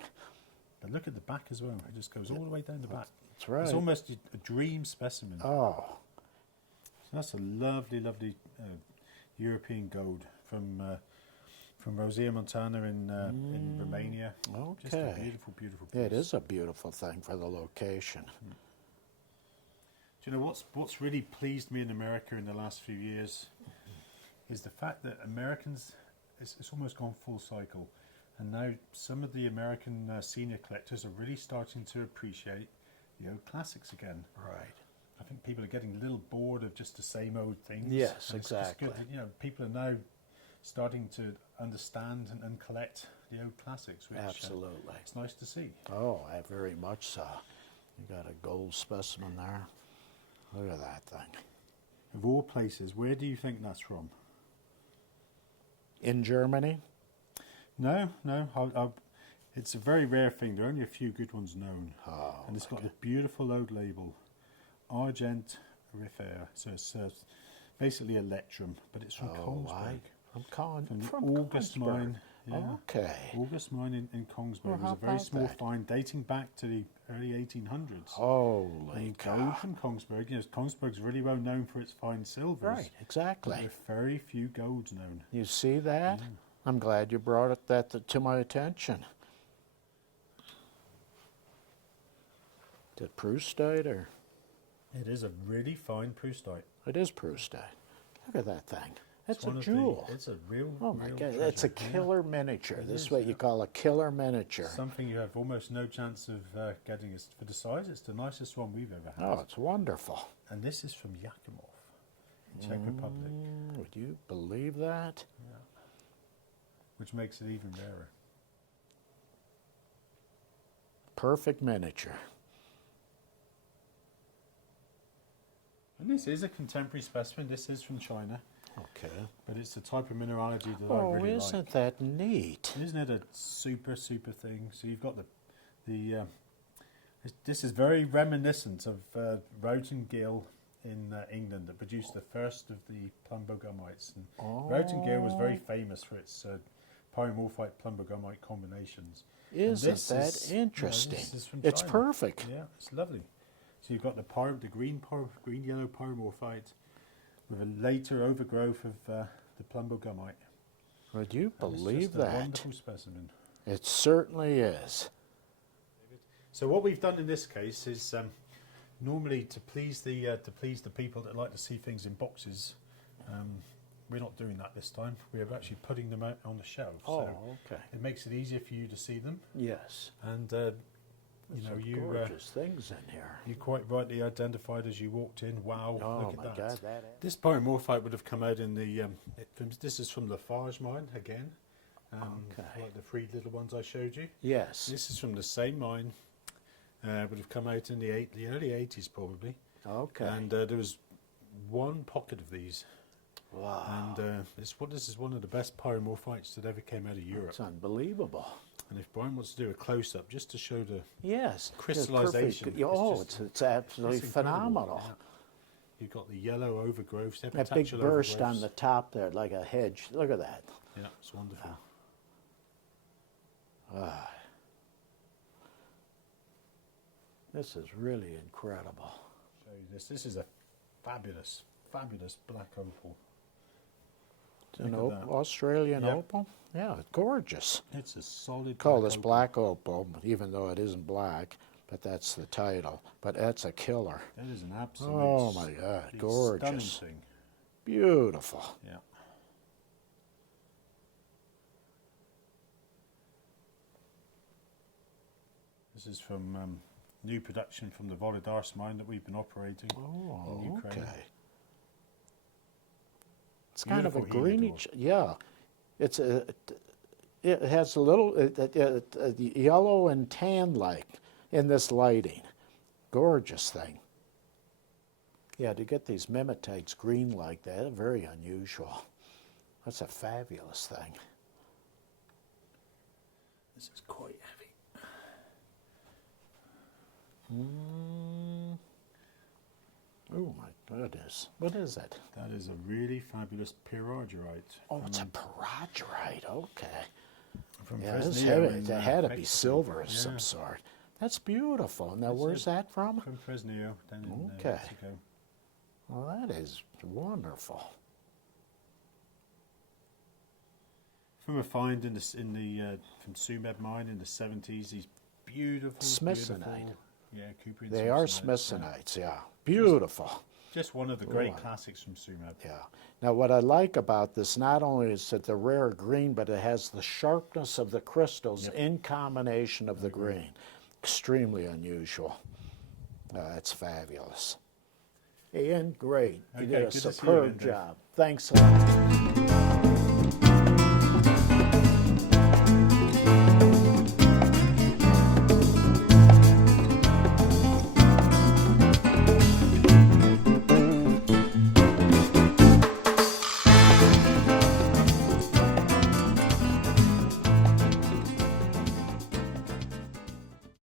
But look at the back as well. It just goes all the way down the back. That's right. It's almost a dream specimen. Oh. So that's a lovely, lovely European gold from Rosia Montana in Romania. Okay. Just a beautiful, beautiful piece. It is a beautiful thing for the location. Do you know what's really pleased me in America in the last few years is the fact that Americans, it's almost gone full cycle. And now some of the American senior collectors are really starting to appreciate the old classics again. Right. I think people are getting a little bored of just the same old things. Yes, and exactly. It's just good that, people are now starting to understand and collect the old classics, which absolutely, it's nice to see. Oh, I very much so. You got a gold specimen there. Look at that thing. of all places, where do you think that's from? In Germany? No. It's a very rare thing. There are only a few good ones known. Oh, and it's got a beautiful old label, Argent Refer. So it's basically Electrum, but it's from Kongsberg. From the August Kongsberg. mine. Yeah. Okay. August mine in Kongsberg. Well, It was how a very about small that? find dating back to the early 1800s. Holy cow. From Kongsberg. You know, Kongsberg's really well known for its fine silvers. Right, exactly. But there are very few golds known. You see that? I'm glad you brought that to my attention. Is it Prustite or? It is a really fine Prustite. It is Prustite. Look at that thing. It's a one of jewel. It's a real. Oh my real God! treasure. It's a killer miniature. It This is is, what you call a killer miniature. Something you have almost no chance of getting. For the size, it's the nicest one we've ever had. Oh, it's wonderful. And this is from Yakimov, in Czech Republic. Would you believe that? Yeah. Which makes it even rarer. Perfect miniature. And this is a contemporary specimen. This is from China. Okay. But it's the type of mineralogy that I Oh, really like. isn't that neat? Isn't it a super thing? So you've got this is very reminiscent of Roten Gill in England that produced the first of the plumbogumites. And Roten Gill was very famous for its pyromorphite plumbogamite combinations. Isn't that interesting? This is from It's China. perfect. Yeah, it's lovely. So you've got the green yellow pyromorphite with a later overgrowth of the plumbogumite. Would you And it's believe just a that? wonderful specimen. It certainly is. So what we've done in this case is normally to please the people that like to see things in boxes. We're not doing that this time. We're actually putting them out on the shelf. Oh, so okay. It makes it easier for you to see them. Yes. And you know, Some gorgeous things in here. You quite rightly identified as you walked in. Wow! Oh look my at God! This pyromorphite would have come out in the. This is from the Lafarge mine again. Like the three little ones I showed you. Yes. This is from the same mine. Would have come out in the early 80s probably. Okay. And there was one pocket of these. Wow. And this is one of the best pyromorphites that ever came out of Europe. It's unbelievable. And if Brian wants to do a close-up, just to show the crystallization. It's absolutely phenomenal. Yeah. You've got the yellow overgrowth, That big burst on the top there, like a hedge. Look at that. Yeah, it's wonderful. This is really incredible. Show you this. This is a fabulous black opal. It's an Australian opal? Yeah, it's gorgeous. It's a solid Call this black opal, even though it isn't black, but that's the title. But that's a killer. That is an absolute. Oh my God, gorgeous. Stunning thing. Beautiful. Yeah. This is from new production from the Volodarsk mine that we've been operating in Ukraine. Okay. It's kind of a Beautiful greenish, yeah. It has a little yellow and tan like in this lighting. Gorgeous thing. Yeah, to get these mimetites green like that, very unusual. That's a fabulous thing. This is quite heavy. Oh my goodness. What is it? That is a really fabulous pyrargyrite. Oh, it's a pyrargyrite. Okay. From Yeah, it's Praszkier heavy. in, It had to be Mexico. silver of Yeah. some sort. That's beautiful. Now, That's where's it. that from? From Praszkier, down in Okay. Mexico. Well, that is wonderful. From a find in the from Sumeb mine in the 70s, these beautiful Smithsonite. beautiful, yeah, Cooper and They are Smithsonites, yeah. Beautiful. Just one of the great Oh, classics from Sumeb. Yeah. Now, what I like about this, not only is it the rare green, but it has the sharpness of the crystals in combination of the green. Extremely unusual. It's fabulous. Ian, great. You Okay, did a good to see you, superb Ian, Dave. job. Thanks a lot.